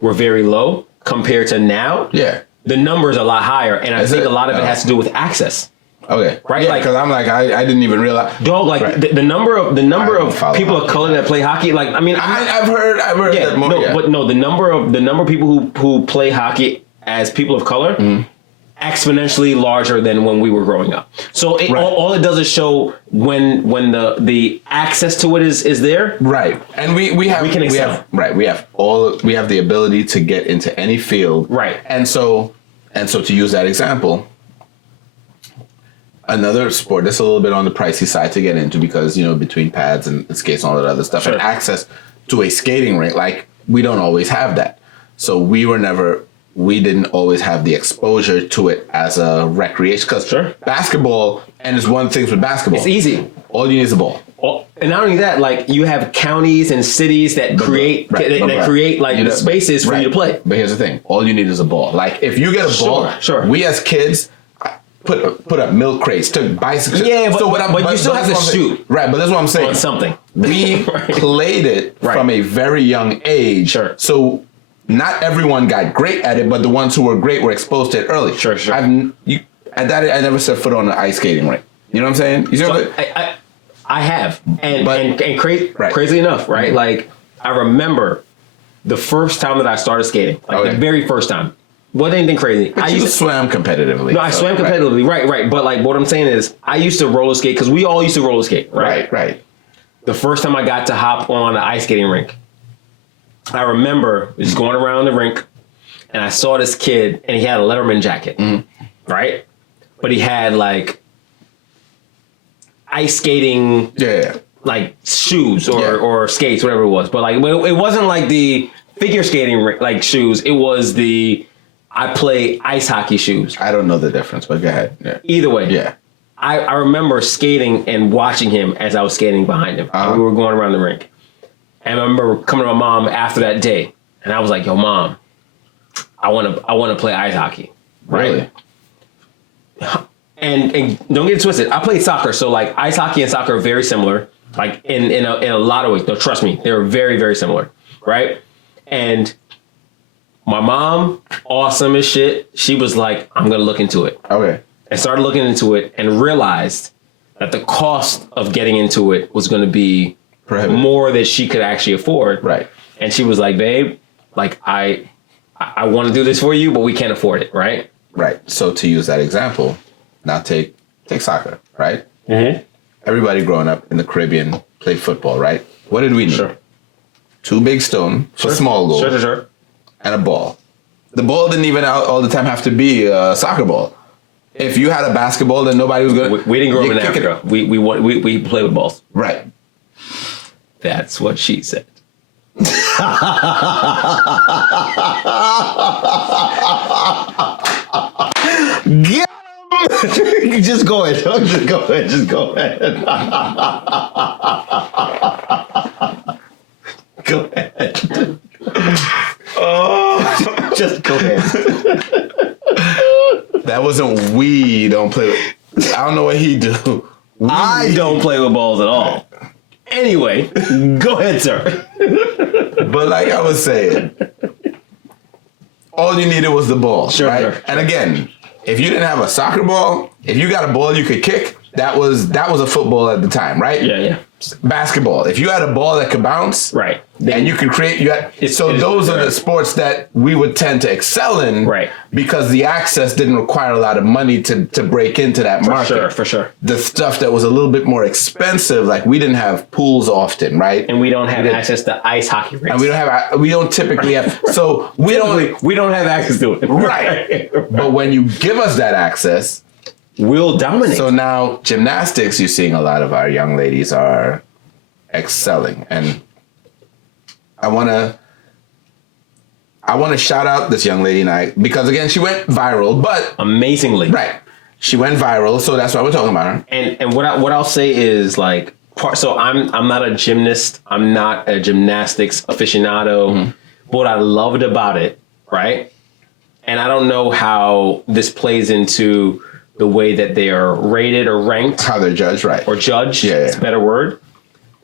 were very low compared to now. The number is a lot higher, and I think a lot of it has to do with access. Okay. Right. Yeah, because I'm like, I didn't even realize. Dog, like the number of people of color that play hockey. Like, I mean, I've heard that more. But no, the number of people who play hockey as people of color, exponentially larger than when we were growing up. So all it does is show when the access to it is there. Right. And we can excel. We have the ability to get into any field. Right. And so to use that example, another sport that's a little bit on the pricey side to get into because, between pads and skates and all that other stuff, and access to a skating rink, like, we don't always have that. So we didn't always have the exposure to it as a recreation. Because basketball, and it's one of the things with basketball. It's easy. All you need is a ball. And not only that, like, you have counties and cities that create the spaces for you to play. But here's the thing. All you need is a ball. Like, if you get a ball, we as kids put up milk crates, took bicycles. Yeah, but you still have to shoot. Right, but that's what I'm saying. On something. We played it from a very young age. Sure. So not everyone got great at it, but the ones who were great were exposed to it early. Sure. I never set foot on an ice skating rink. You know what I'm saying? You see what I have. And crazy enough, right? Like, I remember the first time that I started skating. The very first time. Wasn't anything crazy. But you swam competitively. No, I swam competitively. Right. But, like, what I'm saying is, I used to roller skate because we all used to roller skate, right? Right. The first time I got to hop on an ice skating rink, I remember just going around the rink, and I saw this kid, and he had a Letterman jacket, right? But he had, like, ice skating, like, shoes or skates, whatever it was. But, like, it wasn't like the figure skating like shoes. It was the I play ice hockey shoes. I don't know the difference, but go ahead. Yeah. Either way, I remember skating and watching him as I was skating behind him. We were going around the rink. And I remember coming to my mom after that day, and I was like, "Yo, Mom, I want to play ice hockey." Right? Really? And don't get it twisted. I played soccer, so, like, ice hockey and soccer are very similar. Like, in a lot of ways. No, trust me, they're very, very similar. Right? And my mom, awesome as shit, she was like, "I'm gonna look into it." Okay. And started looking into it and realized that the cost of getting into it was going to be more than she could actually afford. Right. And she was like, "Babe, like, I want to do this for you, but we can't afford it." Right. Right. So to use that example, now take soccer. Right. Mm-hmm. Everybody growing up in the Caribbean played football. Right. What did we need? Sure. 2 big stones for small goal. Sure. And a ball. The ball didn't even all the time have to be a soccer ball. If you had a basketball, then nobody was going to... We didn't grow up in Africa. We play with balls. Right. That's what she said. Get him! Just go ahead. Just go ahead. Go ahead. Oh, just go ahead. That wasn't we don't play with. I don't know what he do. I don't play with balls at all. Anyway, go ahead, sir. But like I was saying, all you needed was the ball, Sure, right? sure. And again, if you didn't have a soccer ball, if you got a ball you could kick, that was a football at the time, right? Yeah. Basketball. If you had a ball that could bounce, Right. and you could create, those are the sports that we would tend to excel in, Right. Because the access didn't require a lot of money to break into that market. For sure. The stuff that was a little bit more expensive, like we didn't have pools often, right? And we don't have access to ice hockey rinks. And we don't typically have, so we don't have access to it. right. But when you give us that access, we'll dominate. so now gymnastics, you're seeing a lot of our young ladies are excelling, and I want to shout out this young lady, and because again she went viral, but amazingly, right, she went viral, so that's why we're talking about her. And what I'll say is like so I'm not a gymnast, I'm not a gymnastics aficionado. Mm-hmm. But what I loved about it, right? And I don't know how this plays into the way that they are rated or ranked, How they're judged, right? or judged. Yeah. It's a better word.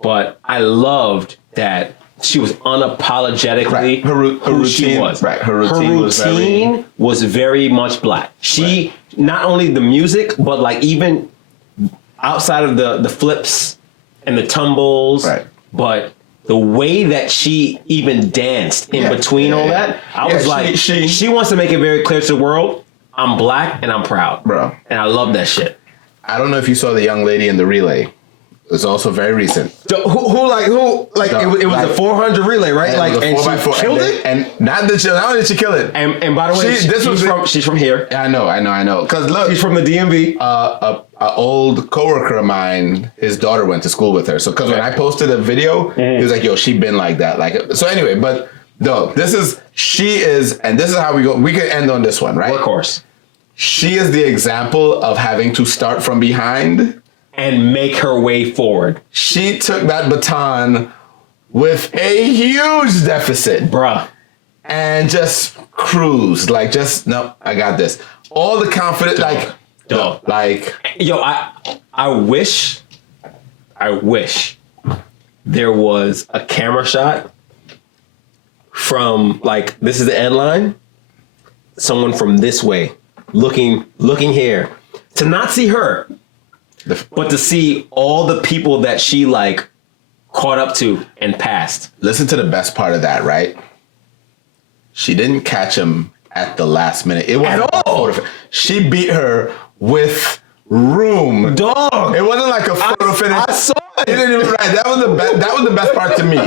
But I loved that she was unapologetically Right. Her who routine she was. right. Her routine was very much black. She not only the music, but like even outside of the flips and the tumbles, Right. but the way that she even danced in between all that, I was like, she wants to make it very clear to the world, I'm black and I'm proud, Bro. And I love that shit. I don't know if you saw the young lady in the relay. It's also very recent. It was a 400 relay, right? And she killed it. And not only did she kill it. And by the way, she's from here. I know. Because look, She's from the DMV. An old coworker of mine, his daughter went to school with her. So because when I posted a video, he was like, "Yo, she been like that." Like so. Anyway, but no, she is, and this is how we go. We can end on this one, right? Workhorse. She is the example of having to start from behind and make her way forward. She took that baton with a huge deficit, bruh, and just cruised. Like, no, I got this. All the confidence, yo, I wish there was a camera shot from, like, this is the end line, someone from this way, looking here, to not see her, but to see all the people that she, like, caught up to and passed. Listen to the best part of that, right? She didn't catch him at the last minute. It wasn't at all. She beat her with room. Dog. It wasn't like a photo finish. I saw it. That was the best part to me.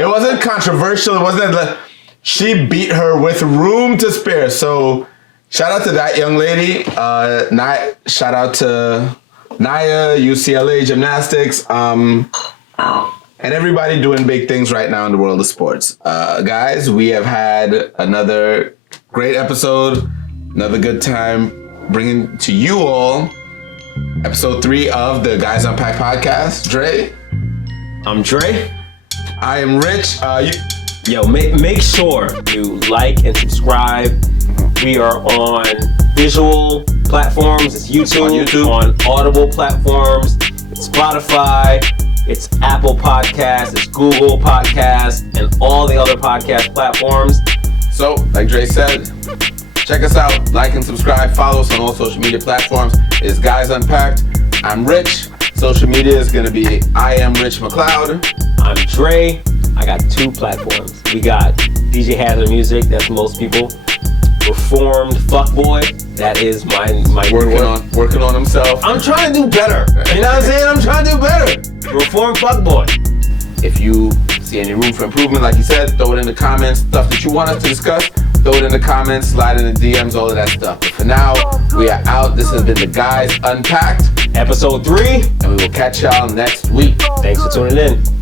It wasn't controversial. It wasn't. She beat her with room to spare. So shout out to that young lady. Shout out to Naya, UCLA Gymnastics, and everybody doing big things right now in the world of sports. Guys, we have had another great episode, another good time bringing to you all episode 3 of the Guys Unpacked podcast. Dre. I'm Dre. I am Rich. Yo, make sure you like and subscribe. We are on visual platforms. It's YouTube, on Audible platforms. It's Spotify. It's Apple Podcasts. It's Google Podcasts, and all the other podcast platforms. So, like Dre said, check us out. Like and subscribe. Follow us on all social media platforms. It's Guys Unpacked. I'm Rich. Social media is going to be I am Rich McLeod. I'm Dre. I got 2 platforms. We got DJ Hazard Music. That's most people. Reformed Fuckboy. That is my working on himself. I'm trying to do better. You know what I'm saying? I'm trying to do better. Reformed Fuckboy. If you see any room for improvement, like you said, throw it in the comments. Stuff that you want us to discuss, throw it in the comments, slide in the DMs, all of that stuff. But for now, we are out. This has been the Guys Unpacked, episode 3, and we will catch y'all next week. Thanks for tuning in.